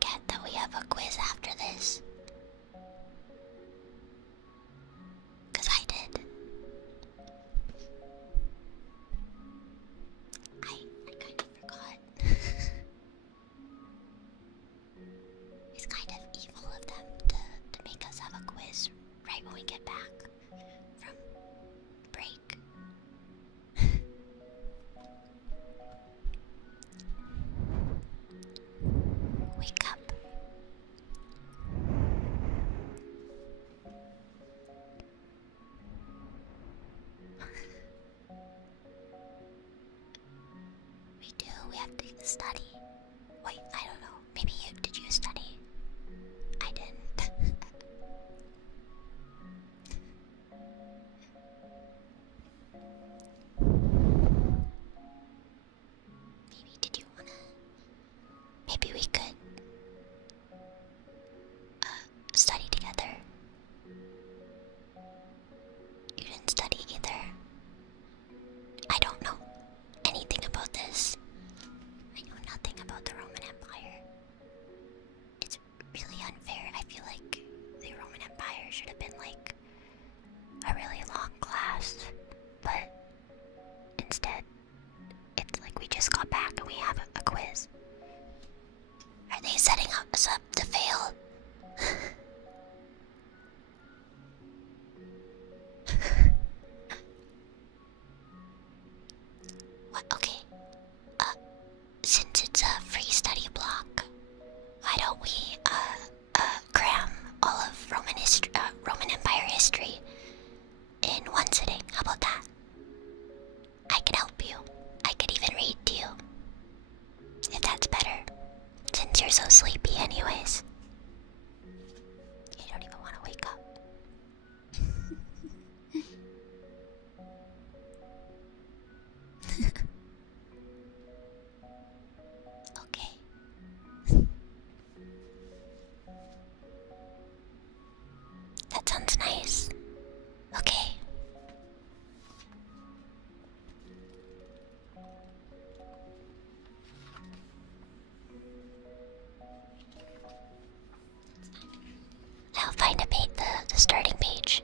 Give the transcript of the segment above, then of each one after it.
forget that we have a quiz after this. Cause I did. I kind of forgot. It's kind of evil of them to make us have a quiz right when we get back from break. Wake up. We have to study. Wait, I don't know. Maybe did you study? I didn't. Maybe did you wanna? Maybe we could study together. You didn't study either. I don't know anything about this. I know nothing about the Roman Empire. It's really unfair. I feel like the Roman Empire should have been like a really long class, but instead, it's like we just got back and we have a quiz. Are they setting us up to fail? What? Okay. Since it's a free study block, why don't we cram all of Roman Empire history in one sitting? How about that? I can help you. I could even read to you, if that's better. Since you're so sleepy, anyways. You don't even want to wake up. Okay. That sounds nice. Okay. I'll find the starting page.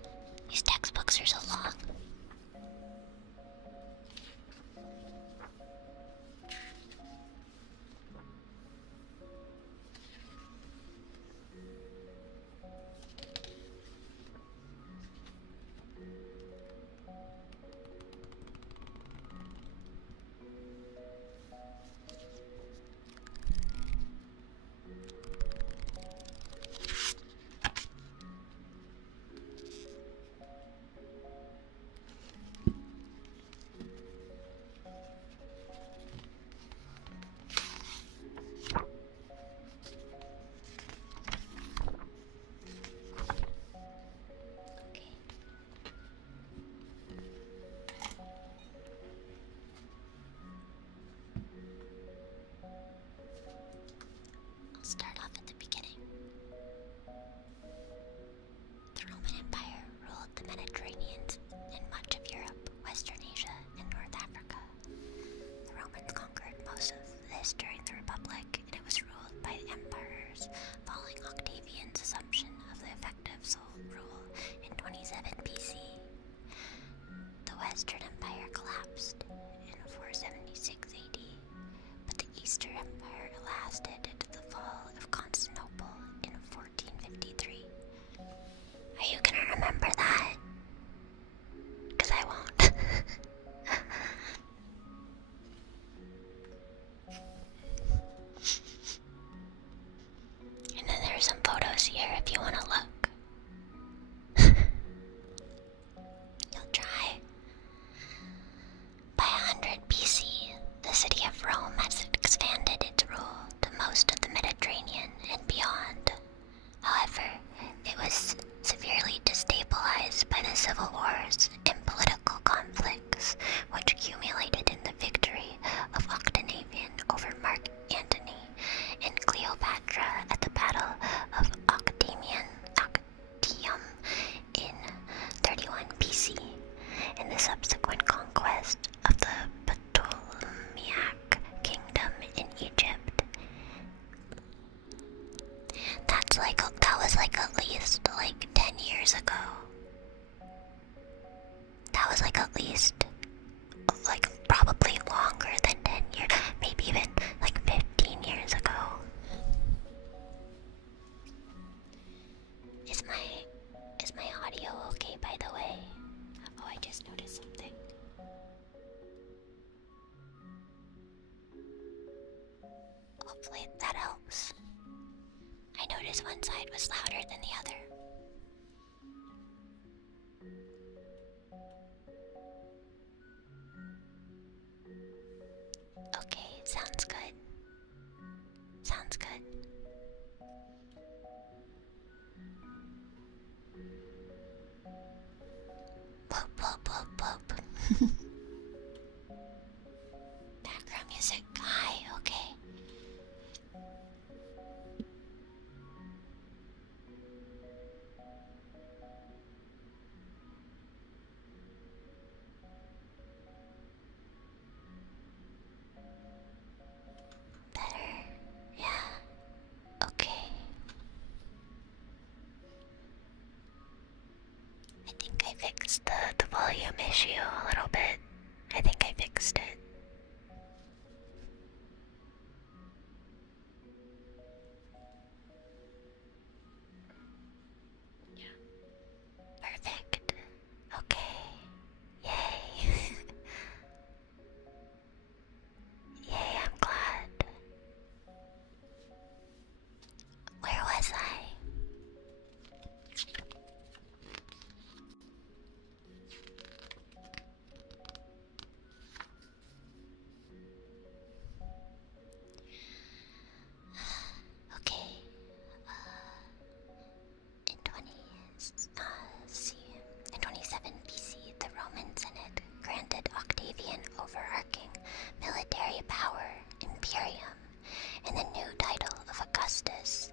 These textbooks are so long. I'll start off at the beginning. The Roman Empire ruled the Mediterranean and much of Europe, Western Asia, and North Africa. The Romans conquered most of this during the Republic, and it was ruled by emperors following Octavian's assumption of the effective sole rule in 27 BC. The Western Empire collapsed in 476 AD, but the Eastern Empire lasted to the fall of Constantinople in 1453. Are you gonna remember that? 'Cause I won't. And then there's some photos here if you wanna look. You'll try. By 100 BC, the city of Rome has expanded its rule to most of the Mediterranean and beyond. However, it was severely destabilized by the civil wars and political conflicts, which accumulated in the victory of Octavian over Mark Antony and Cleopatra at the Battle of Octavian. That was like at least like 10 years ago. That was like at least like probably longer than 10 years, maybe even like 15 years ago. Is my audio okay, by the way? Oh, I just noticed something. Hopefully that helps. I noticed one side was louder than the other. Okay, sounds good. Sounds good. Boop, boop, boop, boop. Background music. Hi, okay. Better. Yeah. Okay. I think I fixed the volume issue a little bit. I think I fixed it. Yeah. Perfect. Okay. Yay. Yay, I'm glad. Where was I? Okay. In 27 BC, the Roman Senate granted Octavian overarching military power, imperium, and the new title of Augustus,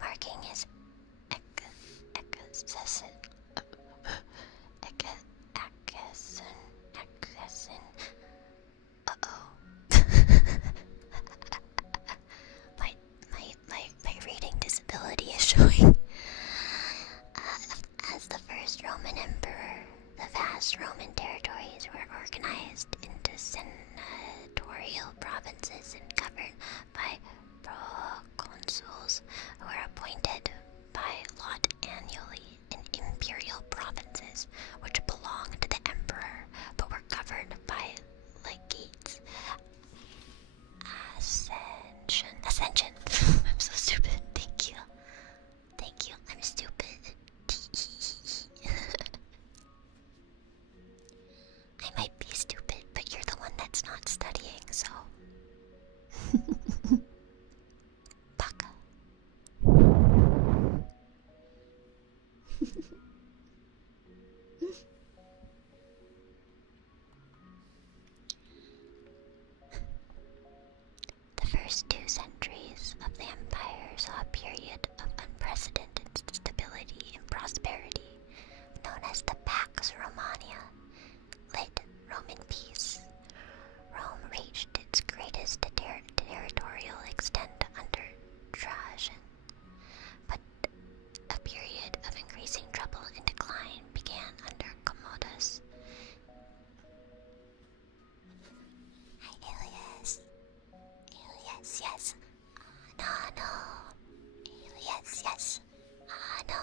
marking his accession. Uh-oh. my reading disability is showing. As the first Roman emperor, the vast Roman territories were organized into senatorial provinces and governed by proconsuls who were appointed by lot annually in imperial provinces, which belonged to the emperor but were governed by legates. Ascension. I'm so stupid. Thank you. Thank you. I'm stupid. I might be stupid, but you're the one that's not studying, so. Baka. The first 2 centuries of the empire saw a period of unprecedented stability and prosperity, known as the Pax Romana, late Roman peace. Rome reached its greatest territorial extent under Trajan, but a period of increasing trouble and decline began under Commodus. Hi, Alias. Alias, yes. No. Alias, yes. No.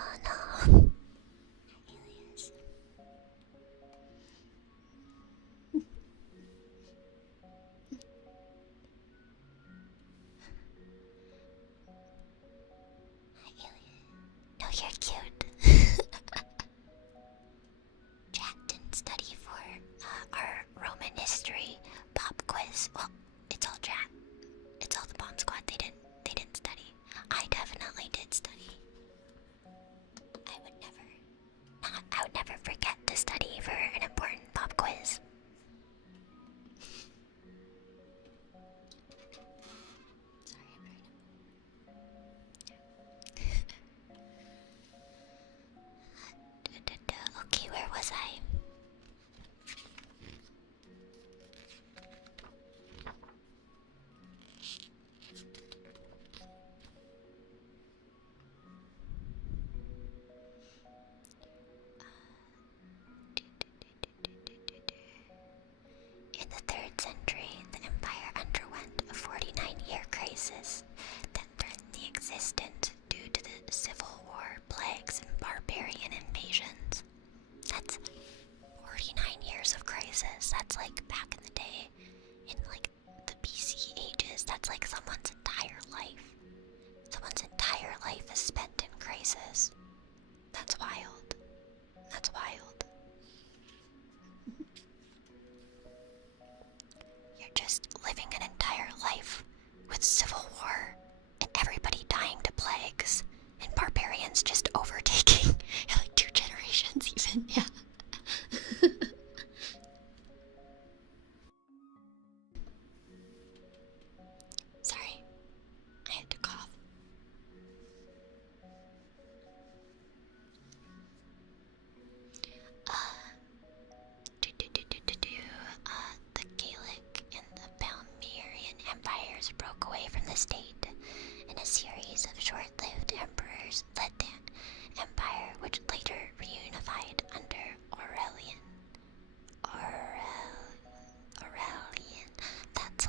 Alias. Hi, Alias. No, you're cute. Jack didn't study for our Roman history pop quiz. Well, it's all Jack. It's all the Bomb Squad. They didn't study. I definitely did study. I would never forget to study for an important pop quiz. Sorry, Romans just overtaking in like 2 generations even, yeah. Sorry, I had to cough. The Gaelic and the Palmyrian empires broke away from the state, and a series of short-lived emperors led the empire, which later reunified under Aurelian. Aurelian. That's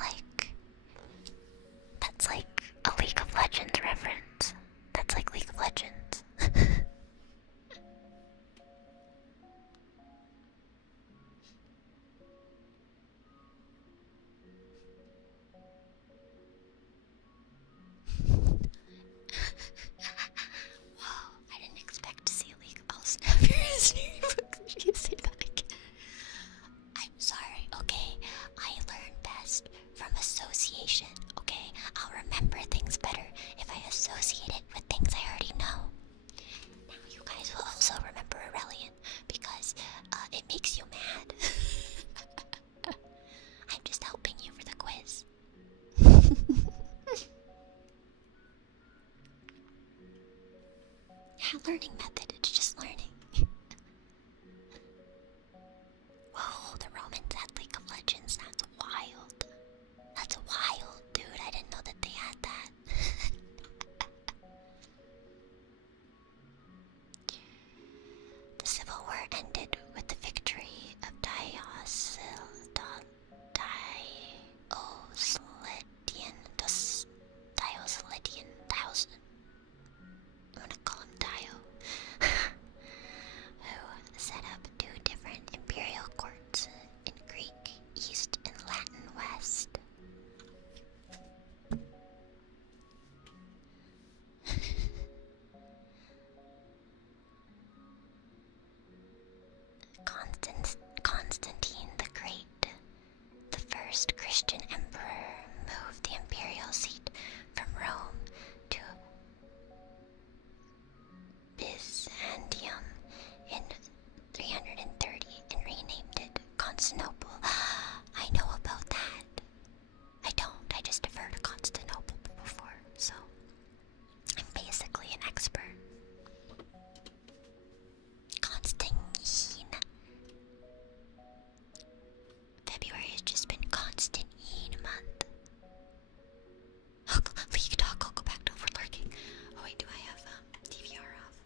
like a League of Legends reference. That's like League of Legends. Wow, I didn't expect to see a League. I'll snap your history books if you say that again. I'm sorry, okay? I learn best from association, okay? I'll remember things better if I associate it with things I already know. Now you guys will also remember Aurelian because it makes you mad. I'm just helping you for the quiz. Yeah, learning method, it's just learning. Whoa, the Romans had League of Legends, that's wild. That's wild, dude, I didn't know that they had that. The Civil War ended with the victory of I'm gonna call him Dio, who set up 2 different imperial courts in Greek East and Latin West. Constantine the Great, the first Christian emperor, moved the imperial seat from Rome to Byzantium in 330 and renamed it Constantinople. I know about that. I just have heard of Constantinople before, so I'm basically an expert. Constantine. February has just been Constantine month. Oh, League Talk, I'll go back to overlurking. Oh wait, do I have DVR off?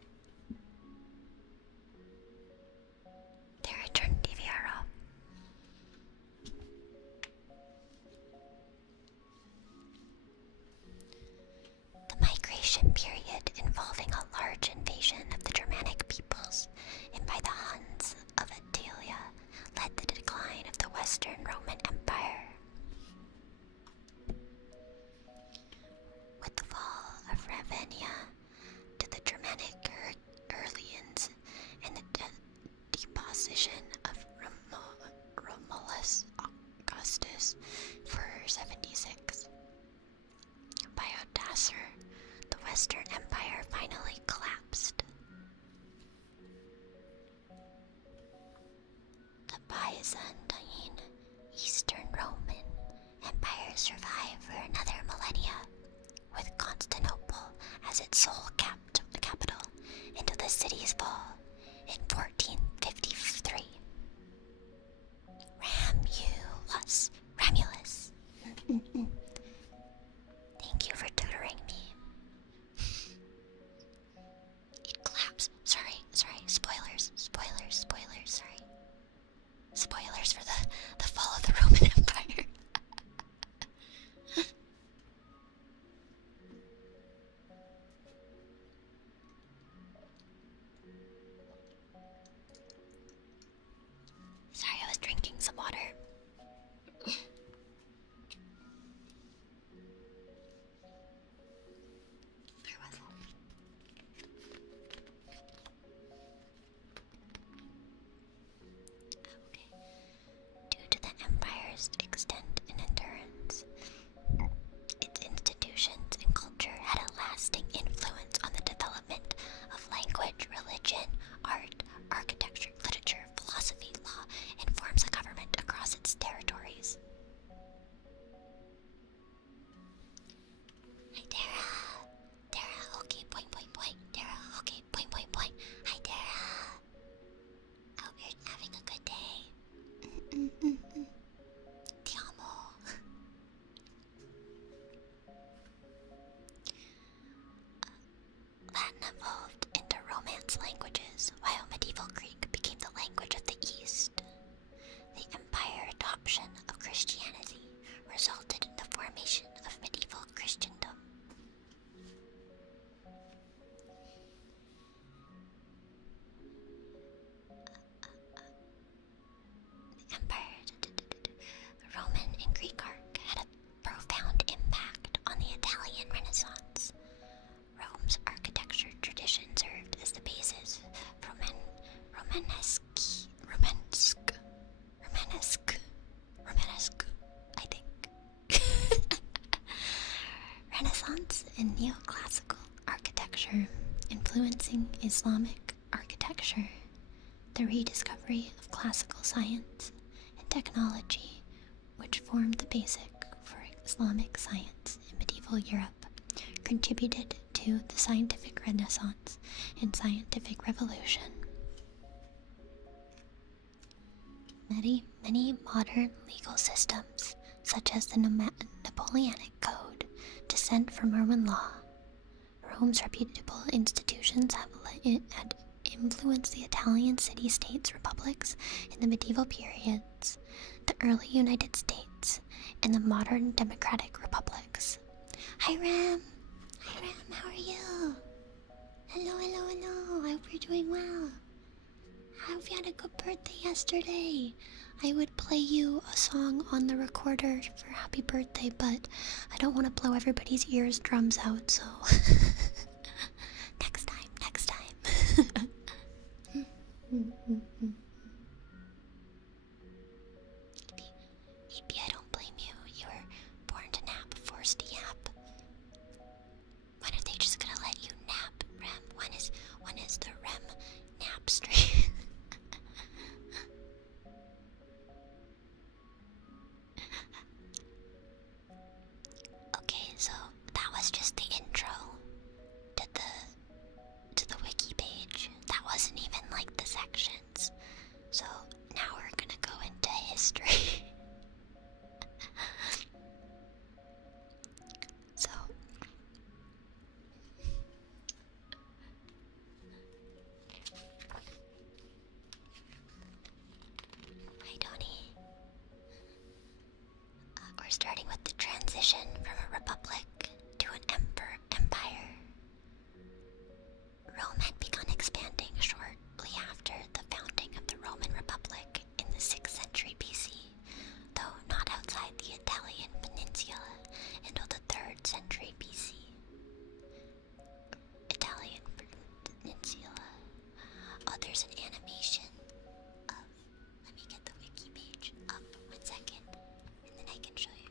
There, I turned DVR off. The migration period involving a large invasion of the Germanic peoples and by the Huns of Attalia led the decline of the Western Roman Empire. With the fall of Ravenna to the Germanic Earlians and the deposition of Romulus Augustus for 76 by Odoacer, the Western Empire finally collapsed. The Byzantine Eastern Roman Empire survived for another millennia, with Constantinople as its sole capital until the city's fall in 1453. Romulus. Thank you for tutoring me. It collapsed. Sorry. Spoilers, sorry. Spoilers for the fall of the Roman Empire. Sorry, I was drinking some water. its languages, while medieval Greek became the language of the East. The empire adoption of Christianity resulted in the formation of medieval Christendom. The empire, the Roman and Greek art had a profound impact on the Italian Renaissance. Rome's architecture tradition served as the basis for Romanesque, I think. Renaissance and neoclassical architecture influencing Islamic architecture, the rediscovery of classical science and technology, which formed the basic for Islamic science in medieval Europe, contributed to the scientific renaissance and scientific revolution. Many modern legal systems, such as the Napoleonic Code, descend from Roman law. Rome's reputable institutions had influenced the Italian city-states republics in the medieval periods, the early United States, and the modern democratic republics. Hi Ram! Hi Ram, how are you? Hello. I hope you're doing well. I hope you had a good birthday yesterday. I would play you a song on the recorder for happy birthday, but I don't want to blow everybody's eardrums out, so next time. Maybe I don't blame you. You were born to nap, forced to yap. When are they just gonna let you nap, Rem? When is the Rem nap stream? Okay, so that was just the intro to the wiki page. That wasn't even like the sections. So now we're gonna go into history. So hi Tony. We're starting with the transition from a republic to an empire. Rome had begun expanding shortly after the founding of the Roman Republic in the 6th century BC, though not outside the Italian peninsula until the 3rd century BC. Italian peninsula. Oh, there's an animation of, let me get the wiki page up 1 second, and then I can show you.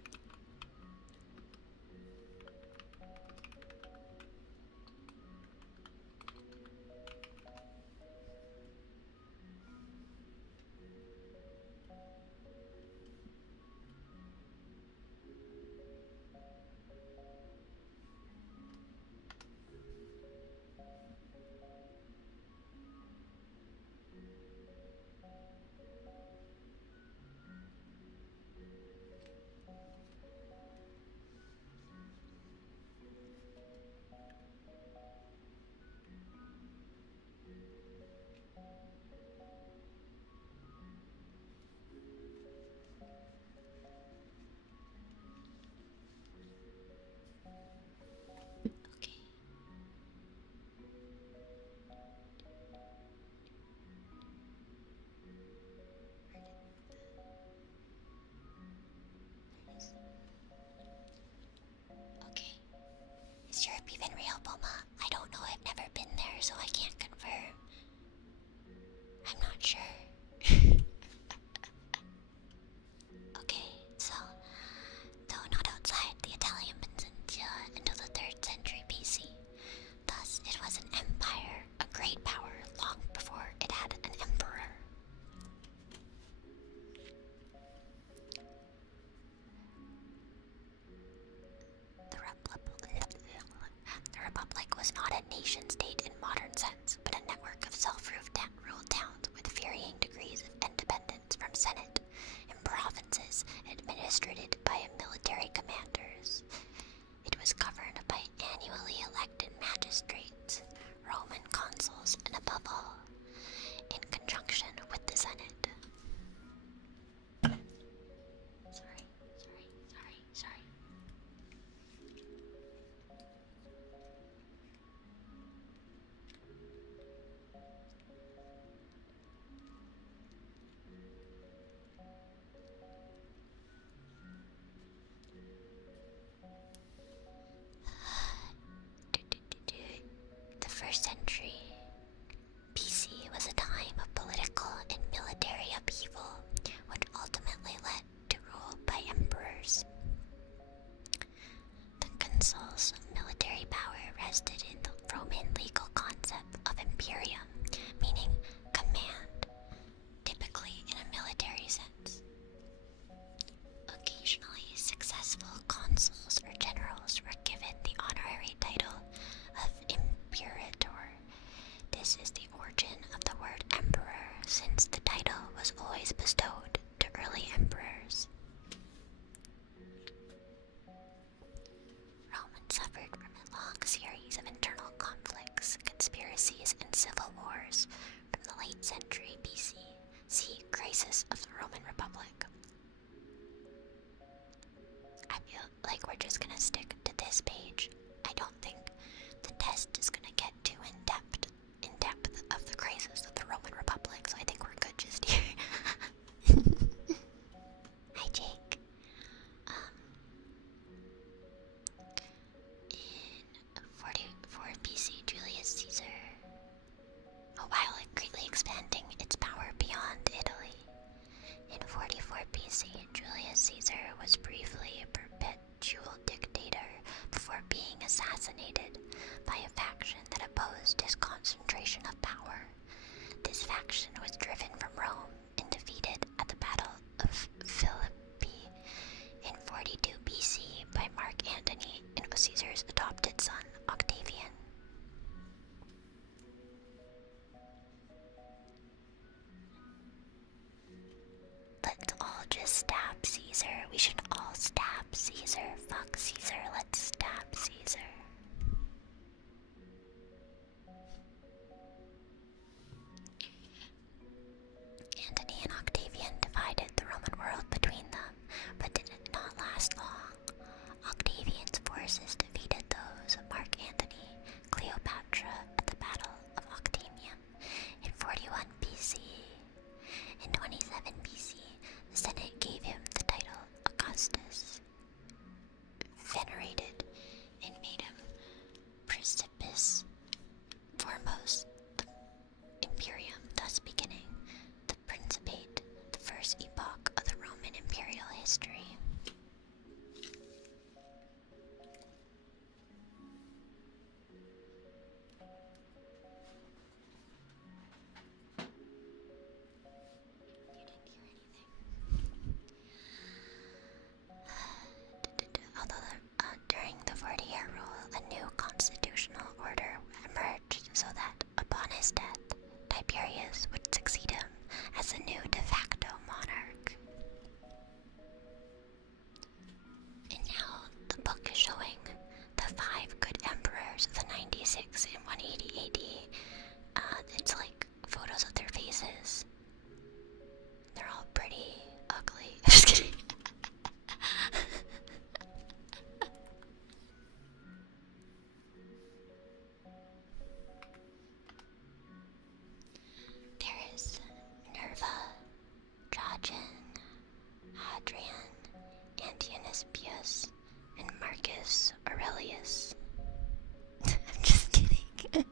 Okay. Okay. Is Europe even real, Boma? I don't know. I've never been there, so I can't confirm. I'm not sure. Okay, so though not outside the Italian peninsula until the 3rd century BC, thus it was an empire, a great power long before it had an emperor. The Republic was not a nation-state in modern sense, but a network of self-ruled towns with varying degrees of independence from Senate and provinces administered by military commanders. It was governed by annually elected magistrates, Roman consuls, generals, and above all, in conjunction with the Senate. Sorry. The first century BC was a time of political and military upheaval, which ultimately led to rule by emperors. The consul's military power rested in the Roman legal concept of imperium, meaning command, typically in a military sense. Occasionally, successful consuls or generals were given the honorary title of imperator. This is the origin of the word emperor, since the title was always bestowed to early emperors. Rome suffered from a long series of internal conflicts, conspiracies, and civil wars from the late century BC. See Crisis of the Roman Republic. I feel like we're just gonna stick to this page. I don't think the test is gonna get too in depth of the crisis of the Roman Republic, so I think we're good just here. Hi, Jake. In 44 BC, Julius Caesar, while greatly expanding its power beyond Italy. In 44 BC, Julius Caesar was briefly a perpetual dictator before being assassinated by a faction that opposed his concentration of power. This faction was driven from Rome and defeated at the Battle of Philippi in 42 BC by Mark Antony and Caesar's adopted son, Octavian. Let's all just stab Caesar. We should all stab Caesar. Fuck Caesar. Let's stab Caesar. Antony and Octavian divided the Roman world between them, but did not last long. Octavian's forces defeated those of Mark Antony, Cleopatra at the Battle of Octamium in 41 BC. In 27 BC, the Senate gave him the title Augustus, venerated, and made him Principes foremost the imperium, thus beginning the Principate, the first epoch of the Roman imperial history. Although during the 40-year rule, a new constitutional order emerged so that, upon his death, Tiberius would succeed him as the new de facto monarch. And now the book is showing the 5 good emperors of the 96 and 180 AD. It's like photos of their faces. They're all pretty ugly. I'm just kidding. There is Nerva, Trajan, Hadrian, Antianus Pius, and Marcus Aurelius. I'm just kidding.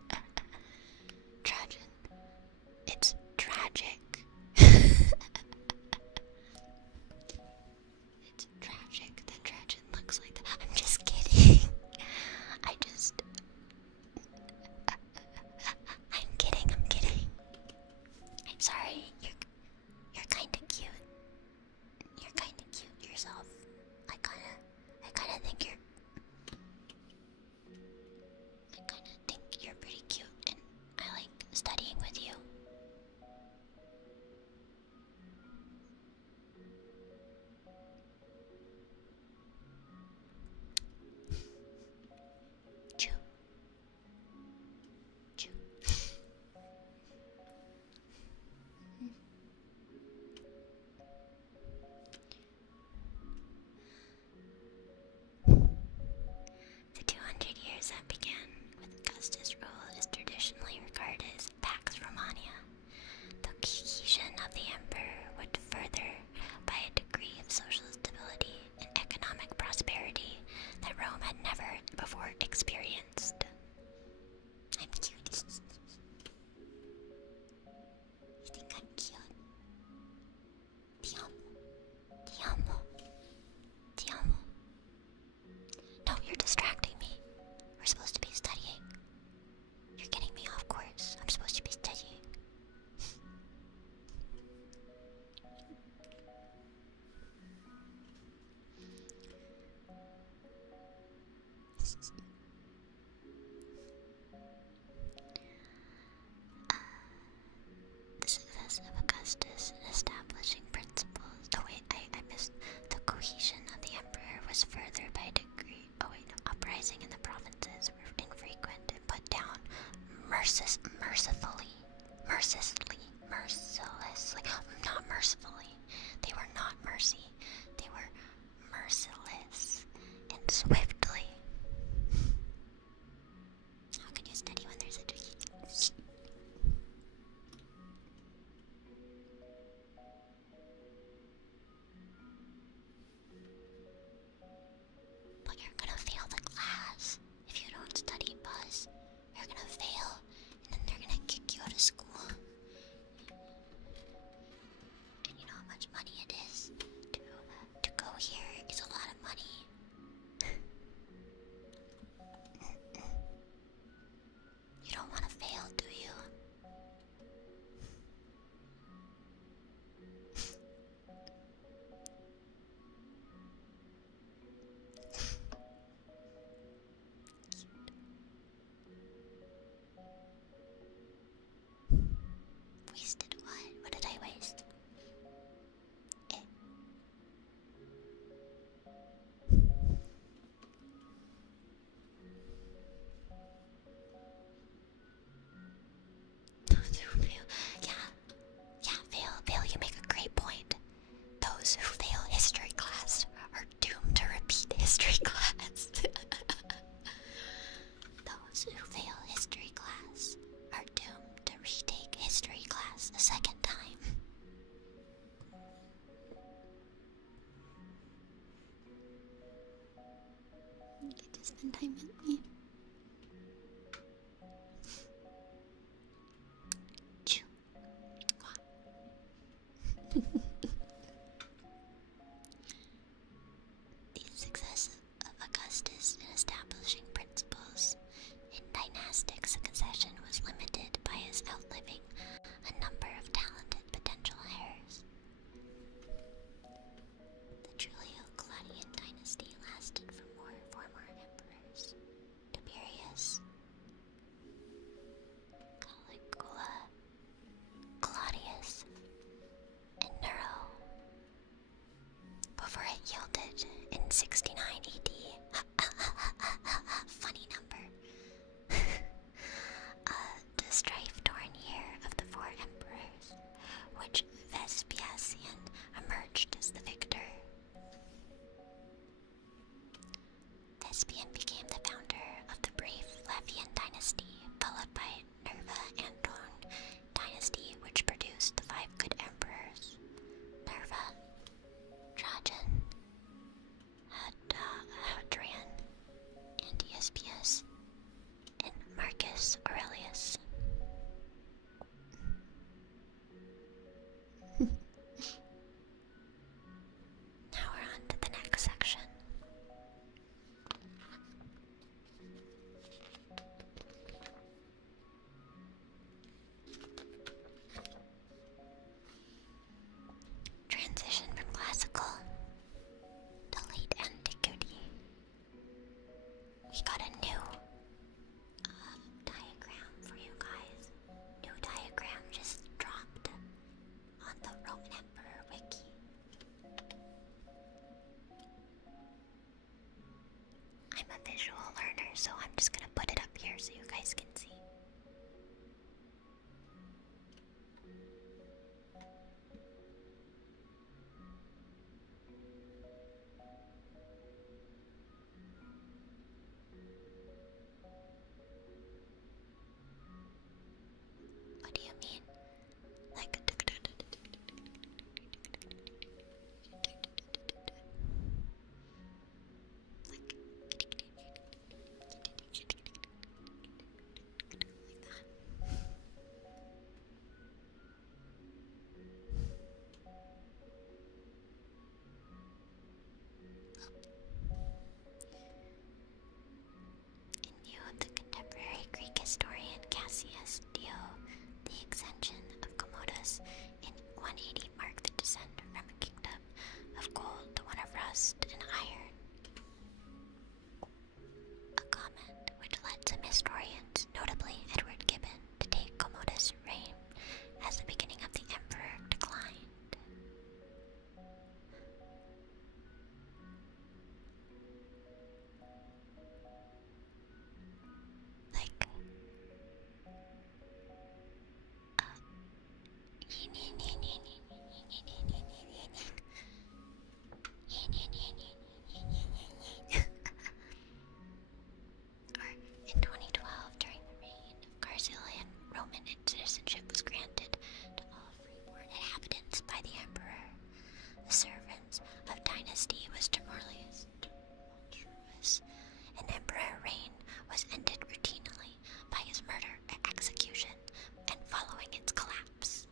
mercilessly, not mercifully. They were not mercy. They were merciless and swiftly. How can you study when there's such a heat? But you're gonna fail the class if you don't study, Buzz. You're gonna fail, and then they're gonna kick you out of school. And you know how much money it is to go here? It's a lot of money. You don't want to fail, do you? Wasted what? What did I waste? Fail. You make a great point. Those who fail history class are doomed to repeat history class. Those who fail history class are doomed to retake history class a second time. Get to spend time with me. The success of Augustus in establishing principles in dynastic succession was limited by his outliving a number of talented potential heirs. The Julio-Claudian dynasty lasted for four more emperors: Tiberius, Caligula, Claudius, and Nero, before it yielded in 69 AD. Funny number. The strife-torn year of the four emperors, which Vespasian emerged as the victor. Vespasian became the founder of the brief Flavian dynasty, followed by Nerva-Anton dynasty, which produced the five good emperors: Nerva, Trajan, In 2012, during the reign of Carthaginian, Roman citizenship was granted to all freeborn inhabitants by the emperor. The servants of dynasty was Timorlius. An emperor reign was ended routinely by his murder or execution and following its collapse.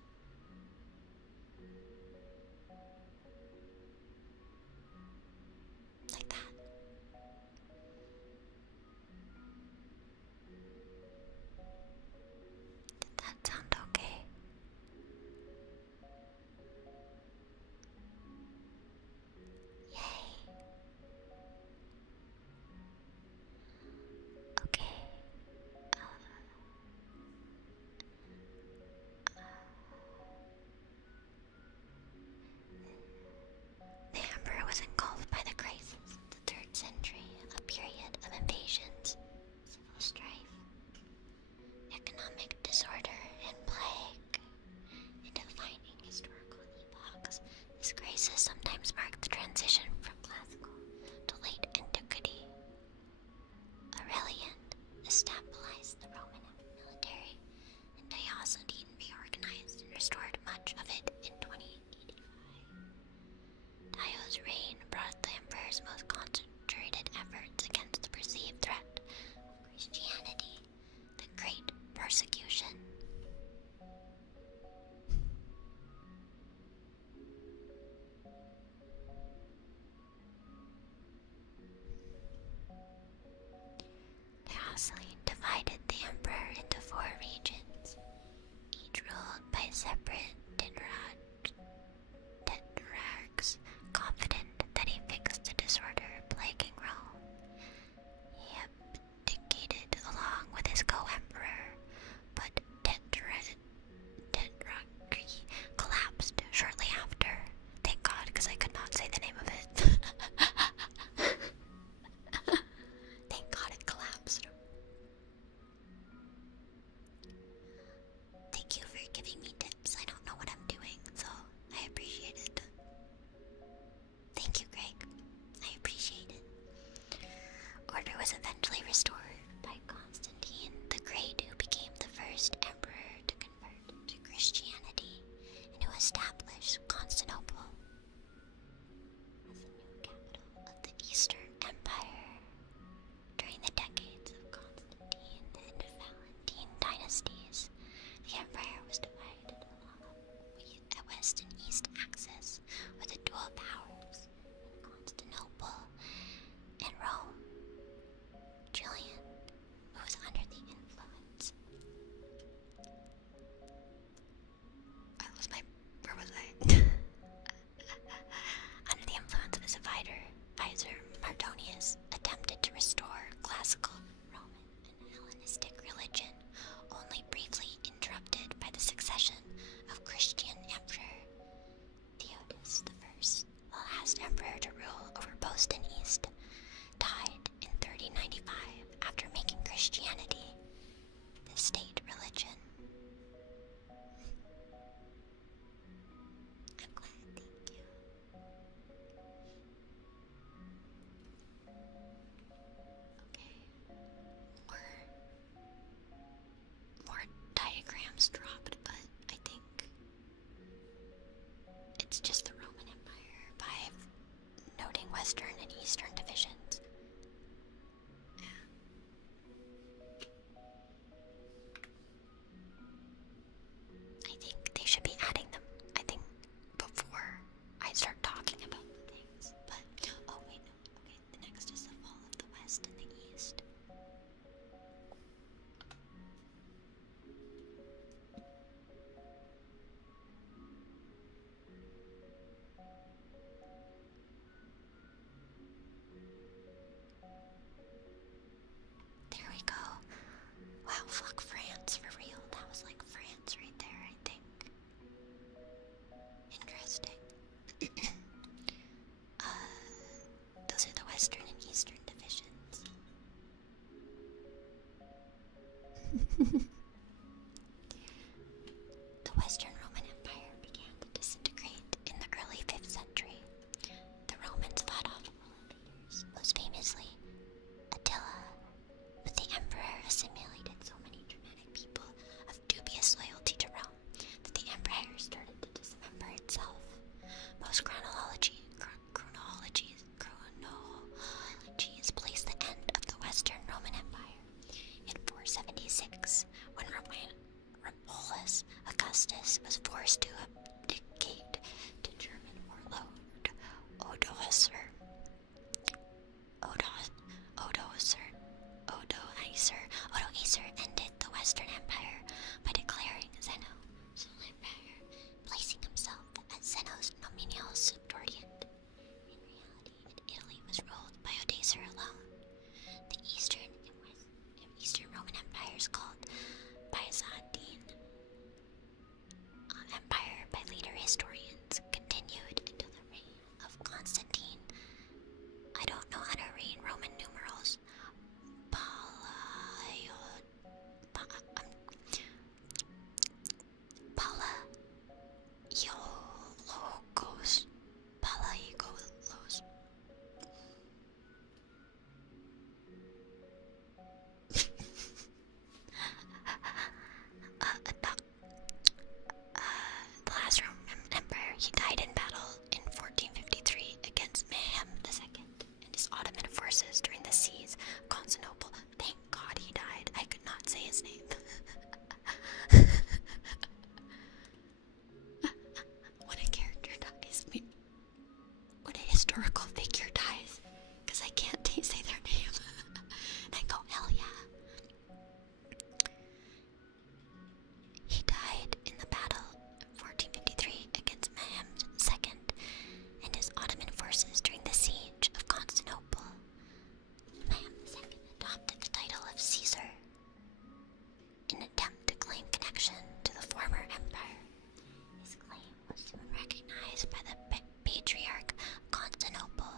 Like that. Did that sound okay? Yay. Okay. The emperor was engulfed by the crisis of the 3rd century, a period of invasions, civil strife, economic disorder, and plague. In defining historical epochs, this crisis sometimes marked the transition from classical to late antiquity. Aurelian stabilized the Roman military, and Diocletian reorganized and restored much of it in 2085. Dio's reign brought the emperor's most concentrated efforts against the perceived threat of Christianity, the Great Persecution. Diocletian divided the emperor into 4 regions, each ruled by separate tetrarchs, confident that he fixed the disorder plaguing Rome. He abdicated along with his co-emperor, but tetrarchy collapsed shortly after. Thank God, because I could not say the name of it. Thank God it collapsed. Thank you for giving me tips. I don't know what I'm doing, so I appreciate it. Thank you, Greg. I appreciate it. Order was eventually restored by Constantine the Great, who became the first emperor to convert to Christianity and who established Constantinople as the new capital of the Eastern Empire. During the decades of Constantine and Valentine dynasties, the empire was divided along a west and east axis with the dual powers in Constantinople and Rome. Julian, who was under the influence. Where was I? Under the influence of his advisor Mardonius, attempted to restore classical Roman and Hellenistic religion, only briefly interrupted by the succession of Christian Emperor Theodosius I, the last emperor to rule over both and east, died in 3095 after making Christianity the state religion. I'm glad, thank you. Okay, more diagrams dropped, but I think it's just the Roman Empire by noting Western and Eastern divisions. Yeah. I think they should be adding them, I think, before I start talking about the things. But, oh wait, no. Okay, the next is the fall of the West and the East. Thus, Augustus was forced to abdicate to German warlord Odoacer. Odoacer ended the Western Empire by declaring Zeno sole empire, placing himself as Zeno's nominal subordinate. In reality, Italy was ruled by Odoacer alone. The Eastern Roman empires, called Byzantine Empire by later historians, continued until the reign of Constantine. I don't know how to read Roman numerals. Palaiologos. The last Roman emperor, he died in battle in 1453 against Mayhem II and his Ottoman forces during the siege of Constantinople. Thank God he died. I could not say his name. When a character dies, when a historical figure dies, because I can't say their name, and I go, hell yeah. He died in the battle in 1453 against Mayhem II and his Ottoman forces during the siege of Constantinople. Mayhem II adopted the title of Caesar in an attempt to claim connection to the former empire. His claim was soon recognized by the Patriarch of Constantinople,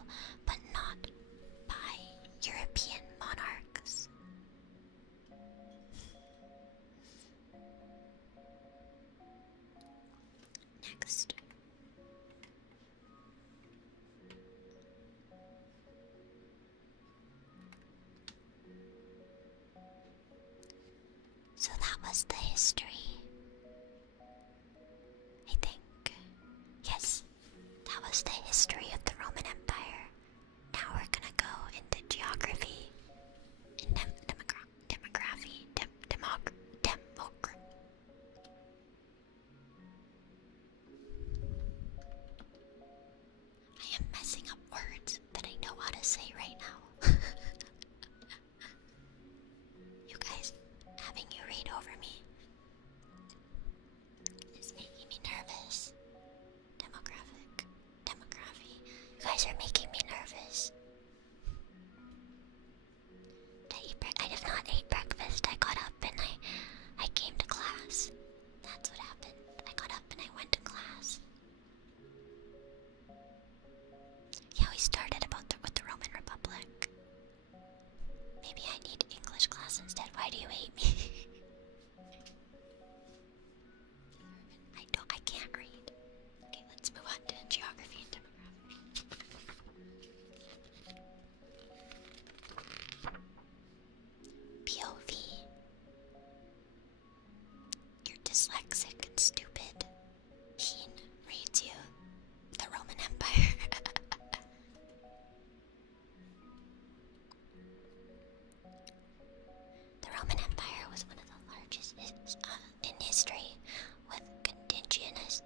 but not by European monarchs. Next. So that was the history. I think. Yes, that was the history of the Roman Empire. Now we're gonna go into geography and demography. I am messing up words that I know how to say right now. You guys, having you read over me is making me nervous. Demography. You guys are making me nervous. I did not eat breakfast. I got up and I came to class. That's what happened. I got up and I went to class. Yeah, we started with the Roman Republic. Maybe I need English class instead. Why do you hate me? I can't read. Okay, let's move on to geography and demography. POV. You're dyslexic and stupid. Heen reads you. The Roman Empire. The Roman Empire was one of the largest in history, with contiguous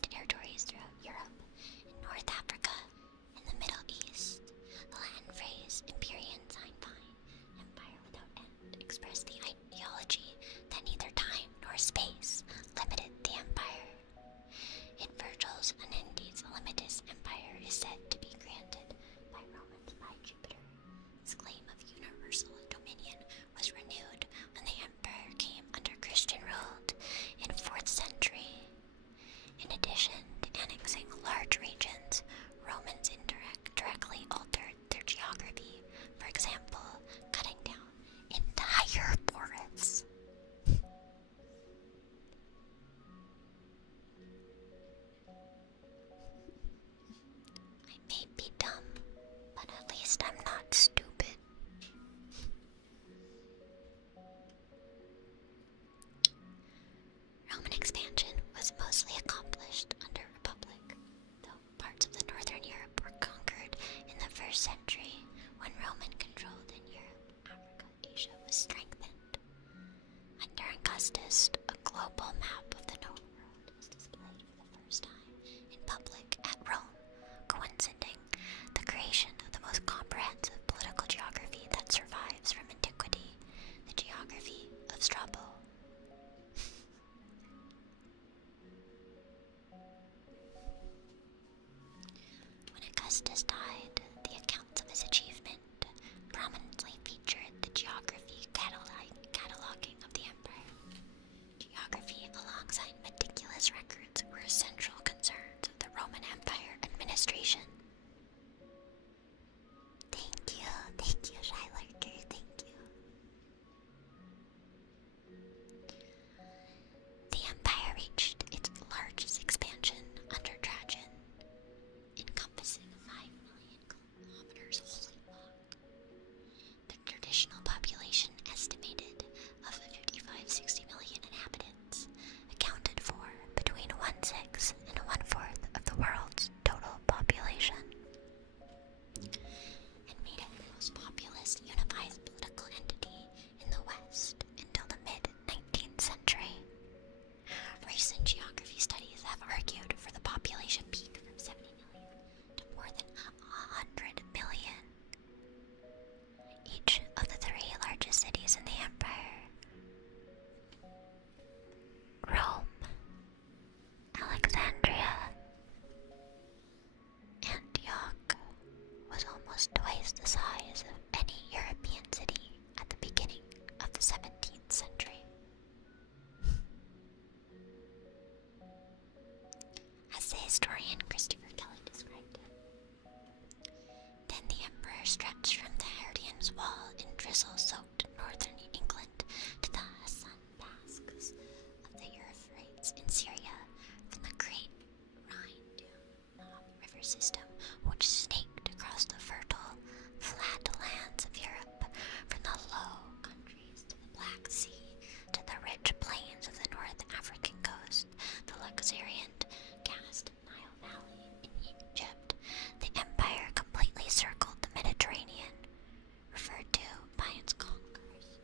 territories throughout Europe, in North Africa, and the Middle East. The Latin phrase Imperium Sine Empire without end, expressed the ideology that neither time nor space limited the empire. In Virgil's Aeneid's, a limitless empire is said to be granted by Romans by Jupiter. His claim of universal dominion was renewed when the empire came under Christian rule in 4th century. In addition to annexing large regions, Romans directly altered their geography, for example, cutting down entire forests. I may be dumb, but at least I'm not stupid. Roman expansion was mostly accomplished under Republic, though parts of the northern Europe were conquered in the 1st century when Roman control in Europe, Africa, Asia was strengthened. During Augustus, a global map of the known world was displayed for the first time in public at Rome, coinciding the creation of the most comprehensive political geography that survives from antiquity, the geography of Strabo. When Augustus died, the accounts of his achievement prominently featured the geography cataloging of the empire. Geography, alongside meticulous records, were essential concerns of the Roman Empire administration. Thank you, Shylarker, thank you. The empire reached its largest expansion under Trajan, encompassing 5 million kilometers. Holy fuck. The traditional population, estimated of 55-60 million inhabitants, accounted for between 1/6 and 1/4 of the world's total population, and made it the most populous unified political entity in the West until the mid-19th century. Recent geography studies have argued for the population peak from 70 million to more than 100 million. Each of the 3 largest cities in the empire, Rome, Alexandria, Antioch, was almost twice the size of any European city at the beginning of the 17th century. As the historian Christopher Kelly described it, then the emperor stretched from the Hadrian's Wall in drizzle-soaked northern England to the Hassan Passes of the Euphrates in Syria, from the Great Rhine to the river system which snaked across the fertile, flat lands of Europe, from the Low Countries to the Black Sea to the rich plains of the North African coast, the luxuriant Cast Nile Valley in Egypt. The empire completely circled the Mediterranean, referred to by its conquerors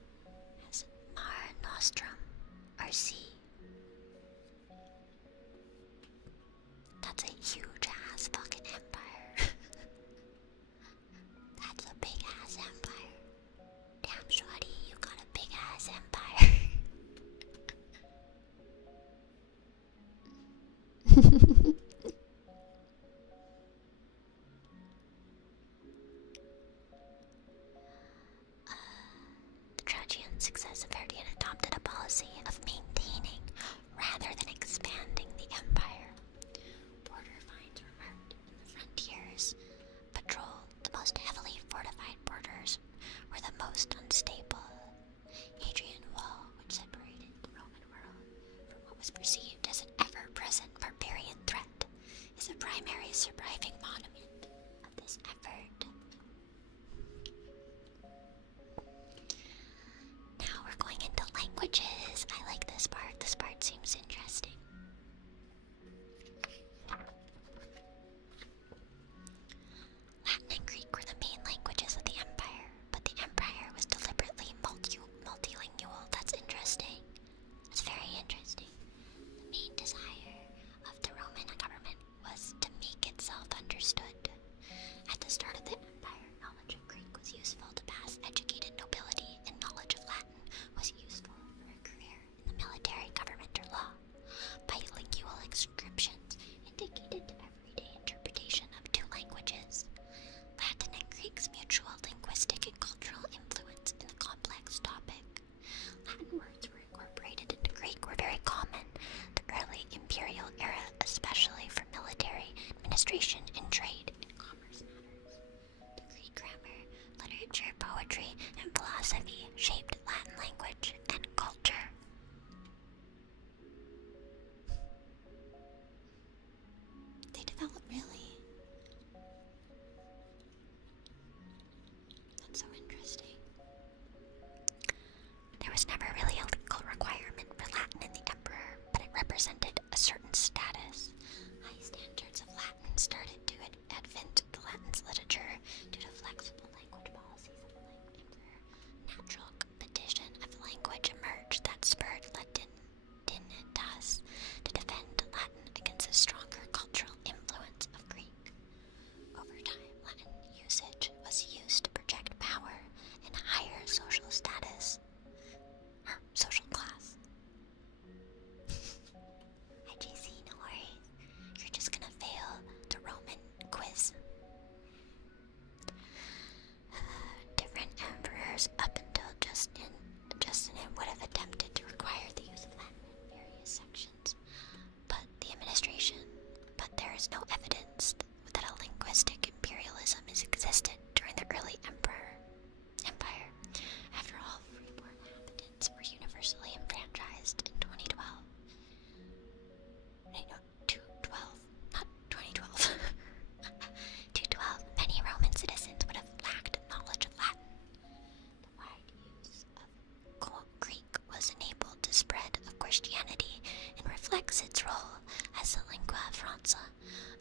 spread of Christianity and reflects its role as the lingua franca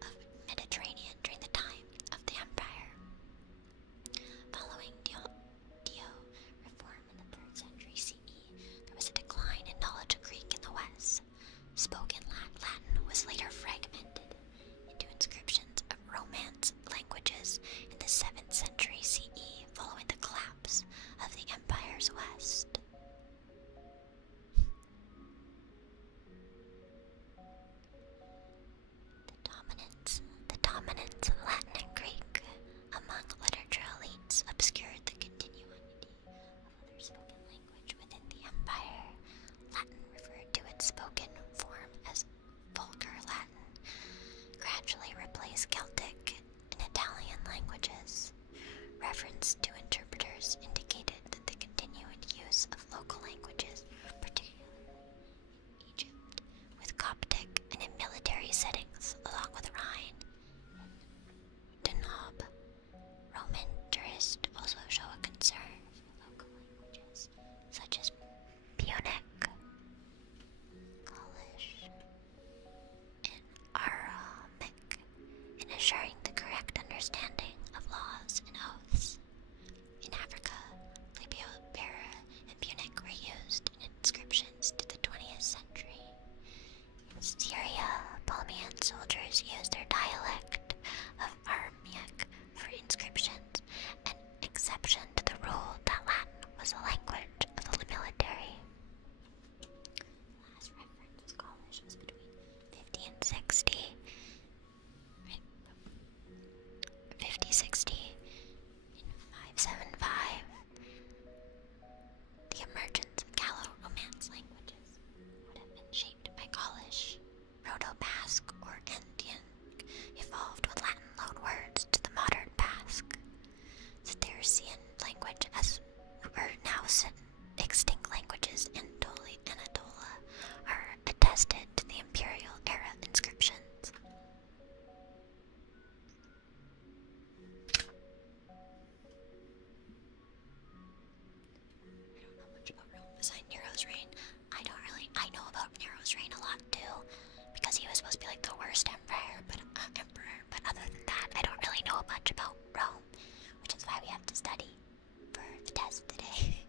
of Mediterranean during the time of the Empire. Following Dio reform in the 3rd century CE, there was a decline in knowledge of Greek in the West. Spoken Latin was later fragmented into inscriptions of Romance languages in the 7th century CE following the collapse of the Empire's West. The dominance of Latin and Greek among literature elites obscured the continuity of other spoken language within the Empire. Latin referred to its spoken form as Vulgar Latin, gradually replaced Celtic and Italian languages. Reference to interpreters indicated that the continued use of local languages, particularly in Egypt, with Coptic and in military settings, along with Rhine and Danube. Roman jurists also show a concern for local languages, such as Punic, Gaulish, and Aramaic, in assuring the correct understanding of laws and oaths. In Africa, Libya and Punic were used in inscriptions to the 20th century. In Syria, Palmyran soldiers used their dialect of Aramaic for inscriptions, an exception to the rule that Latin was the language of the military. The last reference was Gaulish was between 50 and 60. 50-60 in 575. The emergence of Gallo-Romance languages would have been shaped by Gaulish. Proto-Basque or Andean evolved with Latin loanwords to the modern Basque. The Thracian language, as are now extinct languages in Anatolia, are attested to the imperial era inscriptions. I don't know much about Rome beside Nero's reign. I know about Nero's reign a lot too, because he was supposed to be like the worst emperor, but other than that, I don't really know much about Rome, which is why we have to study for the test today.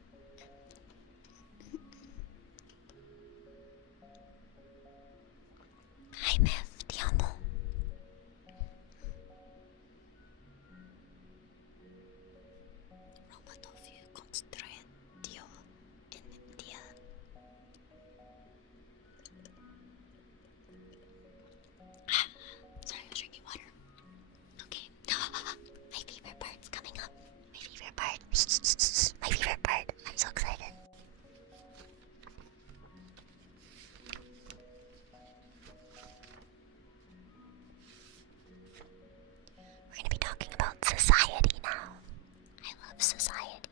Hi, Myth, ti amo. Roma to fu construido in India. Sorry, I was drinking water. Okay. My favorite part's coming up. My favorite part. My favorite part. I'm so excited. We're going to be talking about society now. I love society.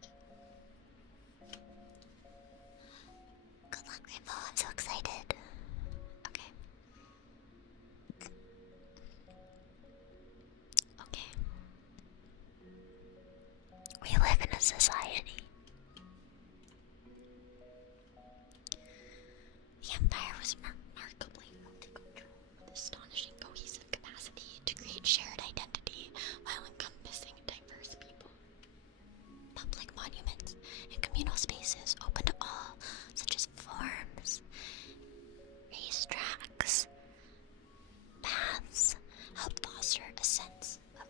Good luck, Rainbow. I'm so excited. Okay. Okay. We live in a society. The Empire was remarkably multicultural, with astonishing cohesive capacity to create shared identity while encompassing diverse people. Public monuments and communal spaces open to all, such as forums, racetracks, paths, help foster a sense of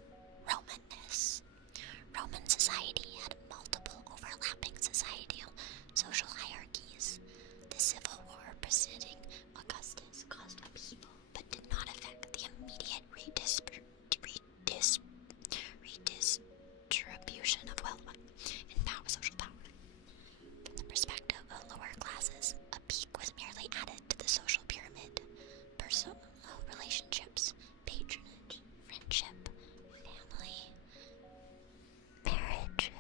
Romanness. Roman society had multiple overlapping societal social hierarchies. The civil war preceding Augustus caused upheaval, but did not affect the immediate redistribution of wealth and social power. From the perspective of lower classes, a peak was merely added to the social pyramid. Personal relationships, patronage, friendship, family, marriage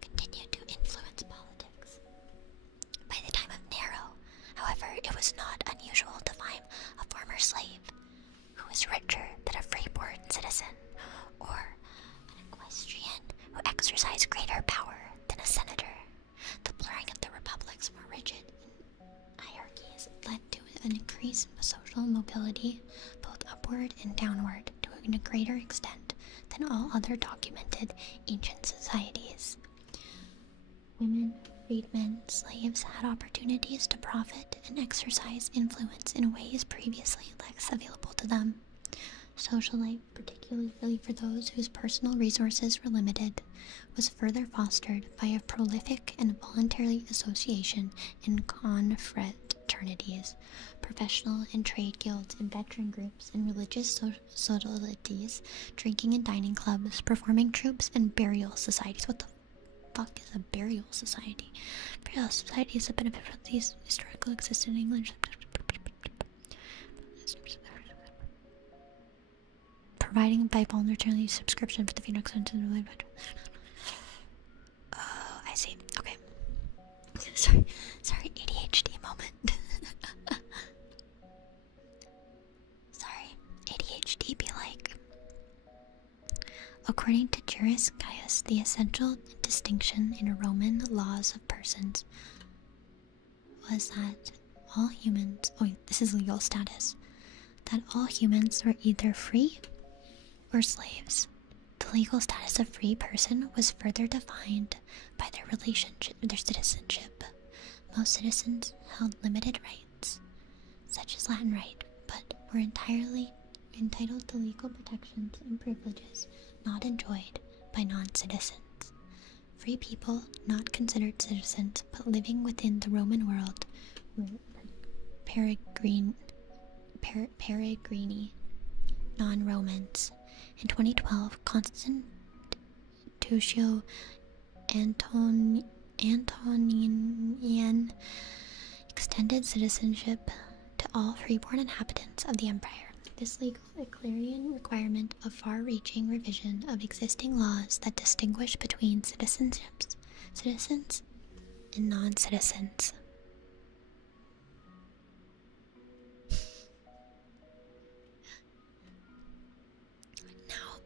continued to influence politics. By the time of Nero, however, it was not unusual to find a former slave who was richer than a freeborn citizen, or an equestrian who exercised greater power than a senator. The blurring of the republic's more rigid and an increase in social mobility, both upward and downward, to a greater extent than all other documented ancient societies. Women, freedmen, slaves had opportunities to profit and exercise influence in ways previously less available to them. Social life, particularly for those whose personal resources were limited, was further fostered by a prolific and voluntary association in confraternities, professional and trade guilds, and veteran groups, and religious societies, drinking and dining clubs, performing troops, and burial societies. What the fuck is a burial society? Burial societies have benefit from these historical existed in England. Providing by voluntarily subscription for the funeral expenses. Oh, I see. Okay. Sorry, ADHD moment. Sorry, ADHD be like. According to Juris Gaius, the essential distinction in Roman laws of persons was that all humans, this is legal status, that all humans were either free or slaves. The legal status of free person was further defined by their citizenship. Most citizens held limited rights, such as Latin right, but were entirely entitled to legal protections and privileges not enjoyed by non-citizens. Free people, not considered citizens, but living within the Roman world, were peregrini, non-Romans. In 2012, Constitutio Antoninian extended citizenship to all freeborn inhabitants of the empire. This legal Eclairian requirement of far-reaching revision of existing laws that distinguish between citizens and non-citizens. Now,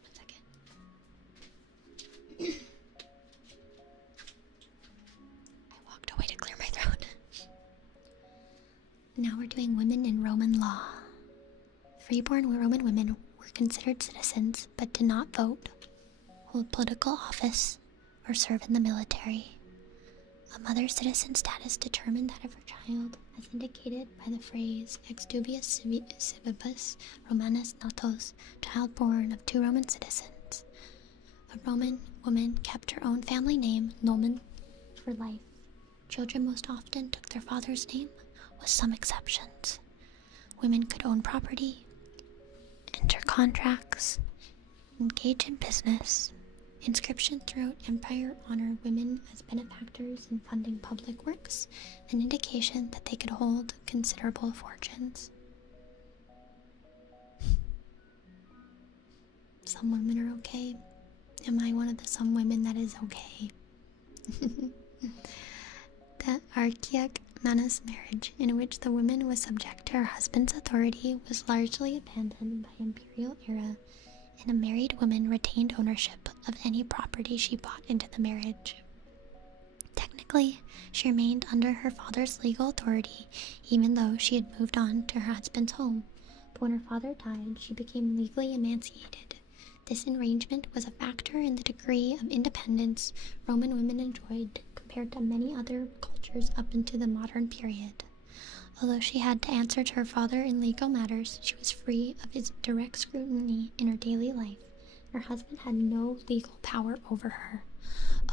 one second. I walked away to clear my throat. Now we're doing women in Roman law. Freeborn Roman women were considered citizens, but did not vote, hold political office, or serve in the military. A mother's citizen status determined that of her child, as indicated by the phrase ex dubius civibus Romanus natos, child born of 2 Roman citizens. A Roman woman kept her own family name, nomen, for life. Children most often took their father's name, with some exceptions. Women could own property, enter contracts, engage in business. Inscriptions throughout empire honor women as benefactors in funding public works, an indication that they could hold considerable fortunes. Some women are okay. Am I one of the some women that is okay? The archaic manus marriage, in which the woman was subject to her husband's authority, was largely abandoned by imperial era, and a married woman retained ownership of any property she bought into the marriage. Technically, she remained under her father's legal authority, even though she had moved on to her husband's home, but when her father died, she became legally emancipated. This arrangement was a factor in the degree of independence Roman women enjoyed compared to many other cultures up into the modern period. Although she had to answer to her father in legal matters, she was free of his direct scrutiny in her daily life. Her husband had no legal power over her.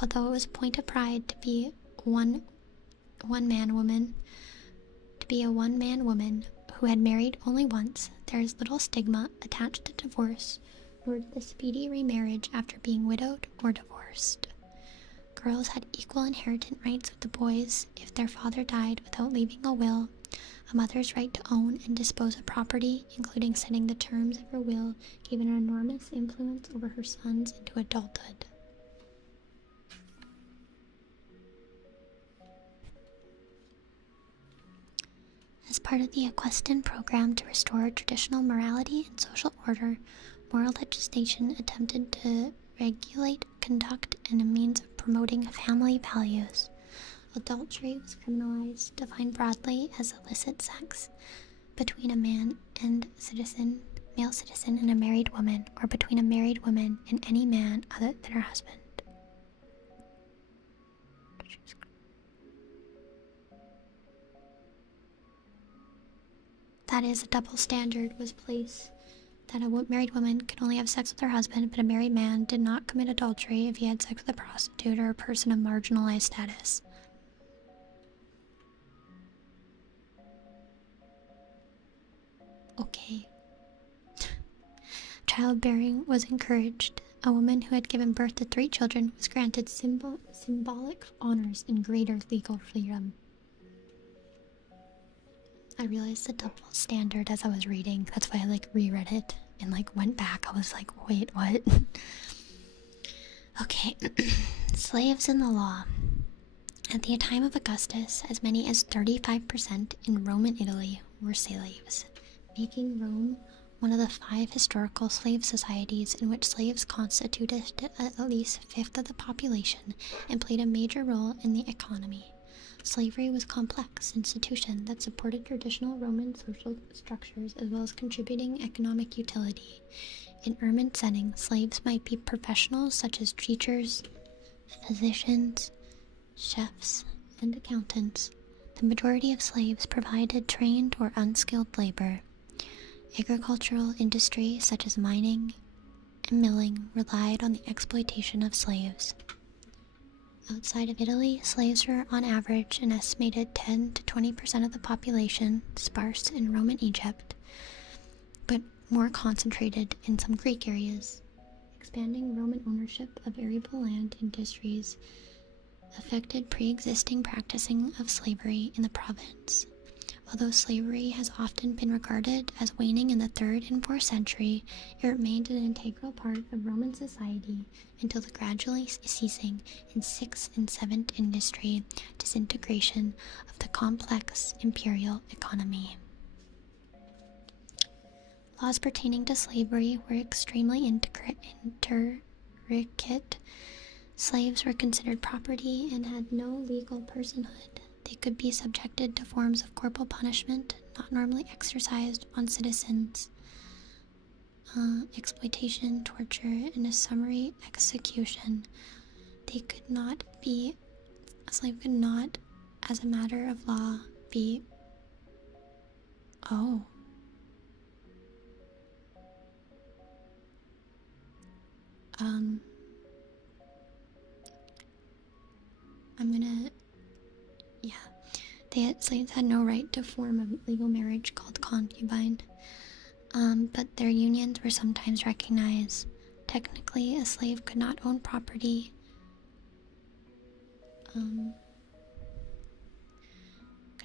Although it was a point of pride to be a one-man woman who had married only once, there is little stigma attached to divorce, nor to the speedy remarriage after being widowed or divorced. Girls had equal inheritance rights with the boys if their father died without leaving a will. A mother's right to own and dispose of property, including setting the terms of her will, gave an enormous influence over her sons into adulthood. As part of the Equestrian program to restore traditional morality and social order, moral legislation attempted to regulate conduct and a means of promoting family values. Adultery was criminalized, defined broadly as illicit sex between a man and male citizen, and a married woman, or between a married woman and any man other than her husband. That is, a double standard was placed that a married woman could only have sex with her husband, but a married man did not commit adultery if he had sex with a prostitute or a person of marginalized status. Okay. Childbearing was encouraged. A woman who had given birth to 3 children was granted symbolic honors and greater legal freedom. I realized the double standard as I was reading. That's why I reread it and went back. I was like, wait, what? Okay. Slaves in the law. At the time of Augustus, as many as 35% in Roman Italy were slaves, making Rome one of the 5 historical slave societies in which slaves constituted at least a fifth of the population and played a major role in the economy. Slavery was a complex institution that supported traditional Roman social structures as well as contributing economic utility. In urban settings, slaves might be professionals such as teachers, physicians, chefs, and accountants. The majority of slaves provided trained or unskilled labor. Agricultural industry such as mining and milling relied on the exploitation of slaves. Outside of Italy, slaves were on average an estimated 10 to 20% of the population, sparse in Roman Egypt, but more concentrated in some Greek areas. Expanding Roman ownership of arable land industries affected pre-existing practicing of slavery in the province. Although slavery has often been regarded as waning in the 3rd and 4th century, it remained an integral part of Roman society until the gradually ceasing in 6th and 7th industry disintegration of the complex imperial economy. Laws pertaining to slavery were extremely intricate. Slaves were considered property and had no legal personhood. They could be subjected to forms of corporal punishment not normally exercised on citizens, exploitation, torture, and a summary execution. A slave could not, as a matter of law, be... Oh. Slaves had no right to form a legal marriage called concubine, but their unions were sometimes recognized. Technically, a slave could not own property.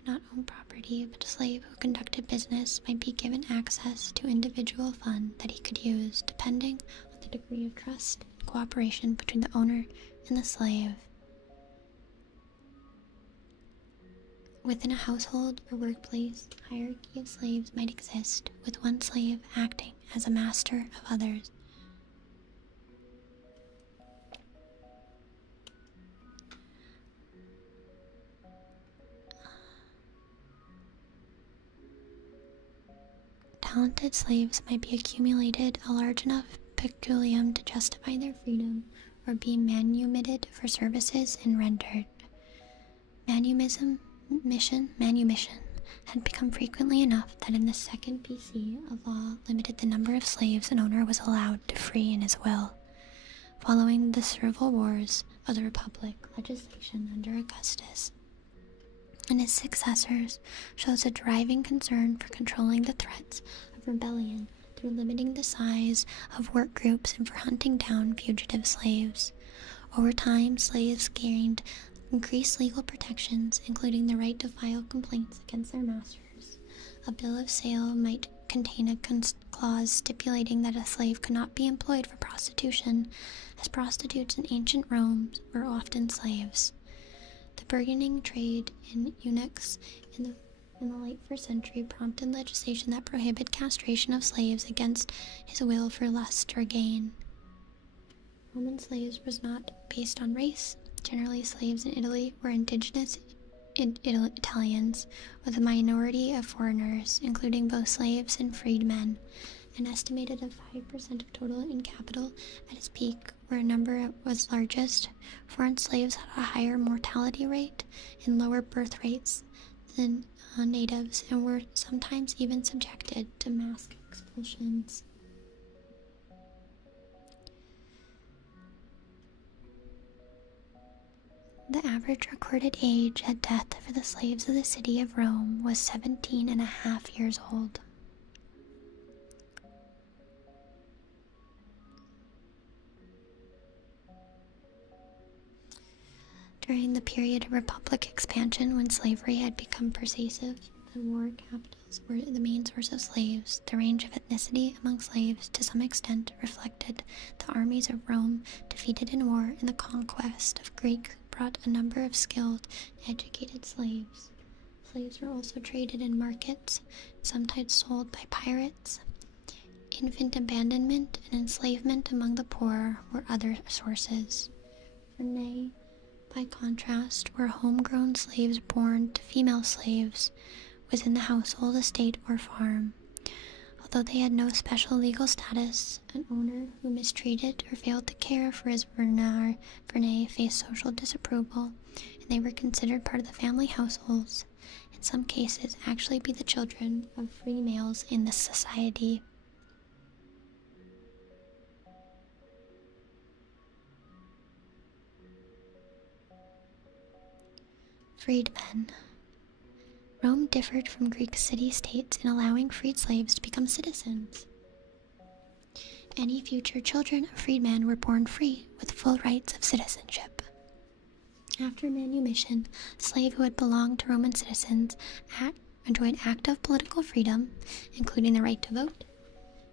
But a slave who conducted business might be given access to individual funds that he could use, depending on the degree of trust and cooperation between the owner and the slave. Within a household or workplace, a hierarchy of slaves might exist, with one slave acting as a master of others. Talented slaves might be accumulated a large enough peculium to justify their freedom or be manumitted for services and rendered. Manumission had become frequently enough that in the 2nd BC, a law limited the number of slaves an owner was allowed to free in his will. Following the civil wars of the Republic, legislation under Augustus and his successors shows a driving concern for controlling the threats of rebellion through limiting the size of work groups and for hunting down fugitive slaves. Over time, slaves gained increased legal protections, including the right to file complaints against their masters. A bill of sale might contain a clause stipulating that a slave could not be employed for prostitution, as prostitutes in ancient Rome were often slaves. The burgeoning trade in eunuchs in the late 1st century prompted legislation that prohibited castration of slaves against his will for lust or gain. Roman slaves was not based on race. Generally, slaves in Italy were indigenous Italians, with a minority of foreigners, including both slaves and freedmen. An estimated of 5% of total in capital at its peak, where a number was largest, foreign slaves had a higher mortality rate and lower birth rates than natives, and were sometimes even subjected to mass expulsions. The average recorded age at death for the slaves of the city of Rome was 17 and a half years old. During the period of Republic expansion, when slavery had become pervasive, the war capitals were the main source of slaves. The range of ethnicity among slaves to some extent reflected the armies of Rome defeated in war, and the conquest of Greece brought a number of skilled, educated slaves. Slaves were also traded in markets, sometimes sold by pirates. Infant abandonment and enslavement among the poor were other sources. Renee, by contrast, were homegrown slaves born to female slaves within the household, estate, or farm. Although they had no special legal status, an owner who mistreated or failed to care for his vernay faced social disapproval, and they were considered part of the family households, in some cases actually be the children of free males in this society. Freedmen. Rome differed from Greek city-states in allowing freed slaves to become citizens. Any future children of freedmen were born free with full rights of citizenship. After manumission, a slave who had belonged to Roman citizens enjoyed active political freedom, including the right to vote.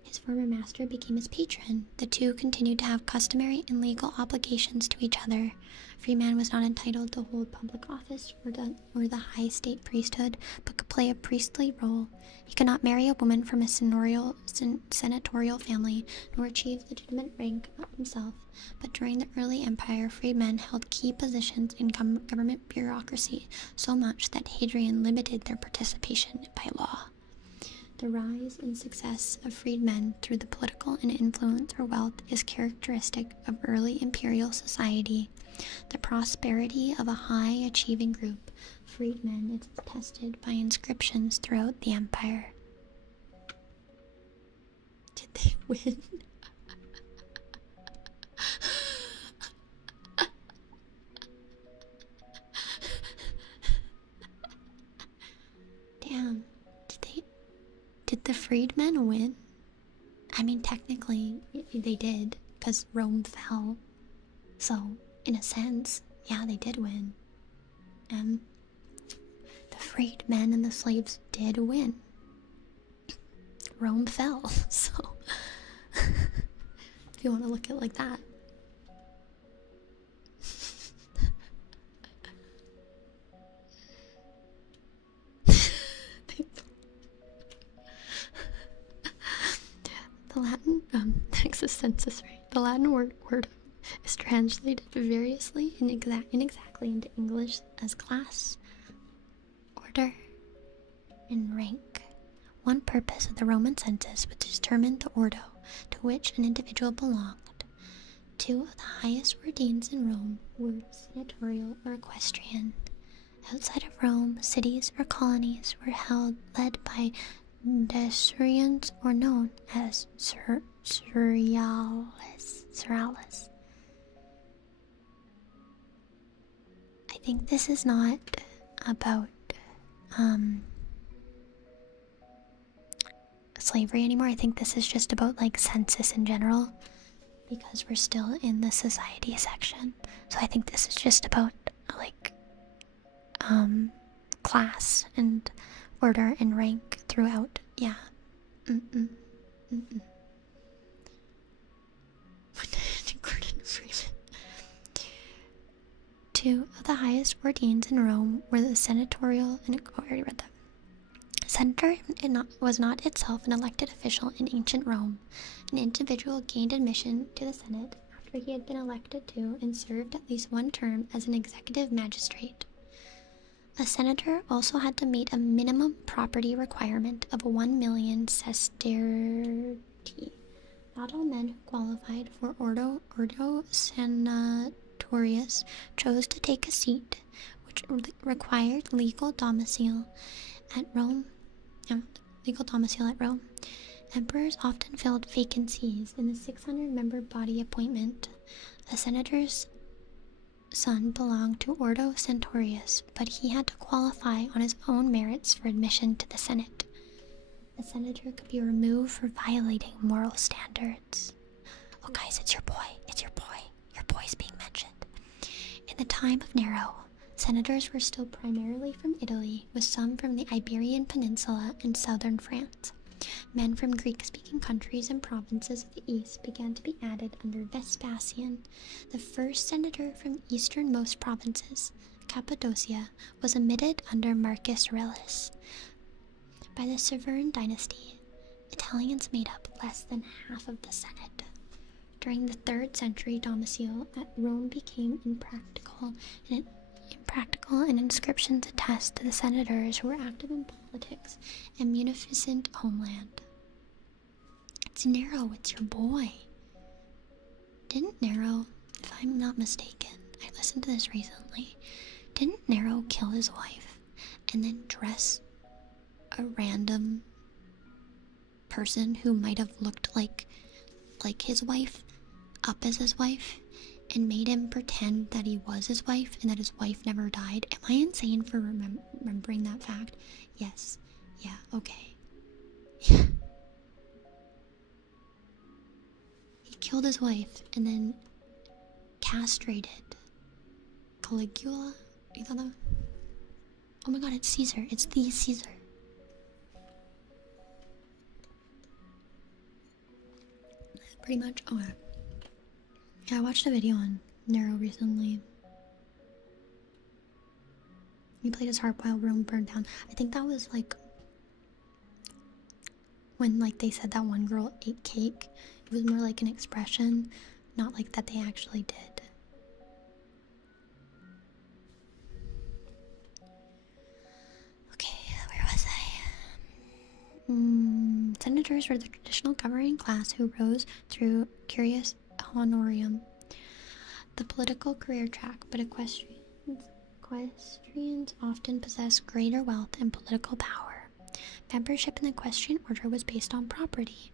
His former master became his patron. The two continued to have customary and legal obligations to each other. A free man was not entitled to hold public office or the high state priesthood, but could play a priestly role. He could not marry a woman from a senatorial family, nor achieve legitimate rank himself. But during the early empire, freedmen held key positions in government bureaucracy, so much that Hadrian limited their participation by law. The rise and success of freedmen through the political and influence or wealth is characteristic of early imperial society. The prosperity of a high-achieving group, freedmen, is attested by inscriptions throughout the empire. Did they win? Damn. Did the freedmen win? I mean, technically, they did, because Rome fell. So, in a sense, yeah, they did win. The freedmen and the slaves did win. Rome fell, so... if you want to look at it like that. The Latin, census, right? The Latin word is translated variously and inexactly into English as class, order, and rank. One purpose of the Roman census was to determine the ordo to which an individual belonged. Two of the highest ordenes in Rome were senatorial or equestrian. Outside of Rome, cities or colonies were led by decurions, or known as Curalis. I think this is not about slavery anymore. I think this is just about like census in general, because we're still in the society section. So I think this is just about like class and order and rank throughout. Yeah. Two of the highest ordenes in Rome were the senatorial and I already read that. Senator was not itself an elected official in ancient Rome. An individual gained admission to the Senate after where he had been elected to and served at least one term as an executive magistrate. A senator also had to meet a minimum property requirement of 1 million sestertii. Not all men who qualified for ordo senatorius chose to take a seat, which required legal domicile at Rome. Emperors often filled vacancies in the 600-member body appointment. A senator's son belonged to Ordo Centurius, but he had to qualify on his own merits for admission to the Senate. A senator could be removed for violating moral standards. Oh guys, it's your boy. Your boy's being mentioned. In the time of Nero, senators were still primarily from Italy, with some from the Iberian Peninsula and southern France. Men from Greek-speaking countries and provinces of the east began to be added under Vespasian. The first senator from easternmost provinces, Cappadocia, was admitted under Marcus Aurelius. By the Severan dynasty, Italians made up less than half of the Senate. During the 3rd century, domicile at Rome became impractical, and inscriptions attest to the senators who were active in politics and munificent homeland. It's Nero, it's your boy. Didn't Nero, if I'm not mistaken, I listened to this recently, didn't Nero kill his wife and then dress a random person who might have looked like his wife up as his wife and made him pretend that he was his wife and that his wife never died? Am I insane for remembering that fact? Yes. Yeah, okay. He killed his wife and then castrated Caligula. You thought that? Oh my god, it's Caesar. It's the Caesar. Pretty much. Oh yeah, I watched a video on Nero recently. He played his harp while Rome burned down. I think that was like when they said that one girl ate cake. It was more like an expression, not like that they actually did. Okay, where was I? Senators were the traditional governing class who rose through curious honorium, the political career track, but equestrians often possess greater wealth and political power. Membership in the equestrian order was based on property.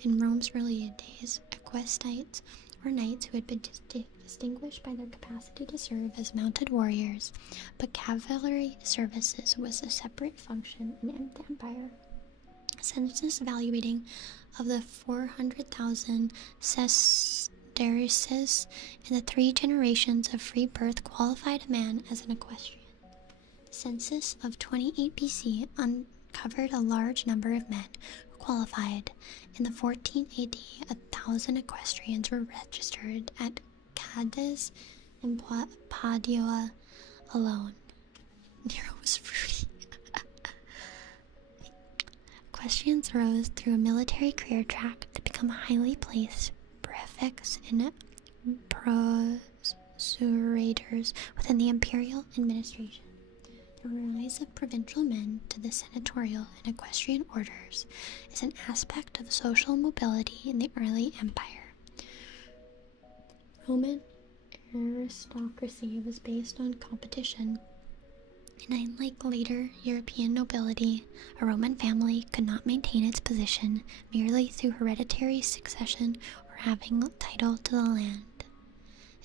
In Rome's early days, equestrians were knights who had been distinguished by their capacity to serve as mounted warriors, but cavalry services was a separate function in the empire. Census evaluating of the 400,000 sesterces in the 3 generations of free birth qualified a man as an equestrian. The census of 28 BC uncovered a large number of men who qualified. In the 14 AD, 1,000 equestrians were registered at Cadiz and Padua alone. Nero was fruity. Equestrians rose through a military career track to become highly placed prefects and procurators within the imperial administration. The rise of provincial men to the senatorial and equestrian orders is an aspect of social mobility in the early empire. Roman aristocracy was based on competition. And unlike later European nobility, a Roman family could not maintain its position merely through hereditary succession or having title to the land.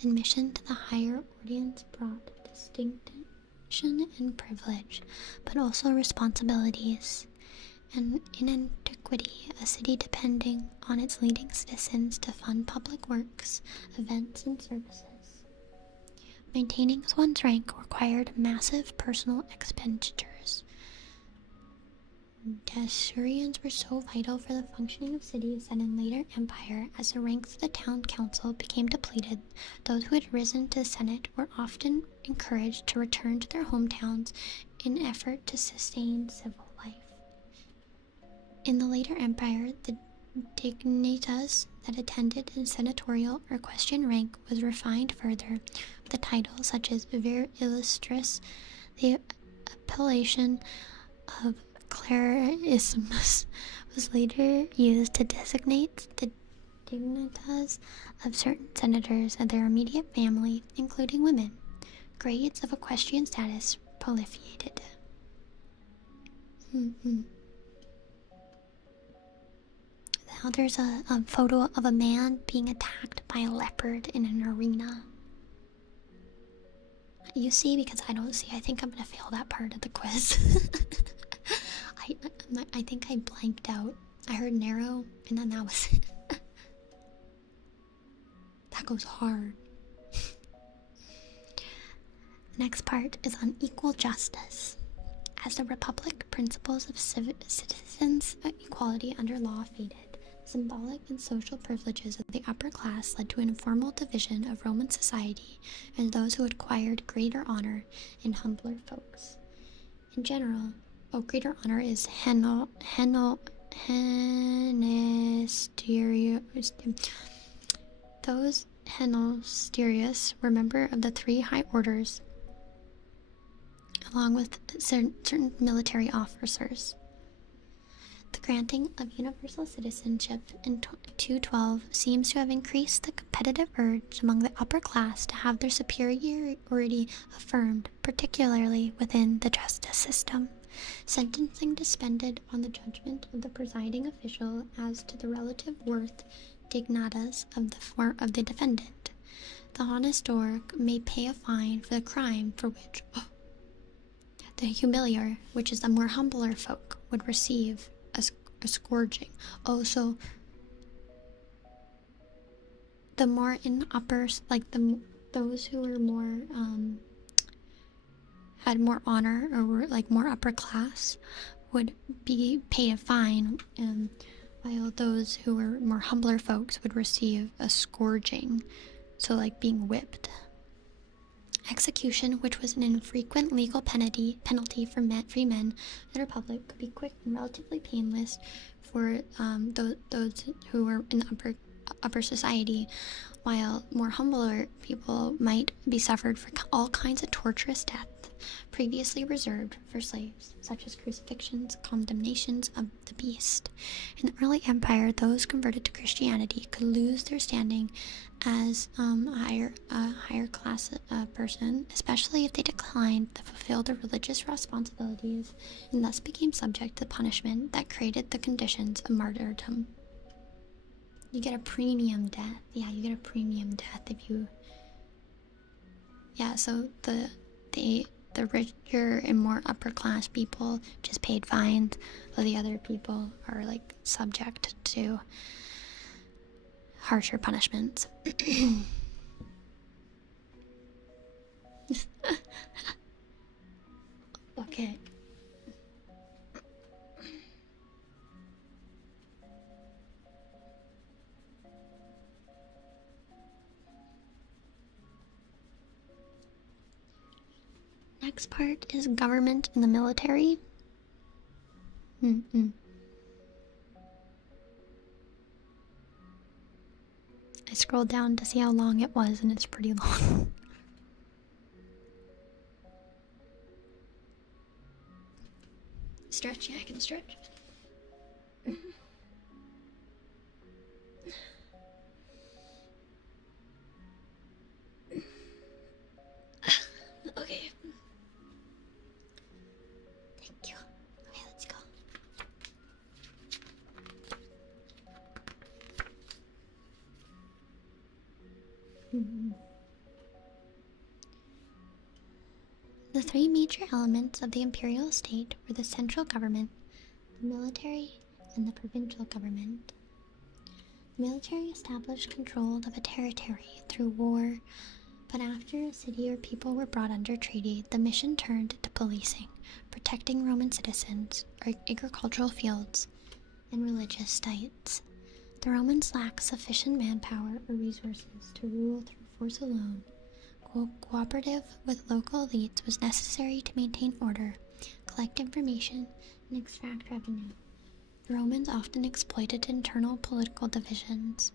Admission to the higher audience brought distinction and privilege, but also responsibilities. And in antiquity, a city depending on its leading citizens to fund public works, events, and services. Maintaining one's rank required massive personal expenditures. Caesareans were so vital for the functioning of cities that in later empire, as the ranks of the town council became depleted, those who had risen to the Senate were often encouraged to return to their hometowns in an effort to sustain civil life. In the later empire, the dignitas that attended in senatorial or equestrian rank was refined further with a title such as vir illustris. The appellation of clarismus was later used to designate the dignitas of certain senators and their immediate family, including women. Grades of equestrian status proliferated. Now there's a photo of a man being attacked by a leopard in an arena. You see, because I don't see, I think I'm gonna fail that part of the quiz. I think I blanked out. I heard narrow, and then that was it. That goes hard. The next part is on equal justice. As the Republic principles of citizens' equality under law faded, symbolic and social privileges of the upper class led to an informal division of Roman society and those who acquired greater honor in humbler folks. In general, greater honor is those Henosterius were member of the three high orders, along with certain military officers. The granting of universal citizenship in 212 seems to have increased the competitive urge among the upper class to have their superiority affirmed, particularly within the justice system. Sentencing depended on the judgment of the presiding official as to the relative worth dignatas of the defendant. The honestior may pay a fine for the crime for which the humilior, which is the more humbler folk, would receive a scourging. So the more in uppers, like those who were more had more honor or were like more upper class, would be paid a fine, while those who were more humbler folks would receive a scourging, so like being whipped. Execution, which was an infrequent legal penalty for free men in the Republic, could be quick and relatively painless for those who were in the upper society, while more humbler people might be suffered for all kinds of torturous death previously reserved for slaves, such as crucifixions, condemnations of the beast. In the early empire, those converted to Christianity could lose their standing as a higher class person, especially if they declined to fulfill their religious responsibilities, and thus became subject to punishment that created the conditions of martyrdom. You get a premium death. Yeah, you get a premium death if you... Yeah, so the richer and more upper class people just paid fines, while the other people are like subject to harsher punishments. Okay. Next part is government and the military. I scrolled down to see how long it was, and it's pretty long. Stretch? Yeah, I can stretch. Okay. Thank you. Okay, let's go. The three major elements of the imperial state were the central government, the military, and the provincial government. The military established control of a territory through war, but after a city or people were brought under treaty, the mission turned to policing, protecting Roman citizens, agricultural fields, and religious sites. The Romans lacked sufficient manpower or resources to rule through force alone. Cooperative with local elites was necessary to maintain order, collect information, and extract revenue The Romans often exploited internal political divisions.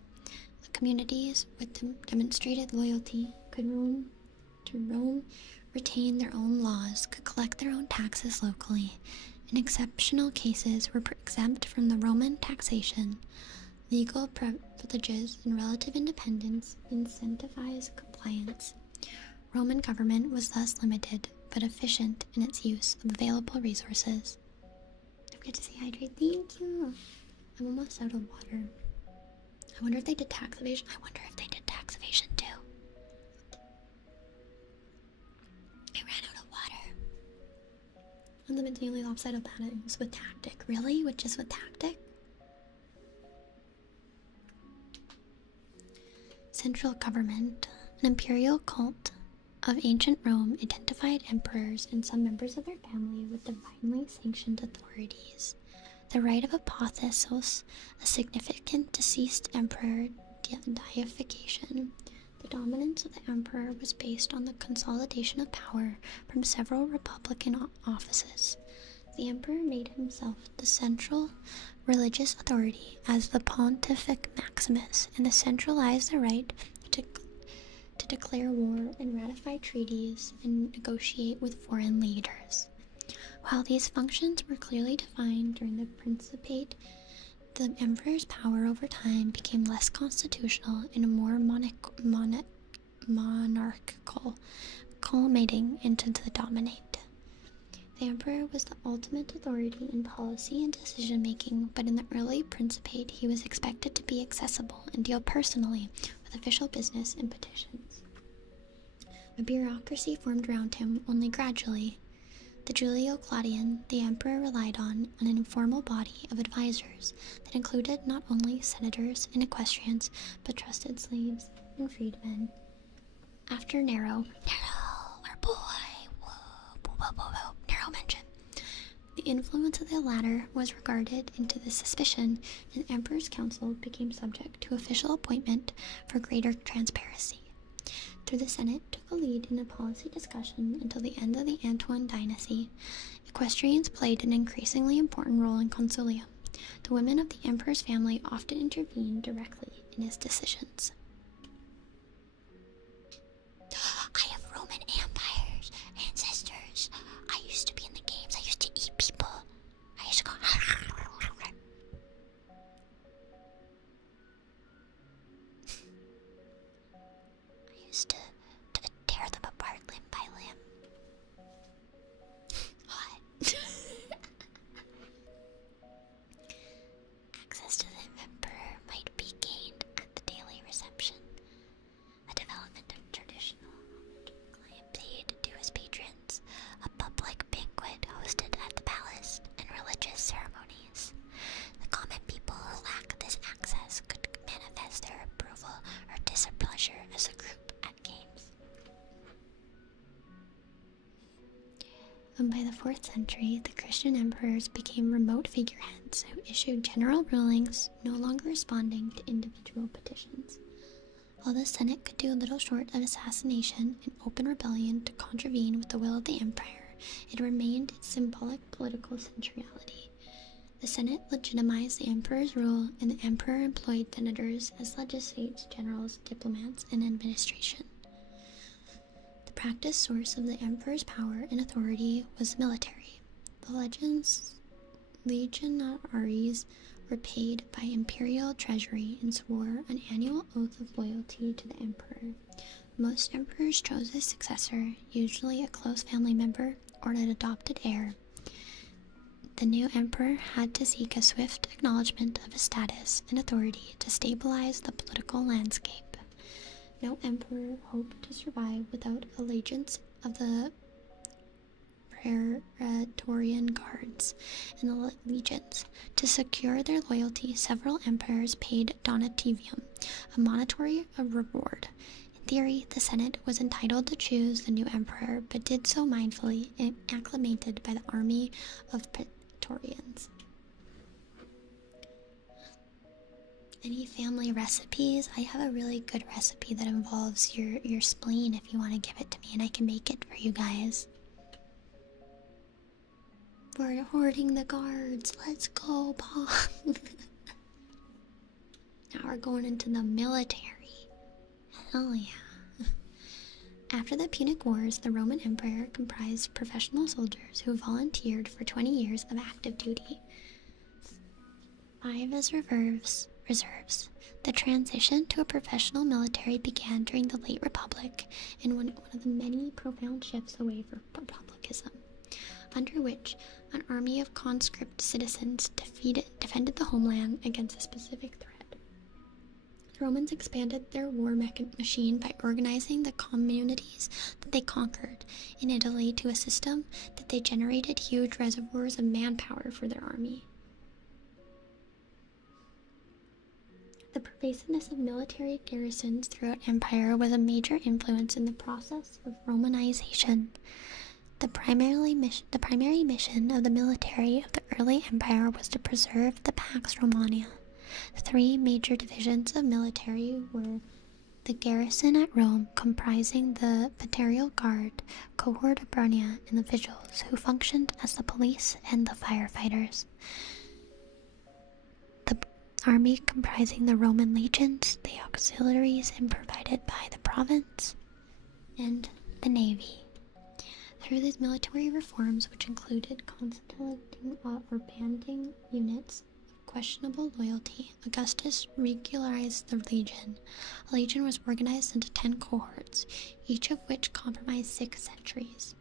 The communities with demonstrated loyalty to Rome retain their own laws, could collect their own taxes locally. In exceptional cases, were exempt from the Roman taxation. Legal privileges and relative independence incentivized compliance. Roman government was thus limited, but efficient in its use of available resources. I forget to say hydrate. Thank you. I'm almost out of water. I wonder if they did tax evasion. I wonder if they did tax evasion too. I ran out of water. And the continually lopsided patterns with tactic. Really? Just with tactic? Central government. An imperial cult of ancient Rome identified emperors and some members of their family with divinely sanctioned authorities. The rite of apotheosis, a significant deceased emperor deification. The dominance of the emperor was based on the consolidation of power from several republican offices. The emperor made himself the central religious authority as the Pontific Maximus, and centralized the right to declare war and ratify treaties and negotiate with foreign leaders. While these functions were clearly defined during the Principate, the emperor's power over time became less constitutional and more monarchical, culminating into the dominate. The emperor was the ultimate authority in policy and decision-making, but in the early Principate he was expected to be accessible and deal personally with official business and petitions. A bureaucracy formed around him only gradually. The Julio-Claudian, the emperor relied on an informal body of advisors that included not only senators and equestrians, but trusted slaves and freedmen. After Nero, our boy, Nero mentioned, the influence of the latter was regarded into the suspicion, and the emperor's council became subject to official appointment for greater transparency. Through the Senate took a lead in a policy discussion until the end of the Antoine dynasty. Equestrians played an increasingly important role in concilium. The women of the emperor's family often intervened directly in his decisions. I have Roman Empire's ancestors. I used to be in the games. I used to eat people. I used to go. I used to tear them apart limb by limb. Hot. Access to the emperor might be gained at the daily reception, a development of traditional homage paid to his patrons, a public banquet hosted at the palace, and religious ceremonies. The common people who lack this access could manifest their approval or displeasure as a group at games. And by the 4th century, the Christian emperors became remote figureheads who issued general rulings, no longer responding to individual petitions. While the Senate could do little short of assassination and open rebellion to contravene with the will of the empire, it remained its symbolic political centrality. The Senate legitimized the emperor's rule, and the emperor employed senators as legislates, generals, diplomats, and administration. The practice source of the emperor's power and authority was military. The legionaries were paid by imperial treasury and swore an annual oath of loyalty to the emperor. Most emperors chose a successor, usually a close family member or an adopted heir. The new emperor had to seek a swift acknowledgement of his status and authority to stabilize the political landscape. No emperor hoped to survive without allegiance of the Praetorian Guards and the legions. To secure their loyalty, several emperors paid donativium, a monetary reward. In theory, the Senate was entitled to choose the new emperor, but did so mindfully and acclimated by the army of Praetorians. Any family recipes? I have a really good recipe that involves your spleen if you want to give it to me, and I can make it for you guys. We're hoarding the guards. Let's go, Paul. Now we're going into the military. Hell yeah. After the Punic Wars, the Roman Empire comprised professional soldiers who volunteered for 20 years of active duty. 5 as reserves. The transition to a professional military began during the late Republic and one of the many profound shifts away from republicanism, under which an army of conscript citizens defended the homeland against a specific threat. The Romans expanded their war machine by organizing the communities that they conquered in Italy to a system that they generated huge reservoirs of manpower for their army. The pervasiveness of military garrisons throughout empire was a major influence in the process of Romanization. The primary mission of the military of the early empire was to preserve the Pax Romana. 3 major divisions of military were the garrison at Rome, comprising the Praetorial Guard, cohort Abrania, and the Vigils, who functioned as the police and the firefighters. The army comprising the Roman legions, the auxiliaries provided by the province, and the navy. Through these military reforms, which included consolidating or banding units of questionable loyalty, Augustus regularized the legion. A legion was organized into 10 cohorts, each of which comprised 6 centuries,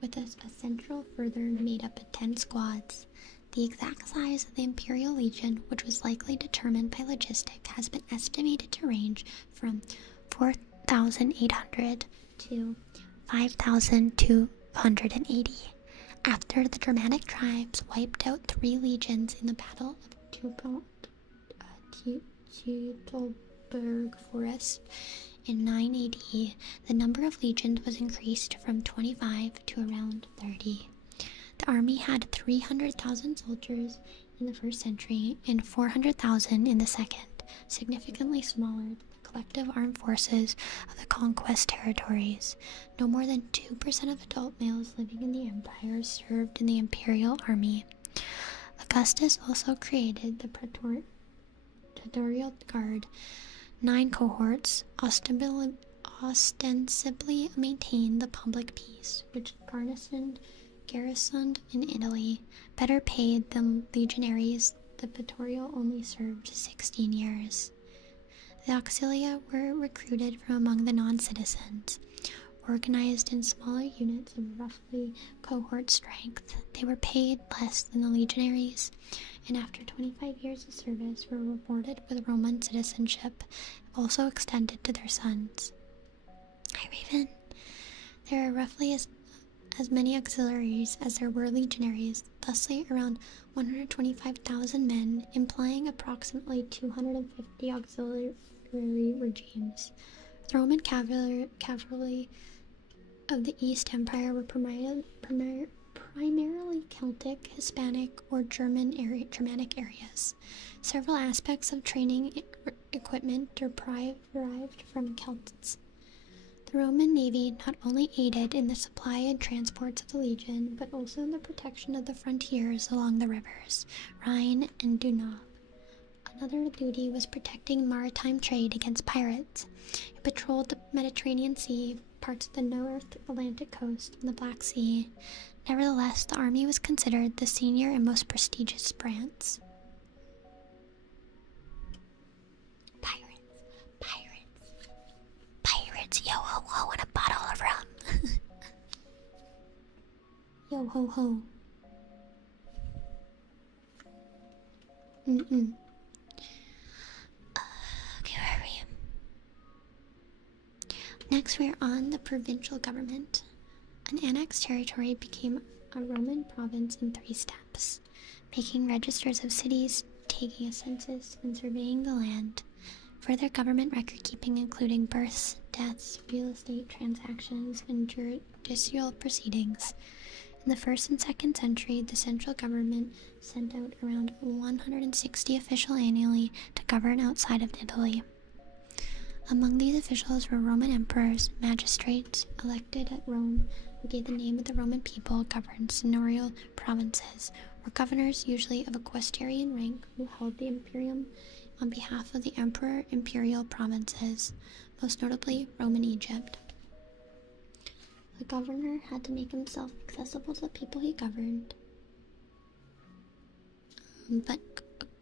with a central further made up of 10 squads. The exact size of the Imperial Legion, which was likely determined by logistic, has been estimated to range from 4,800 to 5,280. After the Germanic tribes wiped out 3 legions in the Battle of Teutoburg Forest in 9 AD, the number of legions was increased from 25 to around 30. The army had 300,000 soldiers in the first century and 400,000 in the second, significantly smaller than the collective armed forces of the conquest territories. No more than 2% of adult males living in the empire served in the imperial army. Augustus also created the Praetorial Guard, 9 cohorts, ostensibly maintained the public peace, which garrisoned in Italy. Better paid than legionaries, the Praetorial only served 16 years. The auxilia were recruited from among the non-citizens. Organized in smaller units of roughly cohort strength, they were paid less than the legionaries, and after 25 years of service were rewarded with Roman citizenship, also extended to their sons. Hi, Raven. There are roughly as many auxiliaries as there were legionaries, thusly around 125,000 men, implying approximately 250 auxiliary regimes. The Roman cavalry of the East Empire were primarily Celtic, Hispanic, or Germanic areas. Several aspects of training equipment derived from Celts. The Roman navy not only aided in the supply and transports of the legion, but also in the protection of the frontiers along the rivers, Rhine and Danube. Another duty was protecting maritime trade against pirates. It patrolled the Mediterranean Sea, parts of the North Atlantic coast, and the Black Sea. Nevertheless, the army was considered the senior and most prestigious branch. Pirates, yo ho ho, and a bottle of rum. Yo ho ho. Okay, where are we? Next, we are on the provincial government. An annexed territory became a Roman province in 3 steps: making registers of cities, taking a census, and surveying the land. Further government record-keeping, including births, deaths, real estate transactions, and judicial proceedings. In the 1st and 2nd century, the central government sent out around 160 officials annually to govern outside of Italy. Among these officials were Roman emperors, magistrates elected at Rome gave the name of the Roman people governed seigneurial provinces, or governors usually of equestrian rank who held the imperium on behalf of the emperor. Imperial provinces, most notably Roman Egypt. The governor had to make himself accessible to the people he governed, but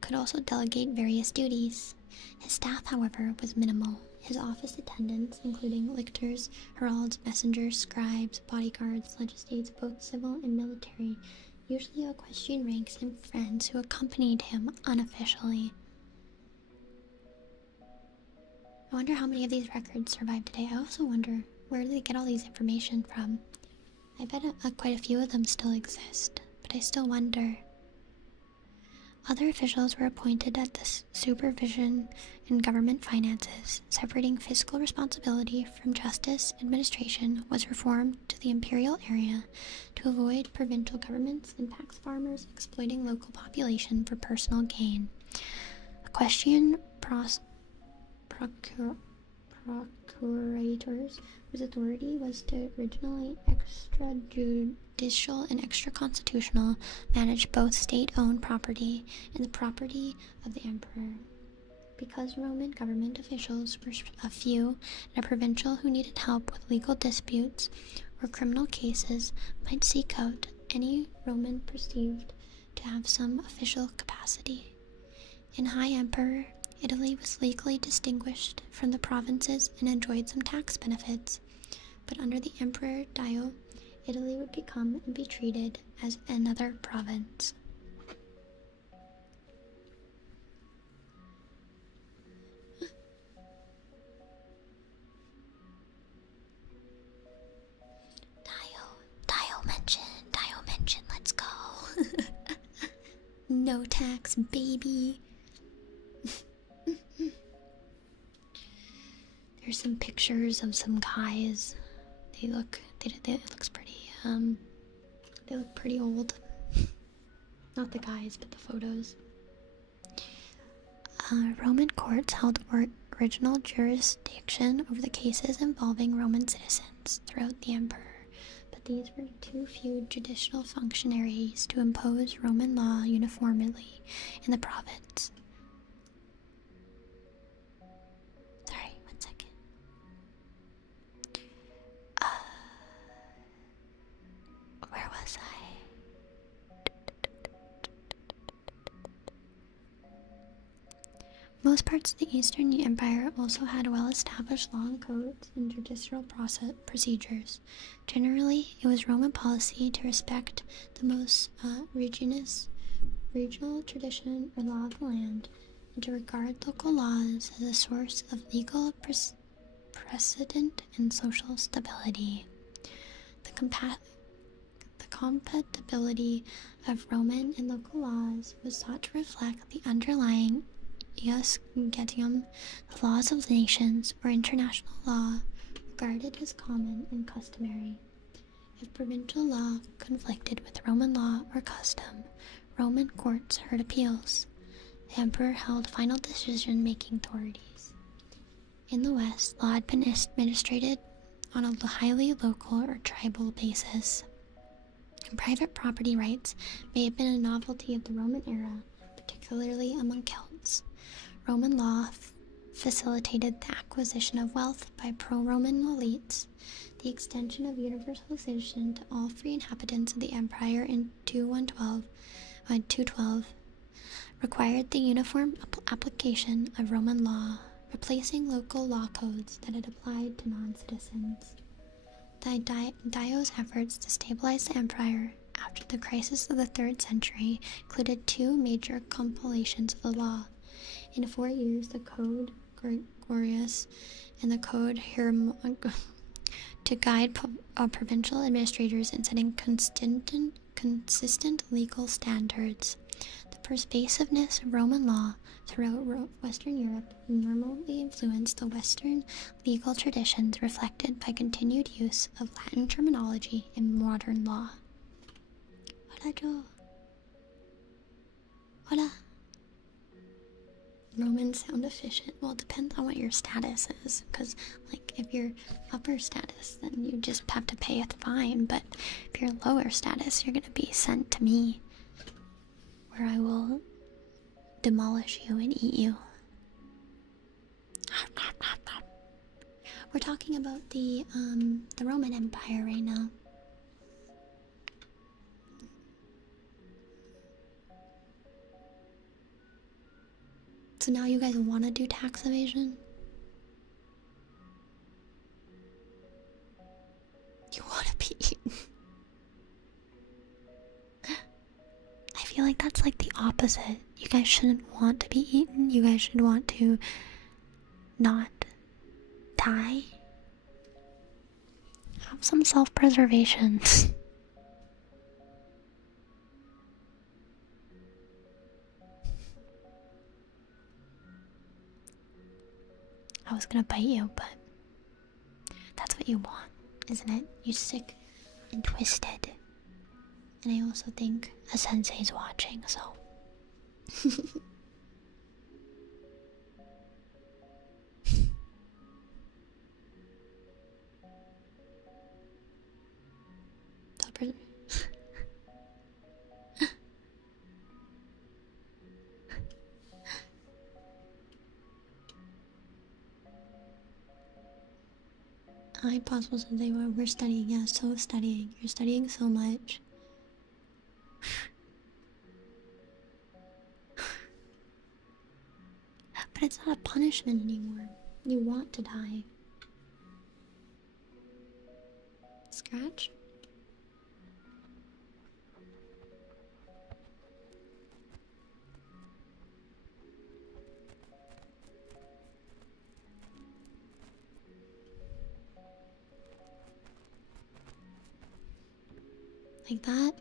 could also delegate various duties. His staff, however, was minimal. His office attendants, including lictors, heralds, messengers, scribes, bodyguards, legislates, both civil and military, usually of equestrian ranks, and friends who accompanied him unofficially. I wonder how many of these records survive today. I also wonder, where do they get all these information from? I bet quite a few of them still exist, but I still wonder. Other officials were appointed at the supervision in government finances. Separating fiscal responsibility from justice administration was reformed to the imperial area to avoid provincial governments and tax farmers exploiting local population for personal gain. Equestrian procurators, whose authority was to originally extrajudicial and extra-constitutional, managed both state-owned property and the property of the emperor. Because Roman government officials were a few, and a provincial who needed help with legal disputes or criminal cases might seek out any Roman perceived to have some official capacity. In High Emperor, Italy was legally distinguished from the provinces and enjoyed some tax benefits, but under the Emperor Dio, Italy would become and be treated as another province. Dio mention, let's go. No tax, baby. There's some pictures of some guys. It looks pretty, they look pretty old. Not the guys, but the photos. Roman courts held original jurisdiction over the cases involving Roman citizens throughout the emperor, but these were too few judicial functionaries to impose Roman law uniformly in the province. Sorry, 1 second. Where was I? Most parts of the Eastern Empire also had well-established law codes and judicial procedures. Generally, it was Roman policy to respect the most regional tradition or law of the land, and to regard local laws as a source of legal precedent and social stability. The compatibility of Roman and local laws was sought to reflect the underlying ius gentium, the laws of nations, or international law, regarded as common and customary. If provincial law conflicted with Roman law or custom, Roman courts heard appeals. The emperor held final decision-making authorities. In the West, law had been administered on a highly local or tribal basis. And private property rights may have been a novelty of the Roman era, particularly among Celts. Roman law facilitated the acquisition of wealth by pro-Roman elites. The extension of universal citizenship to all free inhabitants of the empire in 212 required the uniform application of Roman law, replacing local law codes that had applied to non-citizens. Dio's efforts to stabilize the empire after the crisis of the 3rd century included 2 major compilations of the law. In 4 years, the Code Gregorius and the Code Hieronym to guide provincial administrators in setting consistent legal standards. The pervasiveness of Roman law throughout Western Europe normally influenced the Western legal traditions, reflected by continued use of Latin terminology in modern law. Hola, Joe. Hola. Roman can sound efficient. Well, it depends on what your status is. Because, like, if you're upper status, then you just have to pay a fine. But if you're lower status, you're gonna be sent to me, where I will demolish you and eat you. We're talking about the Roman Empire right now. So now you guys want to do tax evasion? You want to be eaten? I feel like that's like the opposite. You guys shouldn't want to be eaten. You guys should want to not die. Have some self-preservation. I was gonna bite you, but that's what you want, isn't it? You sick and twisted. And I also think a sensei's watching, so. Hi, possible sensei. We're studying. Yeah, so studying. You're studying so much. But it's not a punishment anymore. You want to die. Scratch? Like that?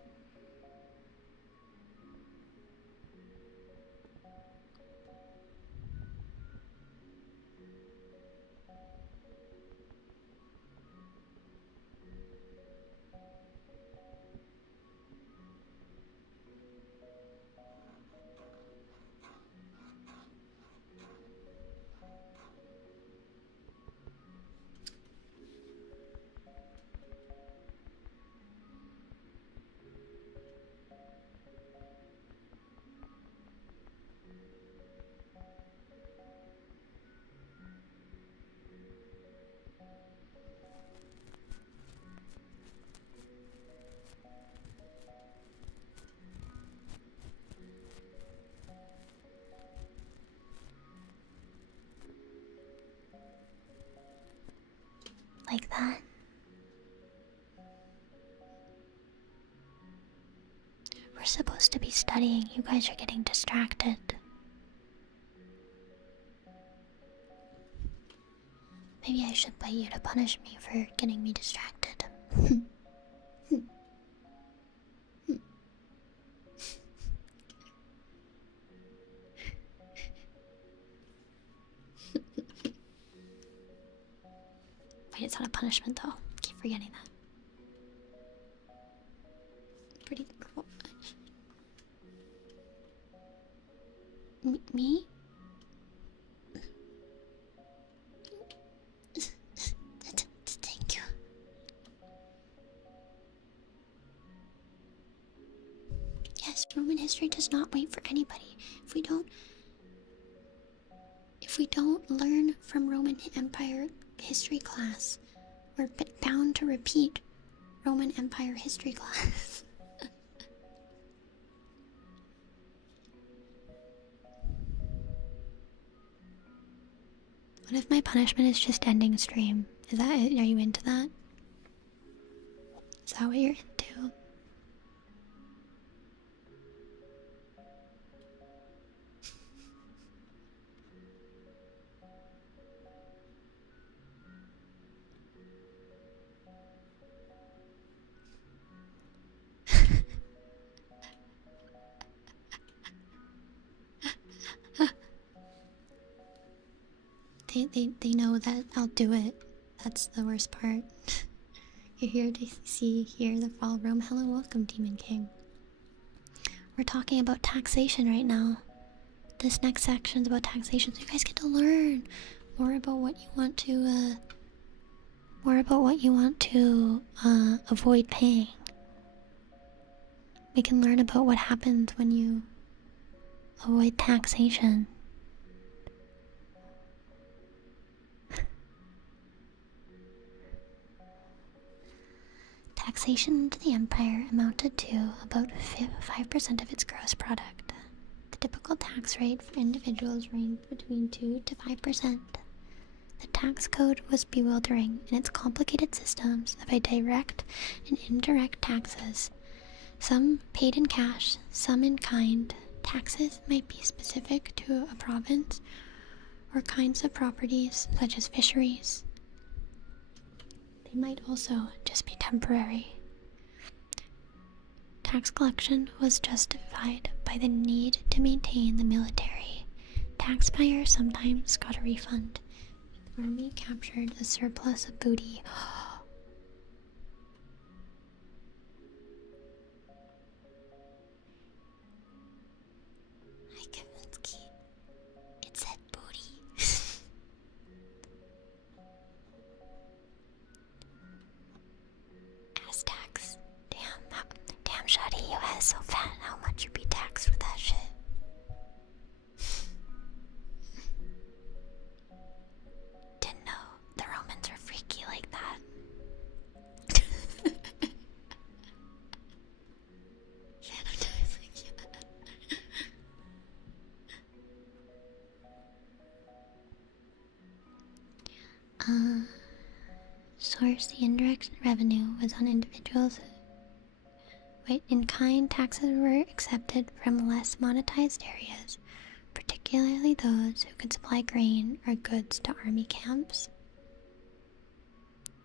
Like that? We're supposed to be studying. You guys are getting distracted. Maybe I should bite you to punish me for getting me distracted. Wait, it's not a punishment though. Keep forgetting that. Pretty cool. Me? Thank you. Yes, Roman history does not wait for anybody. If we don't learn from Roman Empire history class, we're bound to repeat Roman Empire history class. What if my punishment is just ending stream? Is that it? Are you into that? Is that what you're into? They know that I'll do it. That's the worst part. You're here to hear the fall of Rome. Hello, welcome, Demon King. We're talking about taxation right now. this next section is about taxation, so you guys get to learn more about what you want to, avoid paying. We can learn about what happens when you avoid taxation. Taxation into the empire amounted to about 5% of its gross product. The typical tax rate for individuals ranged between 2 to 5%. The tax code was bewildering in its complicated systems of direct and indirect taxes. Some paid in cash, some in kind. Taxes might be specific to a province or kinds of properties, such as fisheries. They might also just be temporary. Tax collection was justified by the need to maintain the military. Taxpayers sometimes got a refund if the army captured a surplus of booty. Hi, Kavinsky. It said booty. As tax. Damn, Shadi, you are so fat. How much you be taxed for that shit? Didn't know the Romans were freaky like that. Source: the indirect revenue was on individuals. In-kind taxes were accepted from less monetized areas, particularly those who could supply grain or goods to army camps.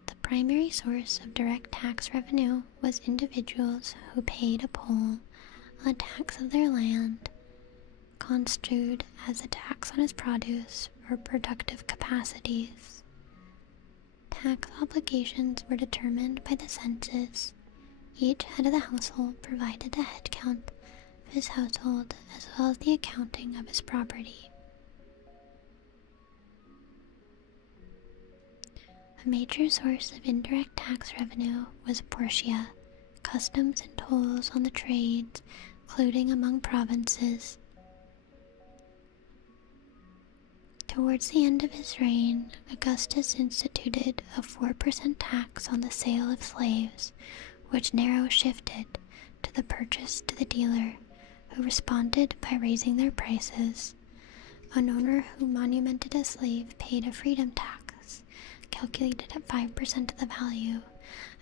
The primary source of direct tax revenue was individuals who paid a poll on the tax of their land, construed as a tax on its produce or productive capacities. Tax obligations were determined by the census. Each head of the household provided a head count of his household as well as the accounting of his property. A major source of indirect tax revenue was portia, customs and tolls on the trades, including among provinces. Towards the end of his reign, Augustus instituted a 4% tax on the sale of slaves, which Nero shifted to the purchase to the dealer, who responded by raising their prices. An owner who monumented a slave paid a freedom tax, calculated at 5% of the value.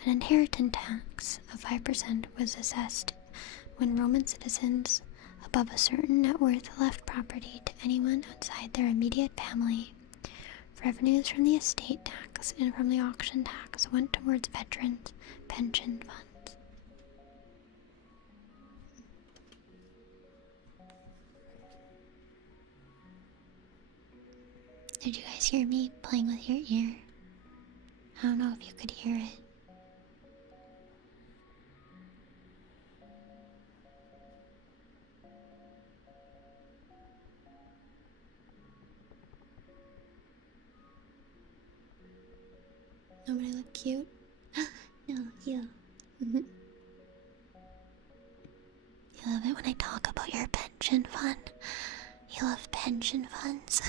An inheritance tax of 5% was assessed when Roman citizens above a certain net worth left property to anyone outside their immediate family. Revenues from the estate tax and from the auction tax went towards veterans' pension funds. Did you guys hear me playing with your ear? I don't know if you could hear it. Nobody look cute? No, you. You love it when I talk about your pension fund. You love pension funds.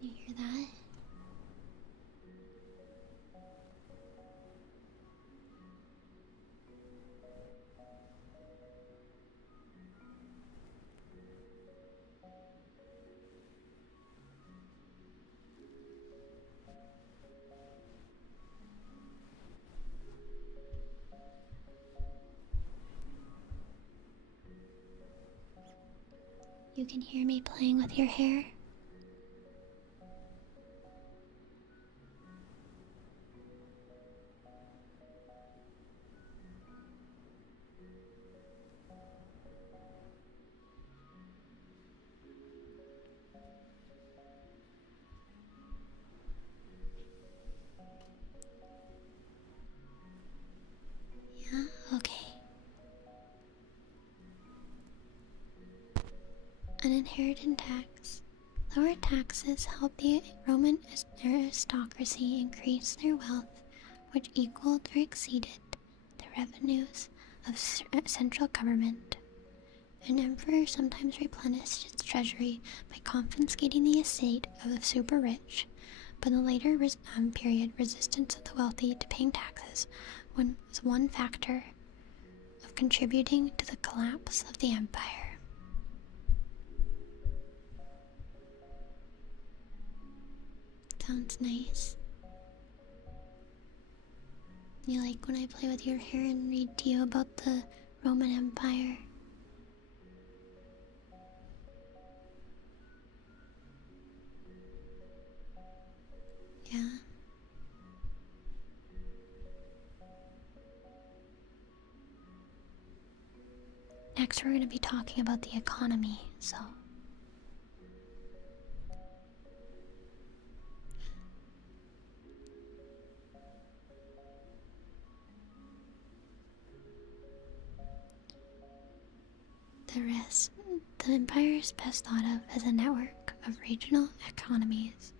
Can you hear that? You can hear me playing with your hair? inheritance tax. Lower taxes helped the Roman aristocracy increase their wealth, which equaled or exceeded the revenues of central government. An emperor sometimes replenished its treasury by confiscating the estate of the super-rich, but in the later period, resistance of the wealthy to paying taxes was one factor of contributing to the collapse of the empire. Sounds nice. You like when I play with your hair and read to you about the Roman Empire? Yeah. Next, we're going to be talking about the economy, so. The empire is best thought of as a network of regional economies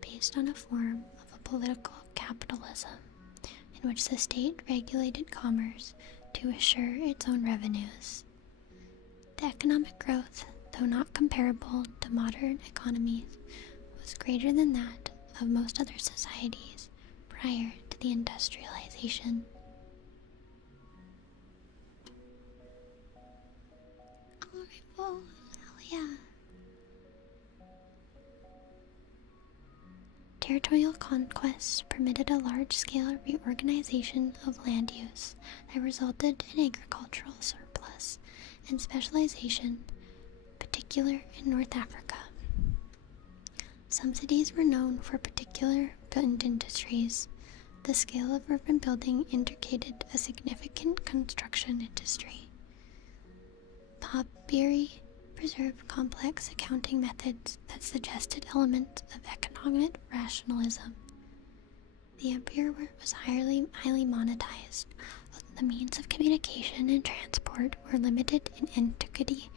based on a form of a political capitalism in which the state regulated commerce to assure its own revenues. The economic growth, though not comparable to modern economies, was greater than that of most other societies prior to the industrialization. Oh, hell yeah. Territorial conquests permitted a large-scale reorganization of land use that resulted in agricultural surplus and specialization, particularly in North Africa. Some cities were known for particular industries. The scale of urban building indicated a significant construction industry. Papyri preserved complex accounting methods that suggested elements of economic rationalism. The empire was highly monetized. The means of communication and transport were limited in antiquity.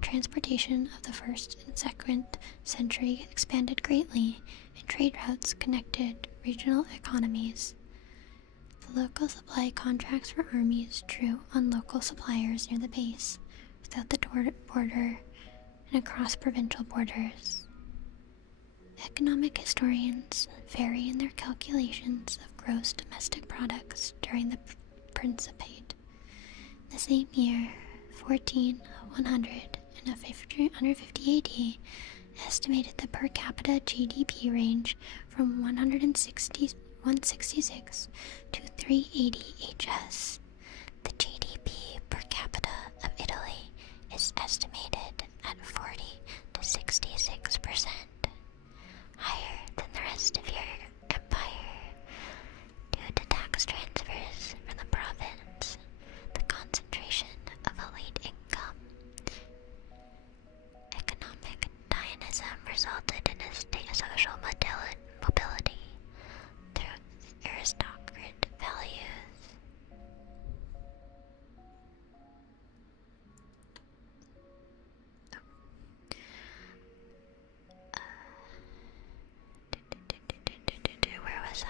Transportation of the 1st and 2nd century expanded greatly, and trade routes connected regional economies. The local supply contracts for armies drew on local suppliers near the base, without the border, and across provincial borders. Economic historians vary in their calculations of gross domestic products during the Principate. The same year, 150 AD, estimated the per capita GDP range from 166 to 380 HS. The GDP per capita of Italy is estimated at 40 to 66%, higher than the rest of your empire. Due to tax transfers from the province, the concentration of elite income, economic dynamism resulted in a state of social mobility through aristocratic values. Where was I?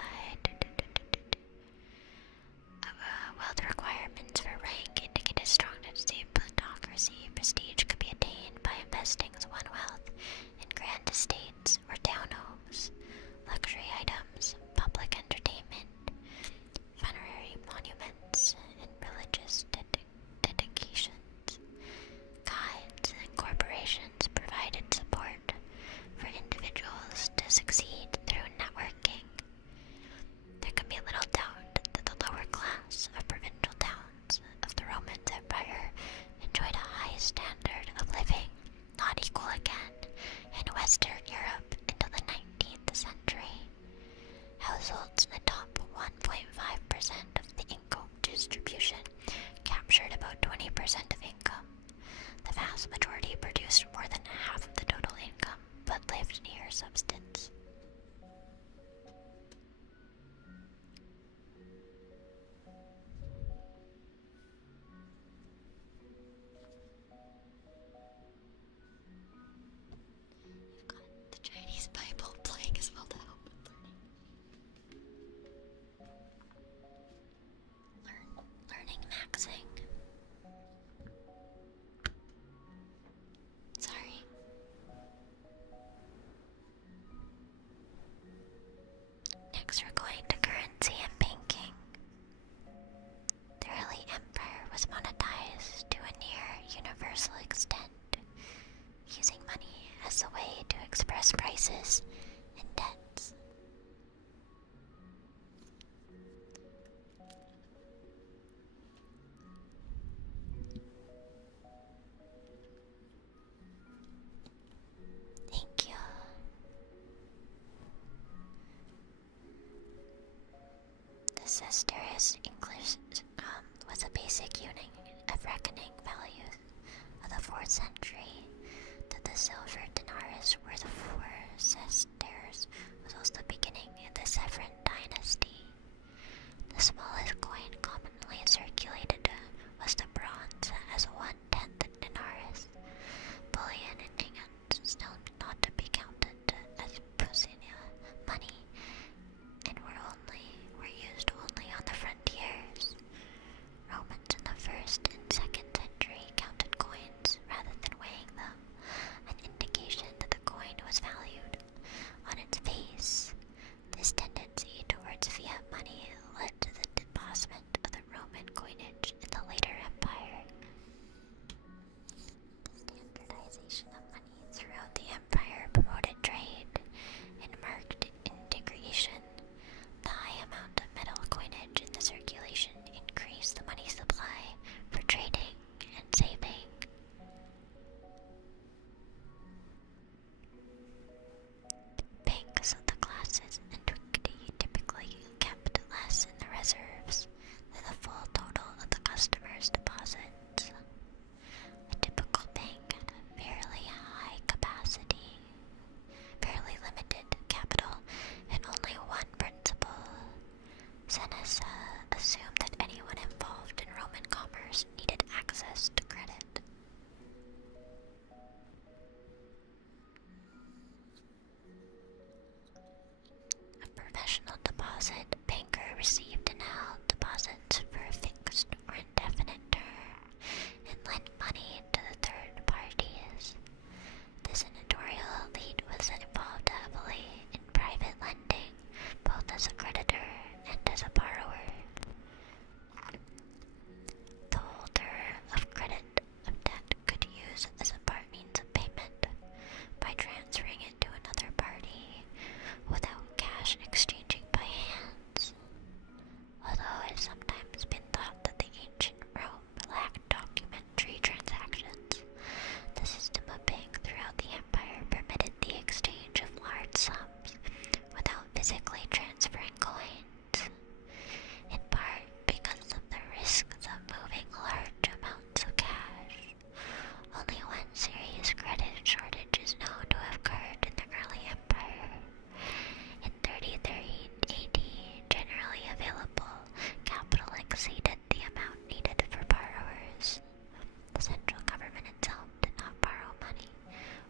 Wealth requirements for rank indicate a strong plutocracy. Prestige could be attained by investing one's wealth in grand estates or townhomes, luxury items, public entertainment, funerary monuments, and religious dedications. Guides and corporations provided support for individuals to succeed through networking. There can be little doubt that the lower class of provincial towns of the Roman Empire enjoyed a high standard of living, not equal again in Western Europe until the 19th century. Households in the top 1.5% of the income distribution captured about 20% of income. The vast majority produced more than half of the total income, but lived near substance. sesterce English was a basic unit of reckoning values of the 4th century. That the silver denarius worth 4 sesterces was also the beginning of the Severan dynasty. The smallest coin commonly circulated was the bronze as 1/10 denarius. Bullion and ingots still not to be counted as pusinia money, and were used only on the frontiers. Romans in the 1st and 2nd century counted coins rather than weighing them, an indication that the coin was valued on its face. This tendency towards fiat money led to the debasement of the Roman coinage in the later empire. The standardization of money throughout the empire promoted trade and marked integration. The high amount of metal coinage in the circulation increased the money supply for trading and saving. Banks of the classes antiquity typically kept less in the reserves than the full total of the customer's deposits. A typical bank had a fairly high capacity, fairly limited capital, and only one principal. Seneca assumed that anyone involved in Roman commerce needed access to credit. A professional deposit banker received and held deposits for a fixed or indefinite term and lent money to the third parties. The senatorial elite was involved heavily in private lending, both as a creditor and as a borrower. The holder of credit of debt could use as a part means of payment by transferring it to another party without cash exchanging by hands. Although it has sometimes been thought that the ancient Rome lacked documentary transactions, the system of paying throughout the empire permitted the exchange of large sums without physically transferring coins, in part because of the risks of moving large amounts of cash. Only one serious credit shortage is known to have occurred in the early empire. In 33 AD, generally available capital exceeded the amount needed for borrowers. The central government itself did not borrow money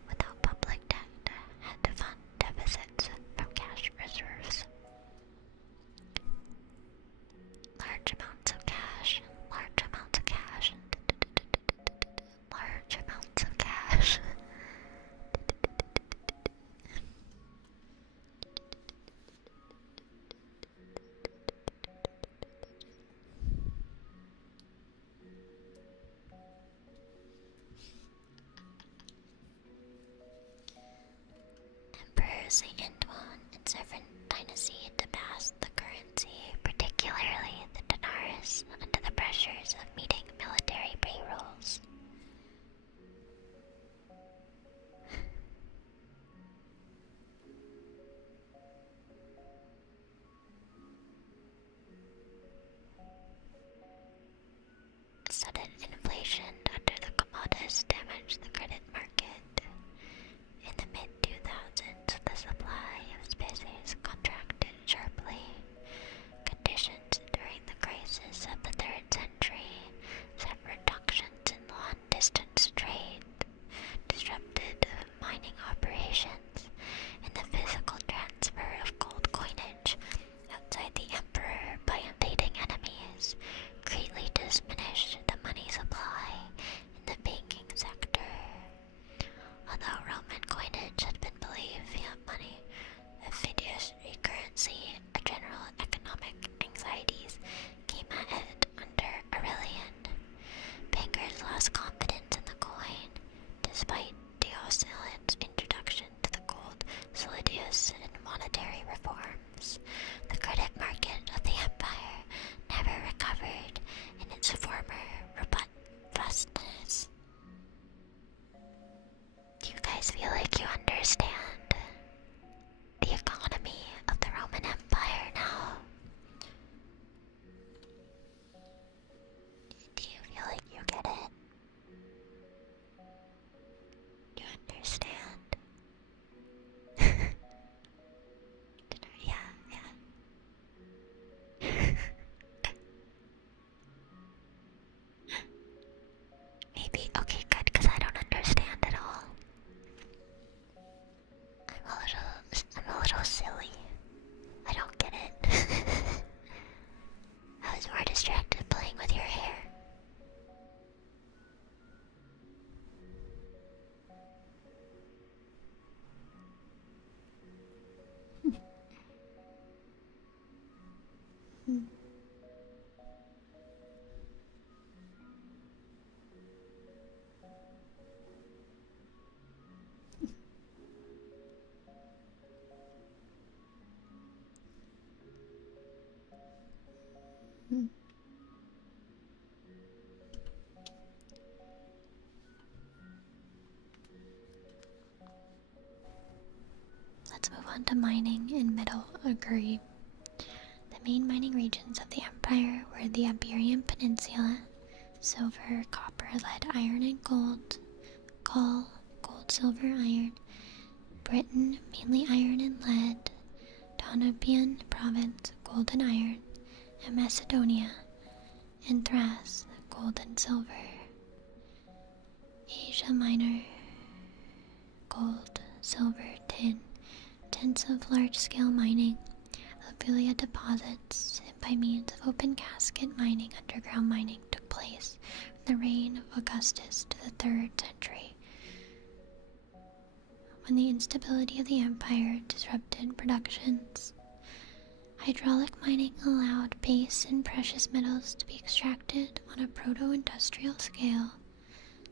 without public debt, had to fund deficits from cash reserves. Large amounts of cash, large amounts of cash, large amounts of cash. Emperor St. Antoine and Severan dynasty debased the currency, particularly the denarius, under the pressures of meeting military payrolls. Sudden inflation under the commodities damaged the credit market. In the mid-2000s, the supply Let's move on to mining in Middle Aguri. The main mining regions of the empire were the Iberian Peninsula, silver, copper, lead, iron, and gold, Gaul, gold, silver, iron, Britain, mainly iron and lead, Danubian province, gold and iron, and Macedonia, and Thrace, gold and silver. Asia Minor, gold, silver, tin, intensive large-scale mining, Alluvial deposits, and by means of open casket mining, underground mining took place from the reign of Augustus to the 3rd century, when the instability of the empire disrupted productions. Hydraulic mining allowed base and precious metals to be extracted on a proto-industrial scale.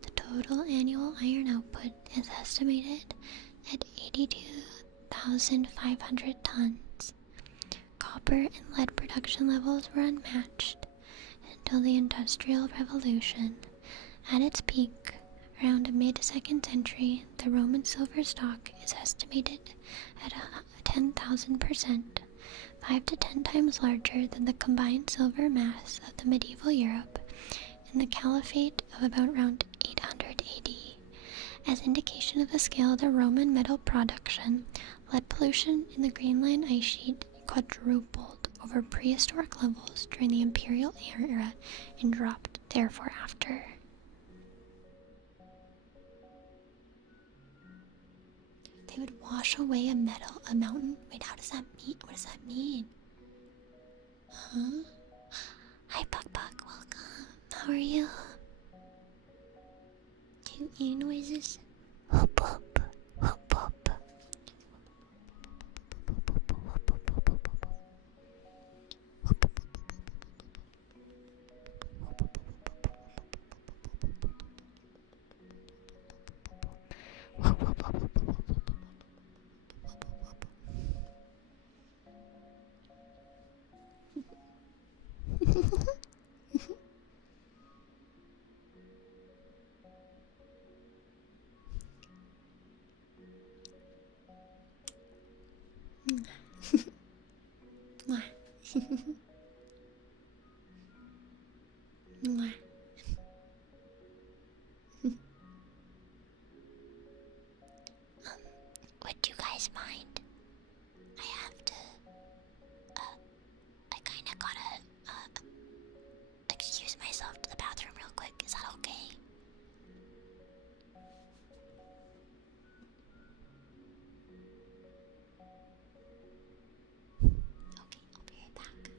The total annual iron output is estimated at 82,500 tons. Copper and lead production levels were unmatched until the Industrial Revolution. At its peak, around mid-2nd century, the Roman silver stock is estimated at 10,000%, 5 to 10 times larger than the combined silver mass of the medieval Europe in the Caliphate of about around 800 AD. As indication of the scale of the Roman metal production, lead pollution in the Greenland ice sheet quadrupled over prehistoric levels during the Imperial era and dropped therefore after. They would wash away a mountain? Wait, how does that mean? What does that mean? Huh? Hi, Puck Puck, welcome. How are you? Cute ear noises. Whoop whoop, whoop whoop. Would you guys mind? I have to, I kinda gotta, excuse myself to the bathroom real quick. Is that okay? Okay, I'll be right back.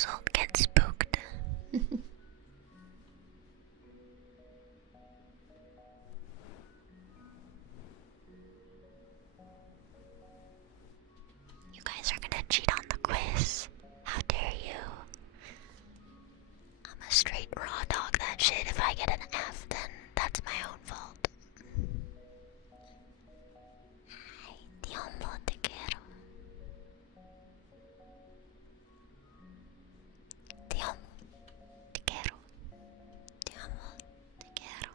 result, get spooked. You guys are gonna cheat on the quiz. How dare you? I'm a straight raw dog that shit. If I get an F, then that's my own fault. Hi, ti amo, te quiero. Ti amo, te quiero. Ti amo, te quiero.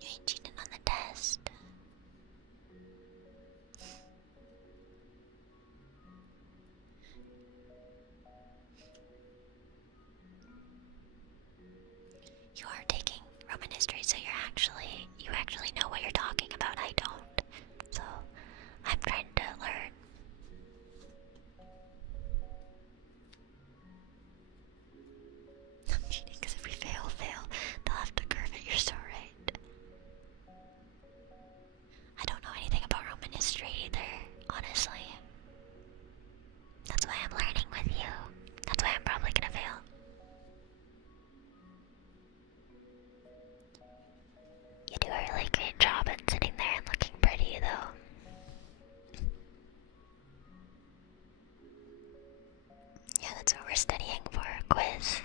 You ain't cheating on the test. You are taking Roman history, so you actually know what you're talking about. I don't. So I'm trying to learn. I'm cheating because if we fail, they'll have to curve it. You're so right. I don't know anything about Roman history either, honestly. That's why I'm learning with you. That's why I'm probably gonna fail. You do a really great job at sitting there and looking pretty, though. Yeah, that's what we're studying for a quiz.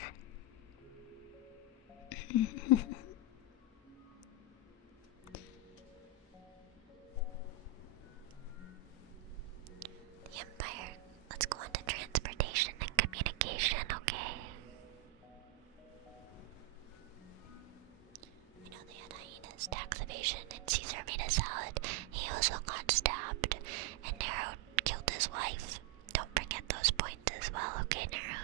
The Empire. Let's go on to transportation and communication, okay? I know they had hyenas, taxation, and Caesar made a salad. He also got stabbed, and Nero killed his wife. Don't forget those points as well, okay, Nero?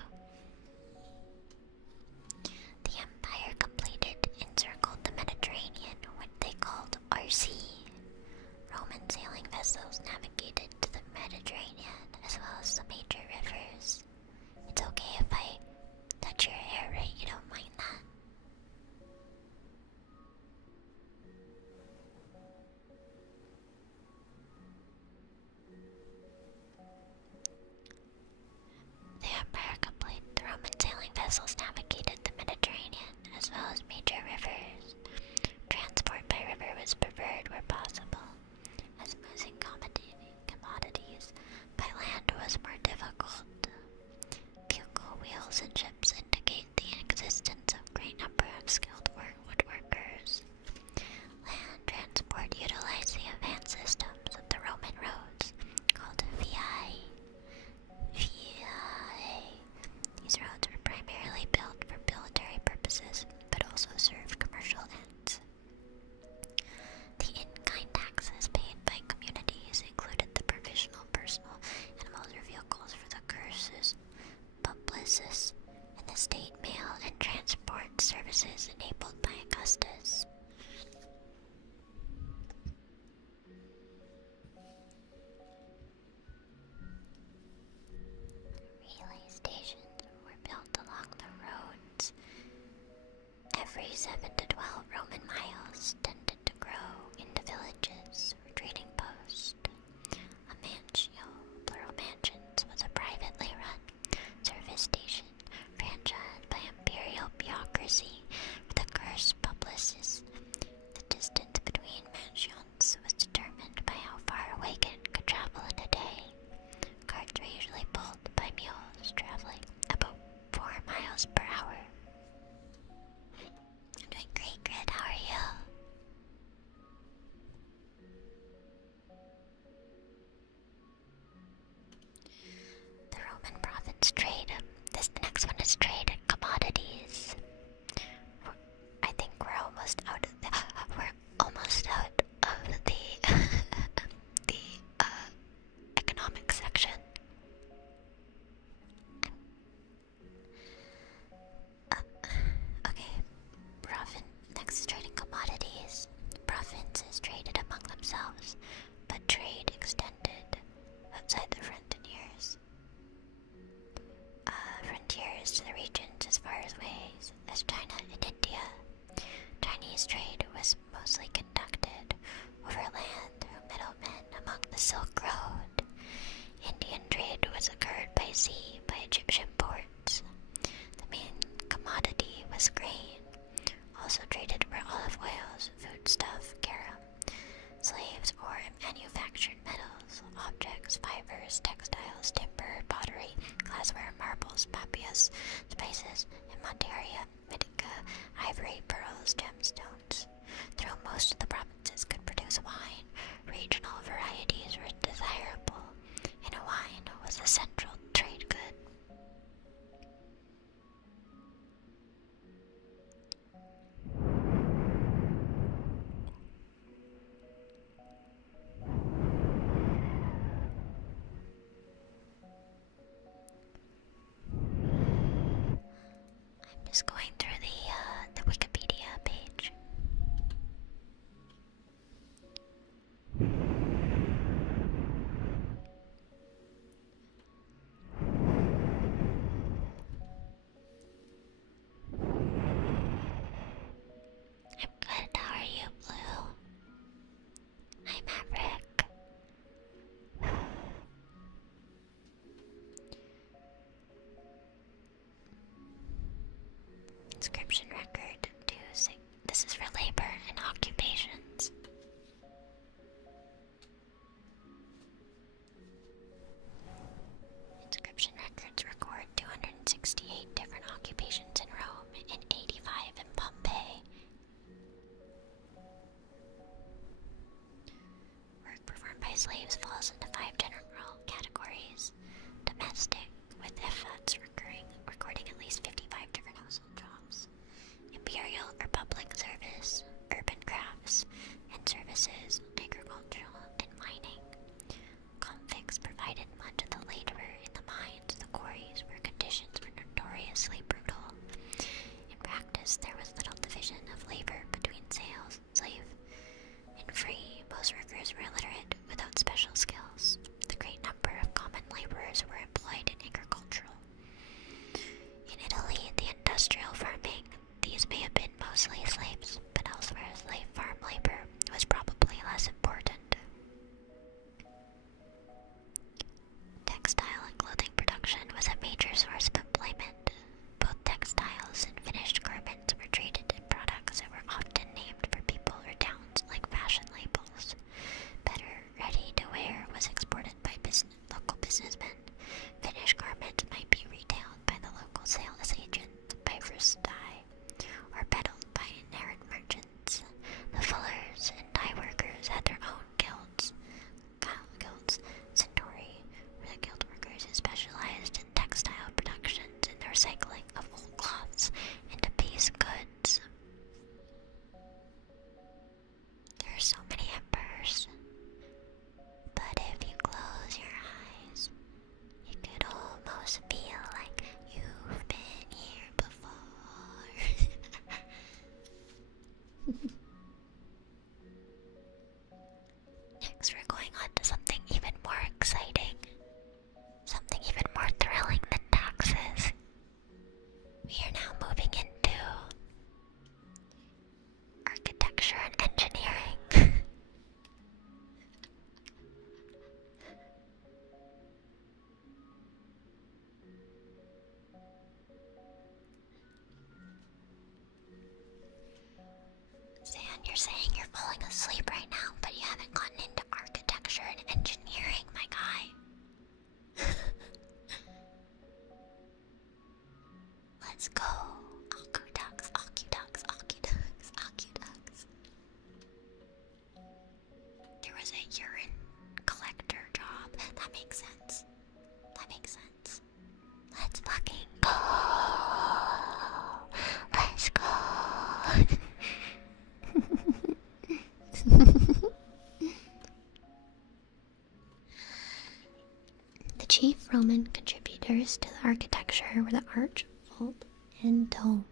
The Empire completed encircled the Mediterranean, what they called RC. Roman sailing vessels navigated to the Mediterranean as well as the major rivers. It's okay if I touch your hair, right? You don't mind that? The Empire complete. The Roman sailing vessels navigated the Mediterranean as well as major rivers. Transport by river was preferred where possible, as moving commodities by land was more difficult. Bugle wheels and ships indicate the existence manufactured metals, objects, fibers, textiles, timber, pottery, glassware, marbles, papias, spices, Monteria, Mitica, ivory, pearls, gemstones. Though most of the provinces could produce wine, regional varieties were desirable, and wine was a central trade good. I'm just going through the Wikipedia page. I'm good. How are you, Blue? Hi, Maverick. Inscription record to this is for labor and occupations. Inscription records record 268 different occupations in Rome and 85 in Pompeii. Work performed by slaves falls into 5 general categories. Domestic, with efforts recording at least 55 different household jobs. Imperial or public service, urban crafts, and services, agricultural and mining. Convicts provided much of the labor in the mines, the quarries, where conditions were notoriously brutal. In practice, there was little division of labor between slave, and free. Most workers were illiterate without special skills. The great number of common laborers were employed in agricultural. In Italy, the industrial farming, these may have been mostly slaves, but elsewhere, slave farm labor was probably less important. Textile and clothing production was a major source of employment. Both textiles and finished garments were traded in products that were often named for people or towns, like fashion labels. Better ready-to-wear was exported by local businessmen. Finished garments might be retailed by the local sales agent, by Versailles, or peddled by inherent merchants. The fullers and dye workers had their own guilds. Centauri were the guild workers who specialized in textile productions and the recycling of old cloths into piece goods. There are so many emperors, but if you close your eyes, you could almost feel like you've been here before. Next, we're going on to something even more exciting, something even more thrilling than taxes. We are now moving into architecture and engineering. Zan, you're saying you're falling asleep right now, but you haven't gotten into architecture and engineering, my guy. Let's go. Aqueducts, aqueducts, aqueducts, aqueducts. There was a urine collector job. That makes sense. That makes sense. Let's fucking go. Let's go. The chief Roman contributors to the architecture were the arch, vault, and dome.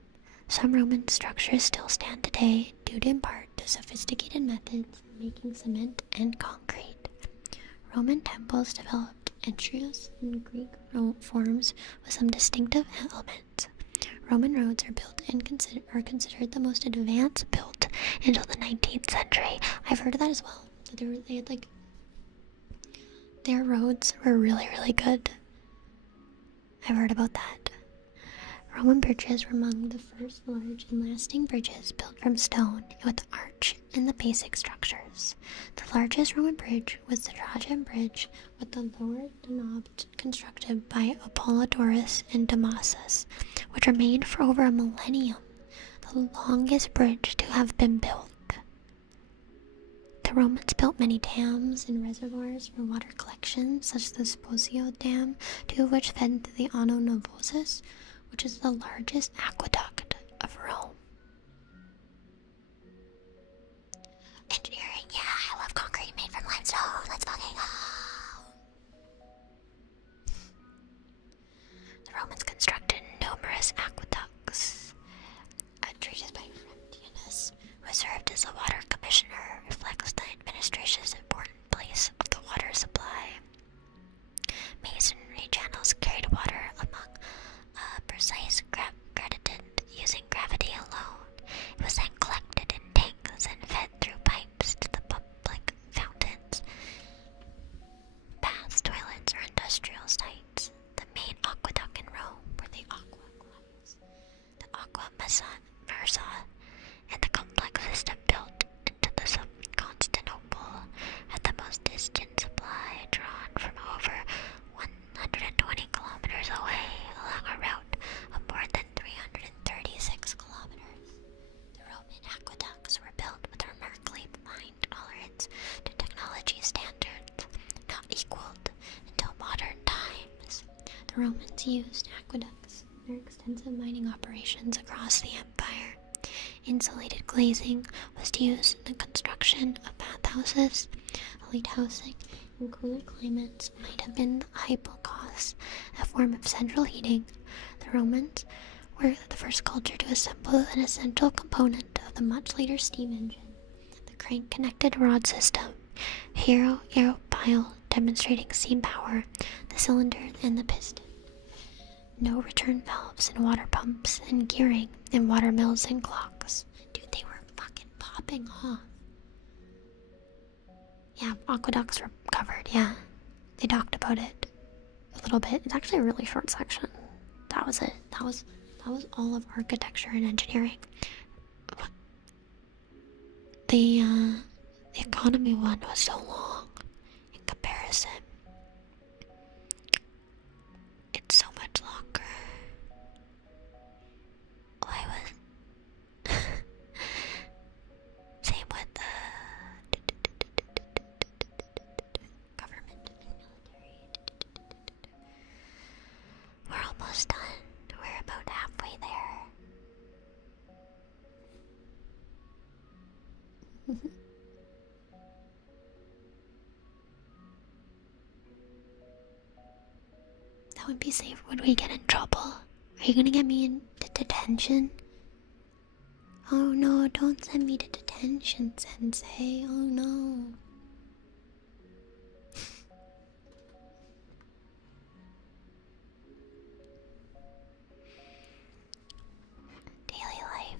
Some Roman structures still stand today, due in part to sophisticated methods in making cement and concrete. Roman temples developed entries in Greek forms with some distinctive elements. Roman roads are built and considered the most advanced built until the 19th century. I've heard of that as well. They had like their roads were really, really good. I've heard about that. Roman bridges were among the first large and lasting bridges built from stone with arch in the basic structures. The largest Roman bridge was the Trajan Bridge, with the lower Danube constructed by Apollodorus and Damasus, which remained for over a millennium, the longest bridge to have been built. The Romans built many dams and reservoirs for water collection, such as the Sposio Dam, two of which fed into the Anno Novosus, which is the largest aqueduct of Rome. Engineering, yeah, I love concrete made from limestone. Let's fucking go! The Romans constructed numerous aqueducts. A treatise by Fractianus, who served as a water commissioner, reflects the administration's important place of the water supply. Masonry channels carried water among precise gradient using gravity alone. It was then collected in tanks and fed through pipes to the public fountains, baths, toilets, or industrial sites. The main aqueduct in Rome were the Aqua Claudius, the Aqua Mursa, and the complex system built into the Constantinople had the most distant supply, drawn from over 120 kilometers away along a route of more than 336 kilometers. The Roman aqueducts were built with remarkably fine tolerance to technology standards, not equaled until modern times. The Romans used aqueducts in their extensive mining operations across the empire. Insulated glazing was used in the construction of bathhouses. Elite housing in cooler climates might have been hypocausts, a form of central heating. The Romans were the first culture to assemble an essential component of the much later steam engine, the crank-connected rod system, aeropile, demonstrating steam power, the cylinder and the piston. No return valves in water pumps and gearing in water mills and clocks. Dude, they were fucking popping off. Yeah, aqueducts were covered, yeah. They talked about it a little bit. It's actually a really short section. That was it. That was all of architecture and engineering. The economy one was so long in comparison. It's so much longer. Why was same with the government and military. We're almost done. We're about halfway there. That would be safe. Would we get in trouble? Are you gonna get me into detention? Oh no, don't send me to detention, Sensei. Oh no. Daily life.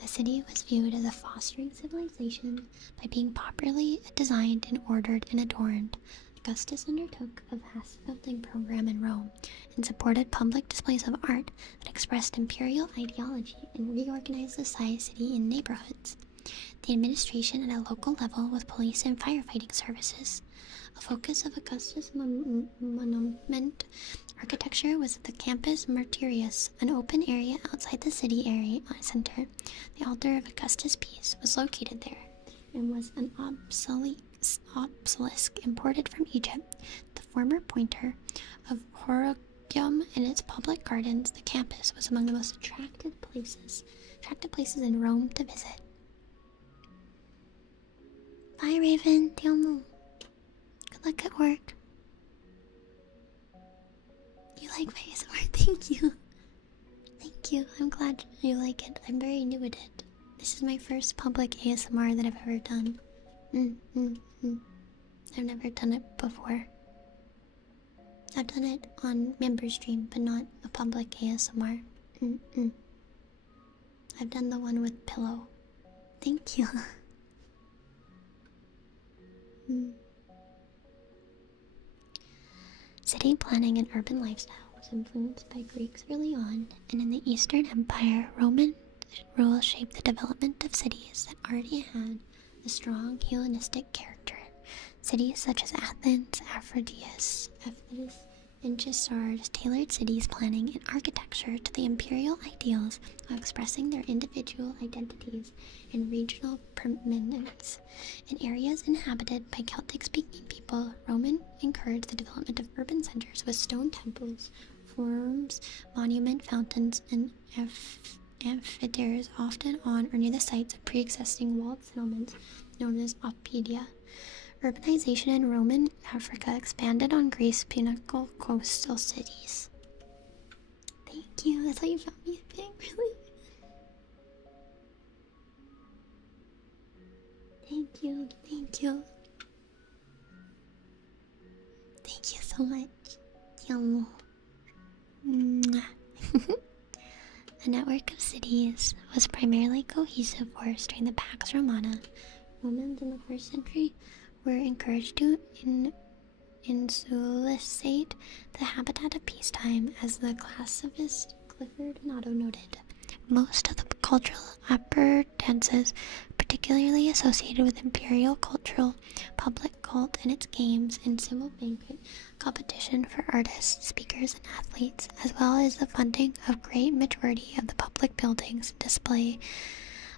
The city was viewed as a fostering civilization by being properly designed and ordered and adorned. Augustus undertook a vast building program in Rome and supported public displays of art that expressed imperial ideology and reorganized the city in neighborhoods. The administration at a local level with police and firefighting services. A focus of Augustus' monument architecture was the Campus Martyrius, an open area outside the city area center. The altar of Augustus' Peace was located there and was an obelisk imported from Egypt, the former pointer of Horologium and its public gardens. The campus was among the most attractive places in Rome to visit. Bye, Raven. Ti amo. Good luck at work. You like my ASMR? Thank you. Thank you. I'm glad you like it. I'm very new at it. This is my first public ASMR that I've ever done. I've never done it before. I've done it on member stream, but not a public ASMR. I've done the one with pillow. Thank you. City planning and urban lifestyle was was influenced by Greeks early on, and in the Eastern Empire, Roman rule shaped the development of cities that already had a strong Hellenistic character. Cities such as Athens, Ephesus, and Chisars tailored cities planning and architecture to the imperial ideals of expressing their individual identities and regional permanence. In areas inhabited by Celtic-speaking people, Roman encouraged the development of urban centers with stone temples, forums, monument fountains, and amphitheaters, often on or near the sites of pre-existing walled settlements known as oppida. Urbanization in Roman Africa expanded on Greece's pinnacle coastal cities. Thank you. I thought you found me a thing, really? Thank you. Thank you. Thank you so much. Yum. A network of cities was primarily cohesive force during the Pax Romana. Romans in the 1st century were encouraged to insulicate the habitat of peacetime, as the classicist Clifford Notto noted. Most of the cultural appurtenances, particularly associated with imperial cultural, public cult and its games and civil banquet competition for artists, speakers, and athletes, as well as the funding of great majority of the public buildings display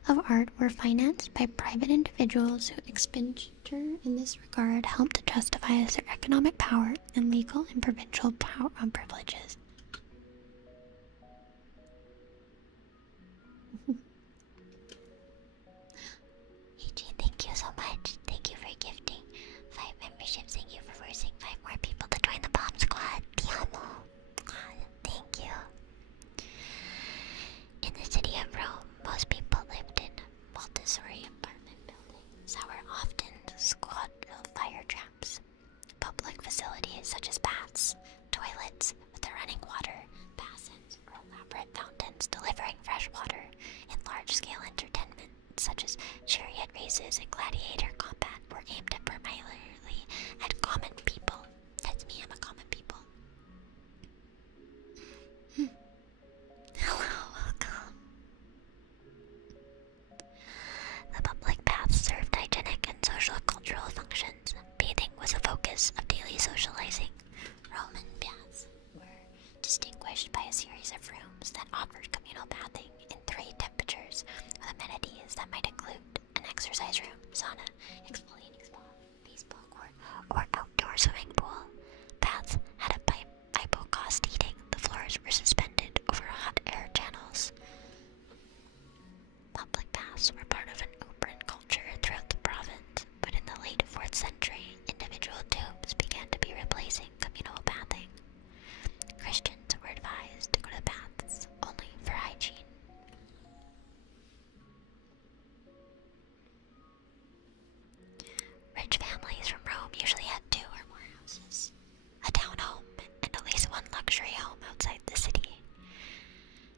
of art, were financed by private individuals whose expenditure in this regard helped to justify their economic power and legal and provincial power and privileges. EJ, thank you so much. Thank you for gifting 5 memberships. Thank you for forcing 5 more people to join the bomb squad. Ti amo. Thank you. In the city of Rome, most people lived in multi-story apartment buildings that were often squat fire traps. Public facilities such as baths, toilets with the running water, basins, or elaborate fountains delivering fresh water, and large-scale entertainment such as chariot races and gladiator combat were aimed at primarily at common people. That's me, I'm a common people. Hello, welcome. The public baths served hygienic and social cultural functions. Bathing was a focus of daily socializing. Roman baths were distinguished by a series of rooms that offered communal bathing in 3 temperatures, with amenities that might include an exercise room, sauna, exfoliating spa, baseball court, or outdoor swimming pool. Baths had a hypocaust heating. The floors were suspended over hot air channels. Public baths were part of an open culture throughout the province, but in the late 4th century, individual tubes began to be replacing communal bathing. Christians were advised to go to baths only for hygiene. Rich families from Rome usually had 2 or more houses, a townhome, and at least 1 luxury home outside the city.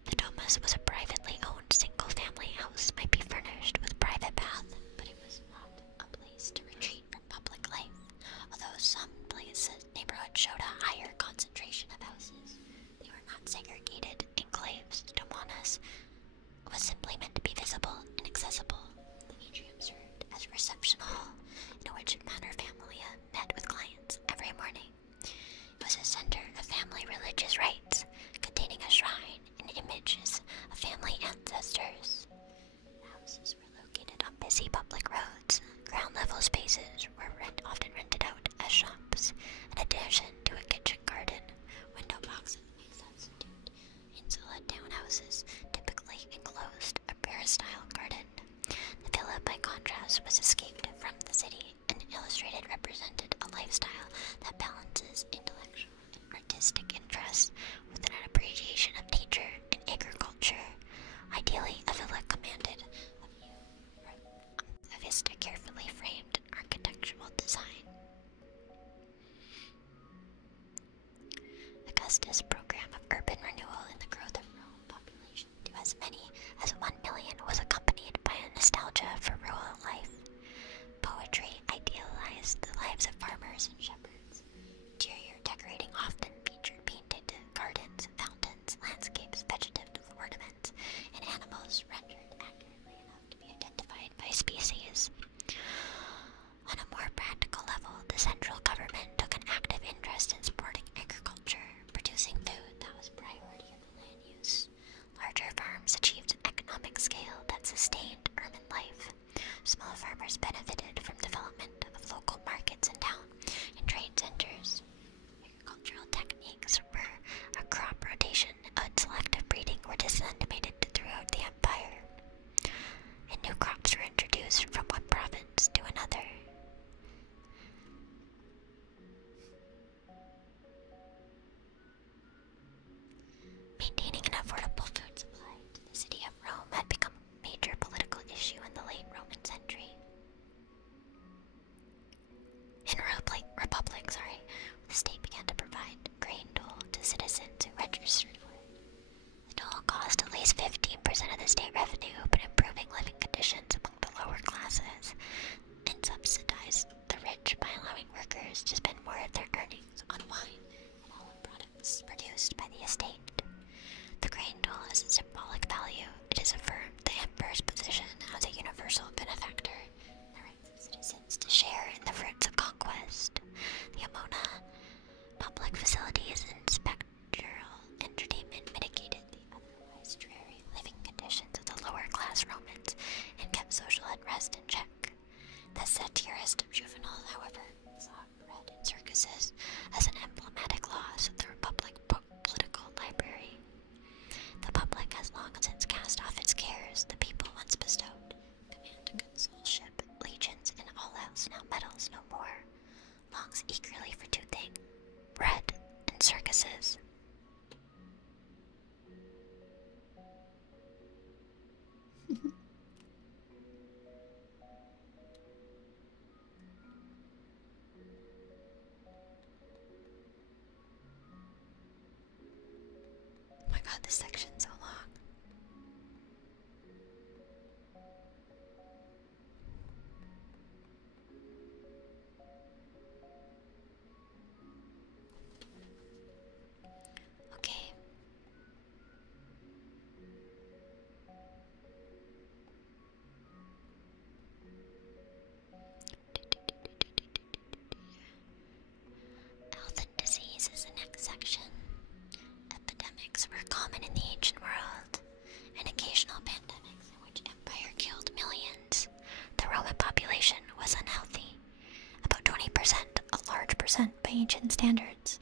The domus was a privately owned single-family house, might be furnished with private bath, but it was not a place to retreat from public life. Although some neighborhoods showed a higher concentration of houses, they were not segregated enclaves. Domus was simply meant to be visible and accessible. The atrium served as a reception hall in which manor familia met with clients every morning. It was a center of family religious rites, containing a shrine and images of family ancestors. The houses were located on busy public roads. Ground-level spaces were often rented out as shops, in addition to a kitchen garden. Window boxes may substitute insula townhouses, typically enclosed a peristyle garden. The villa, by contrast, was escaped from the city and illustrated represented a lifestyle that balances intellectual and artistic interests with an appreciation of nature and agriculture. Ideally, a villa commanded a view of vista carefully framed architectural design. Augustus' program of urban renewal and the growth of Rome population to as many as 1 million was accompanied by a nostalgia for rural life. Poetry idealized the lives of farmers and shepherds. Interior decorating often featured painted gardens the state began to provide grain dole to citizens who registered for it. The dole cost at least 15% of the state revenue, but improving living conditions among the lower classes, and subsidized the rich by allowing workers to spend more of their earnings on wine and olive products produced by the estate. The grain dole has a symbolic value. It has affirmed the emperor's position as a universal benefactor and the rights of citizens to share in the fruits of conquest. The Amona public facilities and spectral entertainment mitigated the otherwise dreary living conditions of the lower class Romans and kept social unrest in check. The satirist Juvenal, however, saw bread in circuses as an emblematic loss of the Republic political library. The public has long since cast off its cares, the people once bestowed. Command a good soulship, legions, and all else now meddles no more. Longs eagerly for two things, bread and circuses. Oh my god, this section's so long. Okay. Health and disease is the next section. Epidemics were common in the ancient world, and occasional pandemics in which empire killed millions. The Roman population was unhealthy, about 20%, a large percent by ancient standards.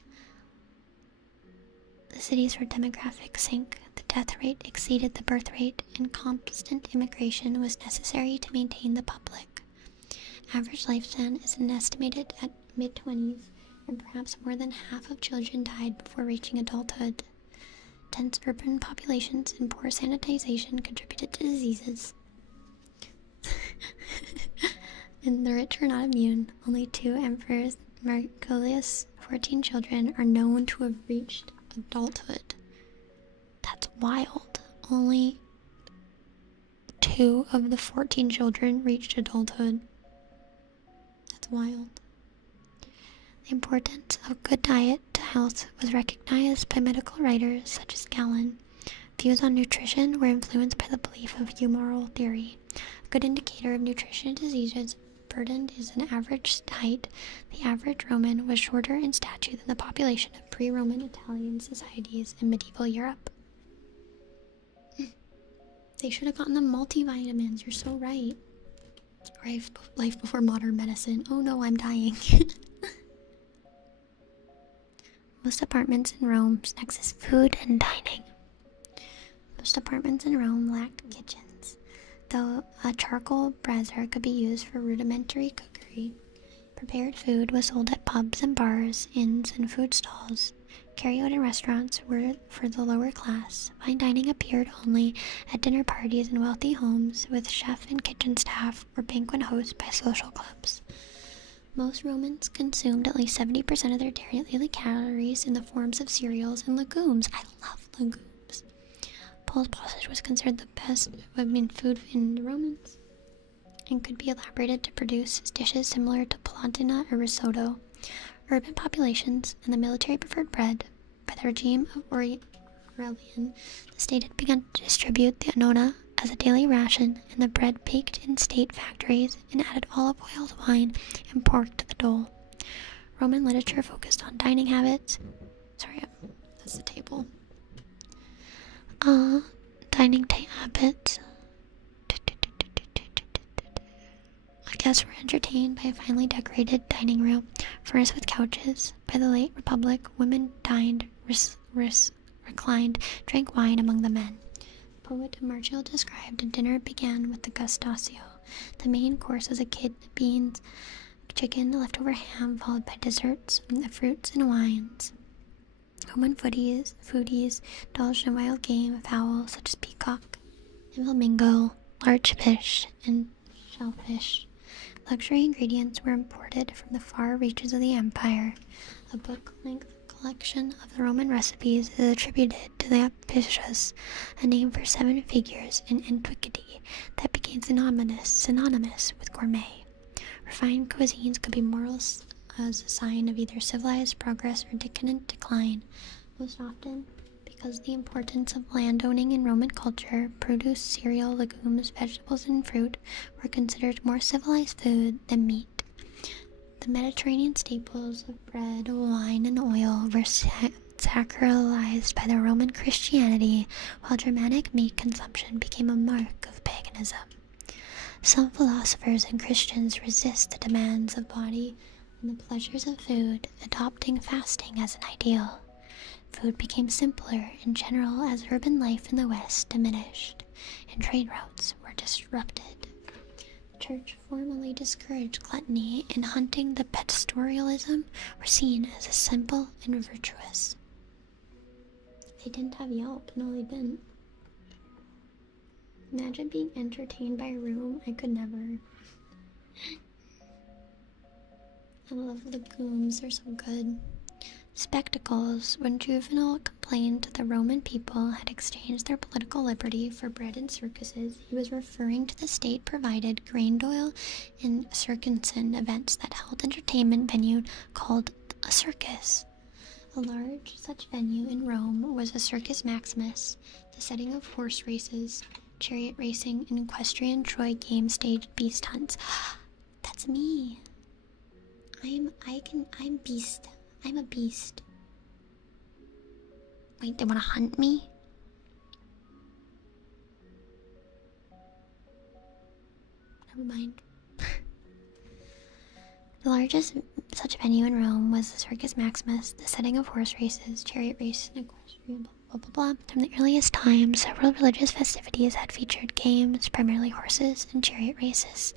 The cities where demographics sank, the death rate exceeded the birth rate, and constant immigration was necessary to maintain the public. Average lifespan is estimated at mid-20s, and perhaps more than half of children died before reaching adulthood. Dense urban populations and poor sanitization contributed to diseases. And the rich were not immune. Only 2 emperors, Marcellus' 14 children, are known to have reached adulthood. That's wild. Only 2 of the 14 children reached adulthood. That's wild. The importance of good diet to health was recognized by medical writers such as Galen. Views on nutrition were influenced by the belief of humoral theory. A good indicator of nutrition diseases burdened is an average height. The average Roman was shorter in stature than the population of pre-Roman Italian societies in medieval Europe. They should have gotten the multivitamins, you're so right. Life before modern medicine. Oh no, I'm dying. Most apartments in Rome's nexus food and dining. Most apartments in Rome lacked kitchens, though a charcoal brazier could be used for rudimentary cookery. Prepared food was sold at pubs and bars, inns, and food stalls. Carry-out and restaurants were for the lower class. Fine dining appeared only at dinner parties in wealthy homes, with chef and kitchen staff, or banquet hosts by social clubs. Most Romans consumed at least 70% of their daily calories in the forms of cereals and legumes. I love legumes. Paul's sausage was considered the best food in the Romans and could be elaborated to produce dishes similar to plantina or risotto. Urban populations and the military preferred bread. By the regime of Aurelian, the state had begun to distribute the annona as a daily ration, and the bread baked in state factories and added olive oil, wine, and pork to the dole. Roman literature focused on dining habits. Sorry, that's the table. Dining habits. Guests were entertained by a finely decorated dining room, furnished with couches. By the late Republic, women dined, reclined, drank wine among the men. Poet Martial described a dinner began with the gustatio. The main course was a kid, beans, chicken, leftover ham, followed by desserts, the fruits and wines. Roman foodies indulged in wild game, fowl such as peacock and flamingo, large fish and shellfish. Luxury ingredients were imported from the far reaches of the empire. A book-length collection of the Roman recipes is attributed to the Apicius, a name for 7 figures in antiquity that became synonymous with gourmet. Refined cuisines could be moral as a sign of either civilized progress or decadent decline. Most often, because of the importance of landowning in Roman culture, produce, cereal, legumes, vegetables, and fruit were considered more civilized food than meat. The Mediterranean staples of bread, wine, and oil were sacralized by the Roman Christianity, while Germanic meat consumption became a mark of paganism. Some philosophers and Christians resist the demands of body and the pleasures of food, adopting fasting as an ideal. Food became simpler in general as urban life in the West diminished, and trade routes were disrupted. The church formally discouraged gluttony, and hunting the pastoralism were seen as a simple and virtuous. They didn't have Yelp. No, they didn't. Imagine being entertained by Rome. I could never. I love legumes. They're so good. Spectacles. When Juvenal complained the Roman people had exchanged their political liberty for bread and circuses, he was referring to the state-provided Grandoil and Circensian events that held entertainment venue called a circus. A large such venue in Rome was a Circus Maximus, the setting of horse races, chariot racing, and equestrian Troy game staged beast hunts. That's me. I'm beast. I'm a beast. Wait, they want to hunt me? Never mind. The largest such venue in Rome was the Circus Maximus, the setting of horse races, chariot races, and equestrian blah blah blah. From the earliest times, several religious festivities had featured games, primarily horses, and chariot races.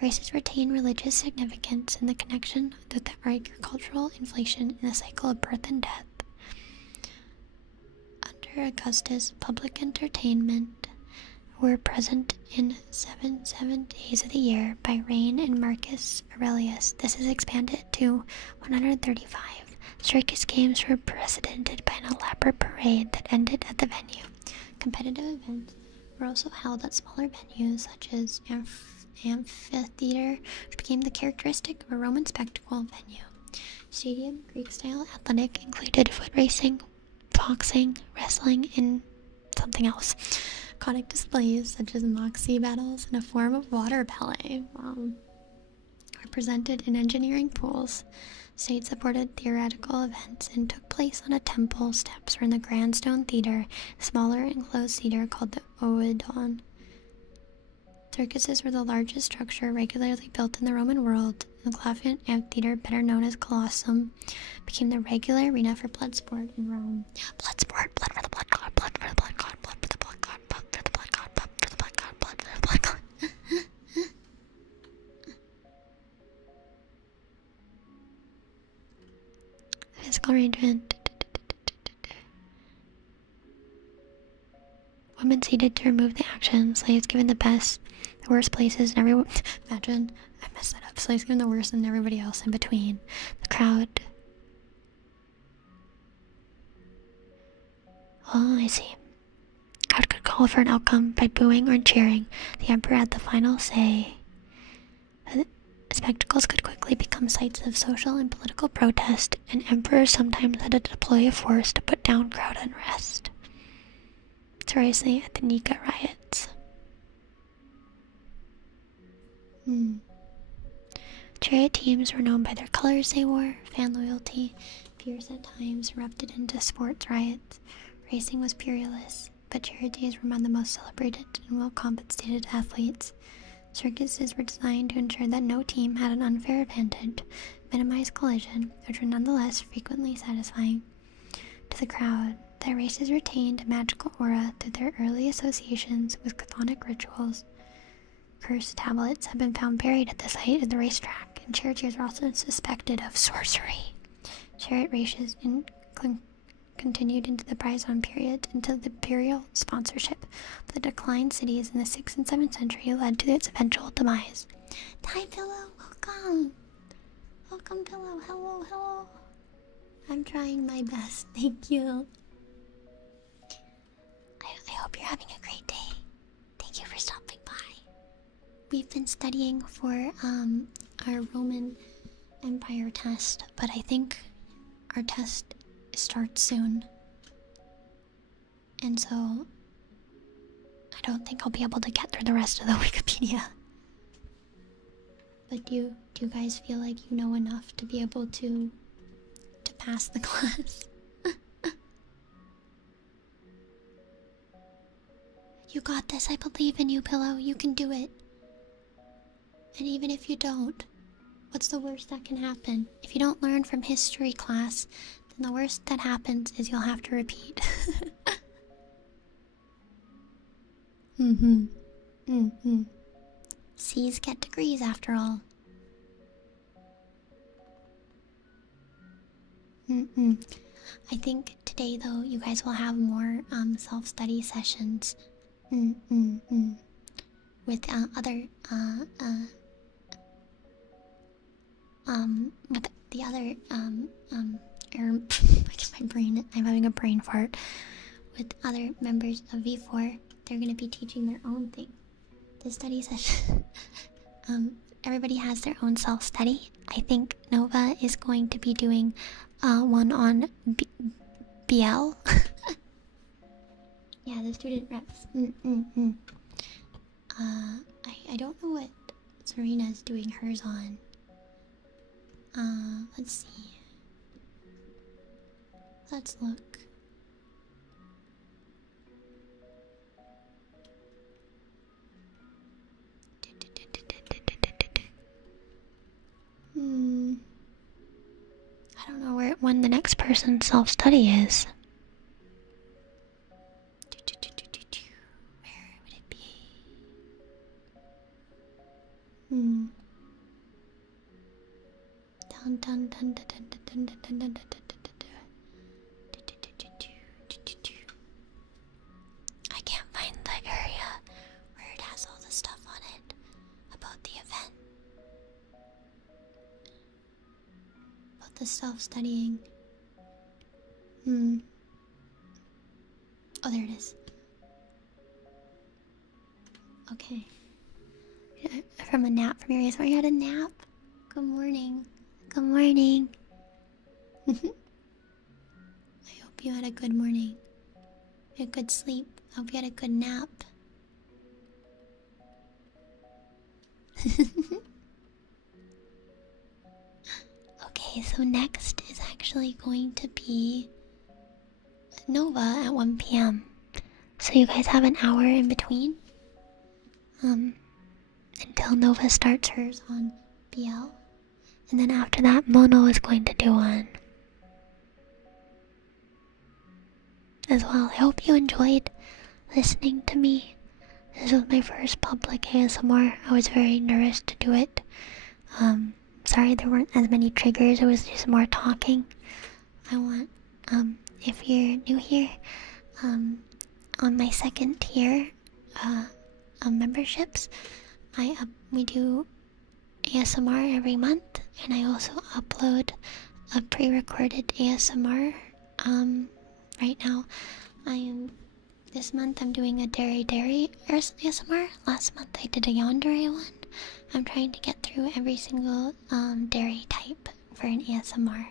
Races retain religious significance in the connection with the agricultural inflation in the cycle of birth and death. Under Augustus, public entertainment were present in 7 days of the year by reign in Marcus Aurelius. This is expanded to 135. Circus games were preceded by an elaborate parade that ended at the venue. Competitive events were also held at smaller venues such as amphitheater, which became the characteristic of a Roman spectacle venue. Stadium Greek-style athletic included foot racing, boxing, wrestling, and something else. Aquatic displays such as mock-sea battles and a form of water ballet were presented in engineering pools. State-supported theatrical events and took place on a temple steps or in the Grand Stone Theater, a smaller enclosed theater called the Oedon. Circuses were the largest structure regularly built in the Roman world. The Claudian Amphitheater, better known as Colosseum, became the regular arena for blood sport in Rome. Blood sport, blood for the blood god, blood for the blood god, blood for the blood god, blood for the blood god, blood for the blood god, blood for the blood god. Physical arrangement. Women seated to remove the action. Slaves given the best, the worst places, and everyone. Imagine, I messed that up. Slaves given the worst and everybody else in between. The crowd. Oh, I see. Crowd could call for an outcome by booing or cheering. The emperor had the final say. Spectacles could quickly become sites of social and political protest, and emperors sometimes had to deploy a force to put down crowd unrest. Seriously, at the Nika riots. Chariot teams were known by their colors they wore, fan loyalty, fierce at times erupted into sports riots. Racing was peerless, but charioteers were among the most celebrated and well-compensated athletes. Circuses were designed to ensure that no team had an unfair advantage, minimize collision, which were nonetheless frequently satisfying to the crowd. The races retained a magical aura through their early associations with chthonic rituals. Cursed tablets have been found buried at the site of the racetrack, and charioteers were also suspected of sorcery. Chariot races continued into the Bryzon period until the imperial sponsorship of the declined cities in the 6th and 7th century led to its eventual demise. Hi, Pillow! Welcome! Welcome, Pillow! Hello, hello! I'm trying my best, thank you. I hope you're having a great day. Thank you for stopping by. We've been studying for our Roman Empire test, but I think our test starts soon. And so I don't think I'll be able to get through the rest of the Wikipedia. But do you guys feel like you know enough to be able to pass the class? You got this. I believe in you, Pillow. You can do it. And even if you don't, what's the worst that can happen? If you don't learn from history class, then the worst that happens is you'll have to repeat. C's get degrees after all. I think today, though, you guys will have more self-study sessions. With other with the other I guess my brain, I'm having a brain fart. With other members of V4, they're gonna be teaching their own thing. The study session. Everybody has their own self-study. I think Nova is going to be doing one on BL. Yeah, the student reps. I don't know what Serena's doing hers on. Let's see. Let's look. I don't know when the next person's self-study is. Where would it be? I can't find the area where it has all the stuff on it about the event. About the self-studying. Oh, there it is. Okay. From a nap from your ASMR. You had a nap? Good morning. Good morning. I hope you had a good morning. A good sleep. I hope you had a good nap. Okay, so next is actually going to be Nova at 1 p.m. So you guys have an hour in between. Until Nova starts hers on BL. And then after that, Mono is going to do one as well. I hope you enjoyed listening to me. This was my first public ASMR. I was very nervous to do it. Sorry there weren't as many triggers. It was just more talking. I want, if you're new here, on my second tier, memberships, we do ASMR every month, and I also upload a pre-recorded ASMR. Right now, this month I'm doing a Dairy ASMR. Last month I did a Yandere one. I'm trying to get through every single dairy type for an ASMR.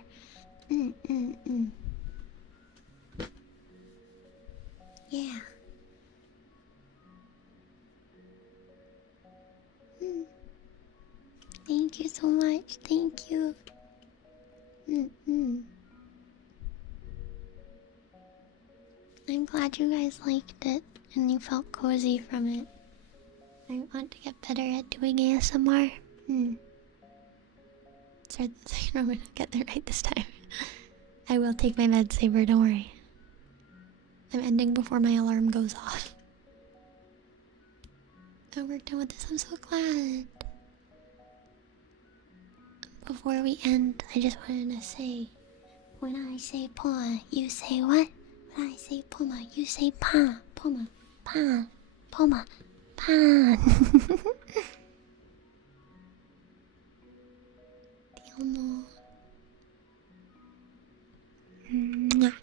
Yeah. Thank you so much. Thank you. I'm glad you guys liked it and you felt cozy from it. I want to get better at doing ASMR. Start the second I'm gonna get there right this time. I will take my med saver, don't worry. I'm ending before my alarm goes off. Oh, we're done with this. I'm so glad. Before we end, I just wanted to say When I say Puma, you say what? When I say Puma, you say Pa. Puma, Pa, Puma, Pa. Ti amo. Mwah.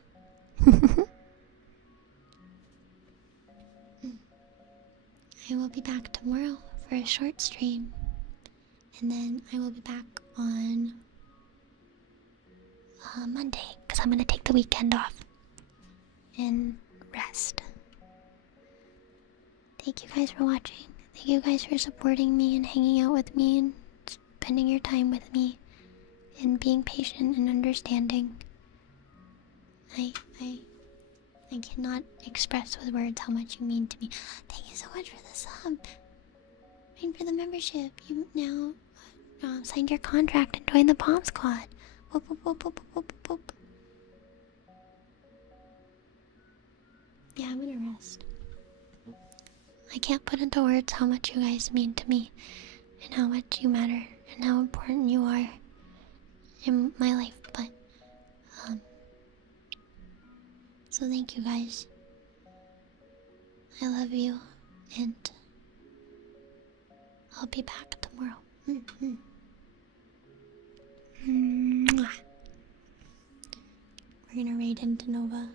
I will be back tomorrow for a short stream, and then I will be back on Monday because I'm gonna take the weekend off and rest. Thank you guys for watching. Thank you guys for supporting me and hanging out with me and spending your time with me and being patient and understanding. I cannot express with words how much you mean to me. Thank you so much for the sub and for the membership. You now signed your contract and joined the Palm Squad. Whoop, whoop, whoop, whoop, whoop, whoop. Yeah, I'm gonna rest. I can't put into words how much you guys mean to me and how much you matter and how important you are in my life, but so thank you guys. I love you, and I'll be back tomorrow. Mwah. We're gonna raid into Nova.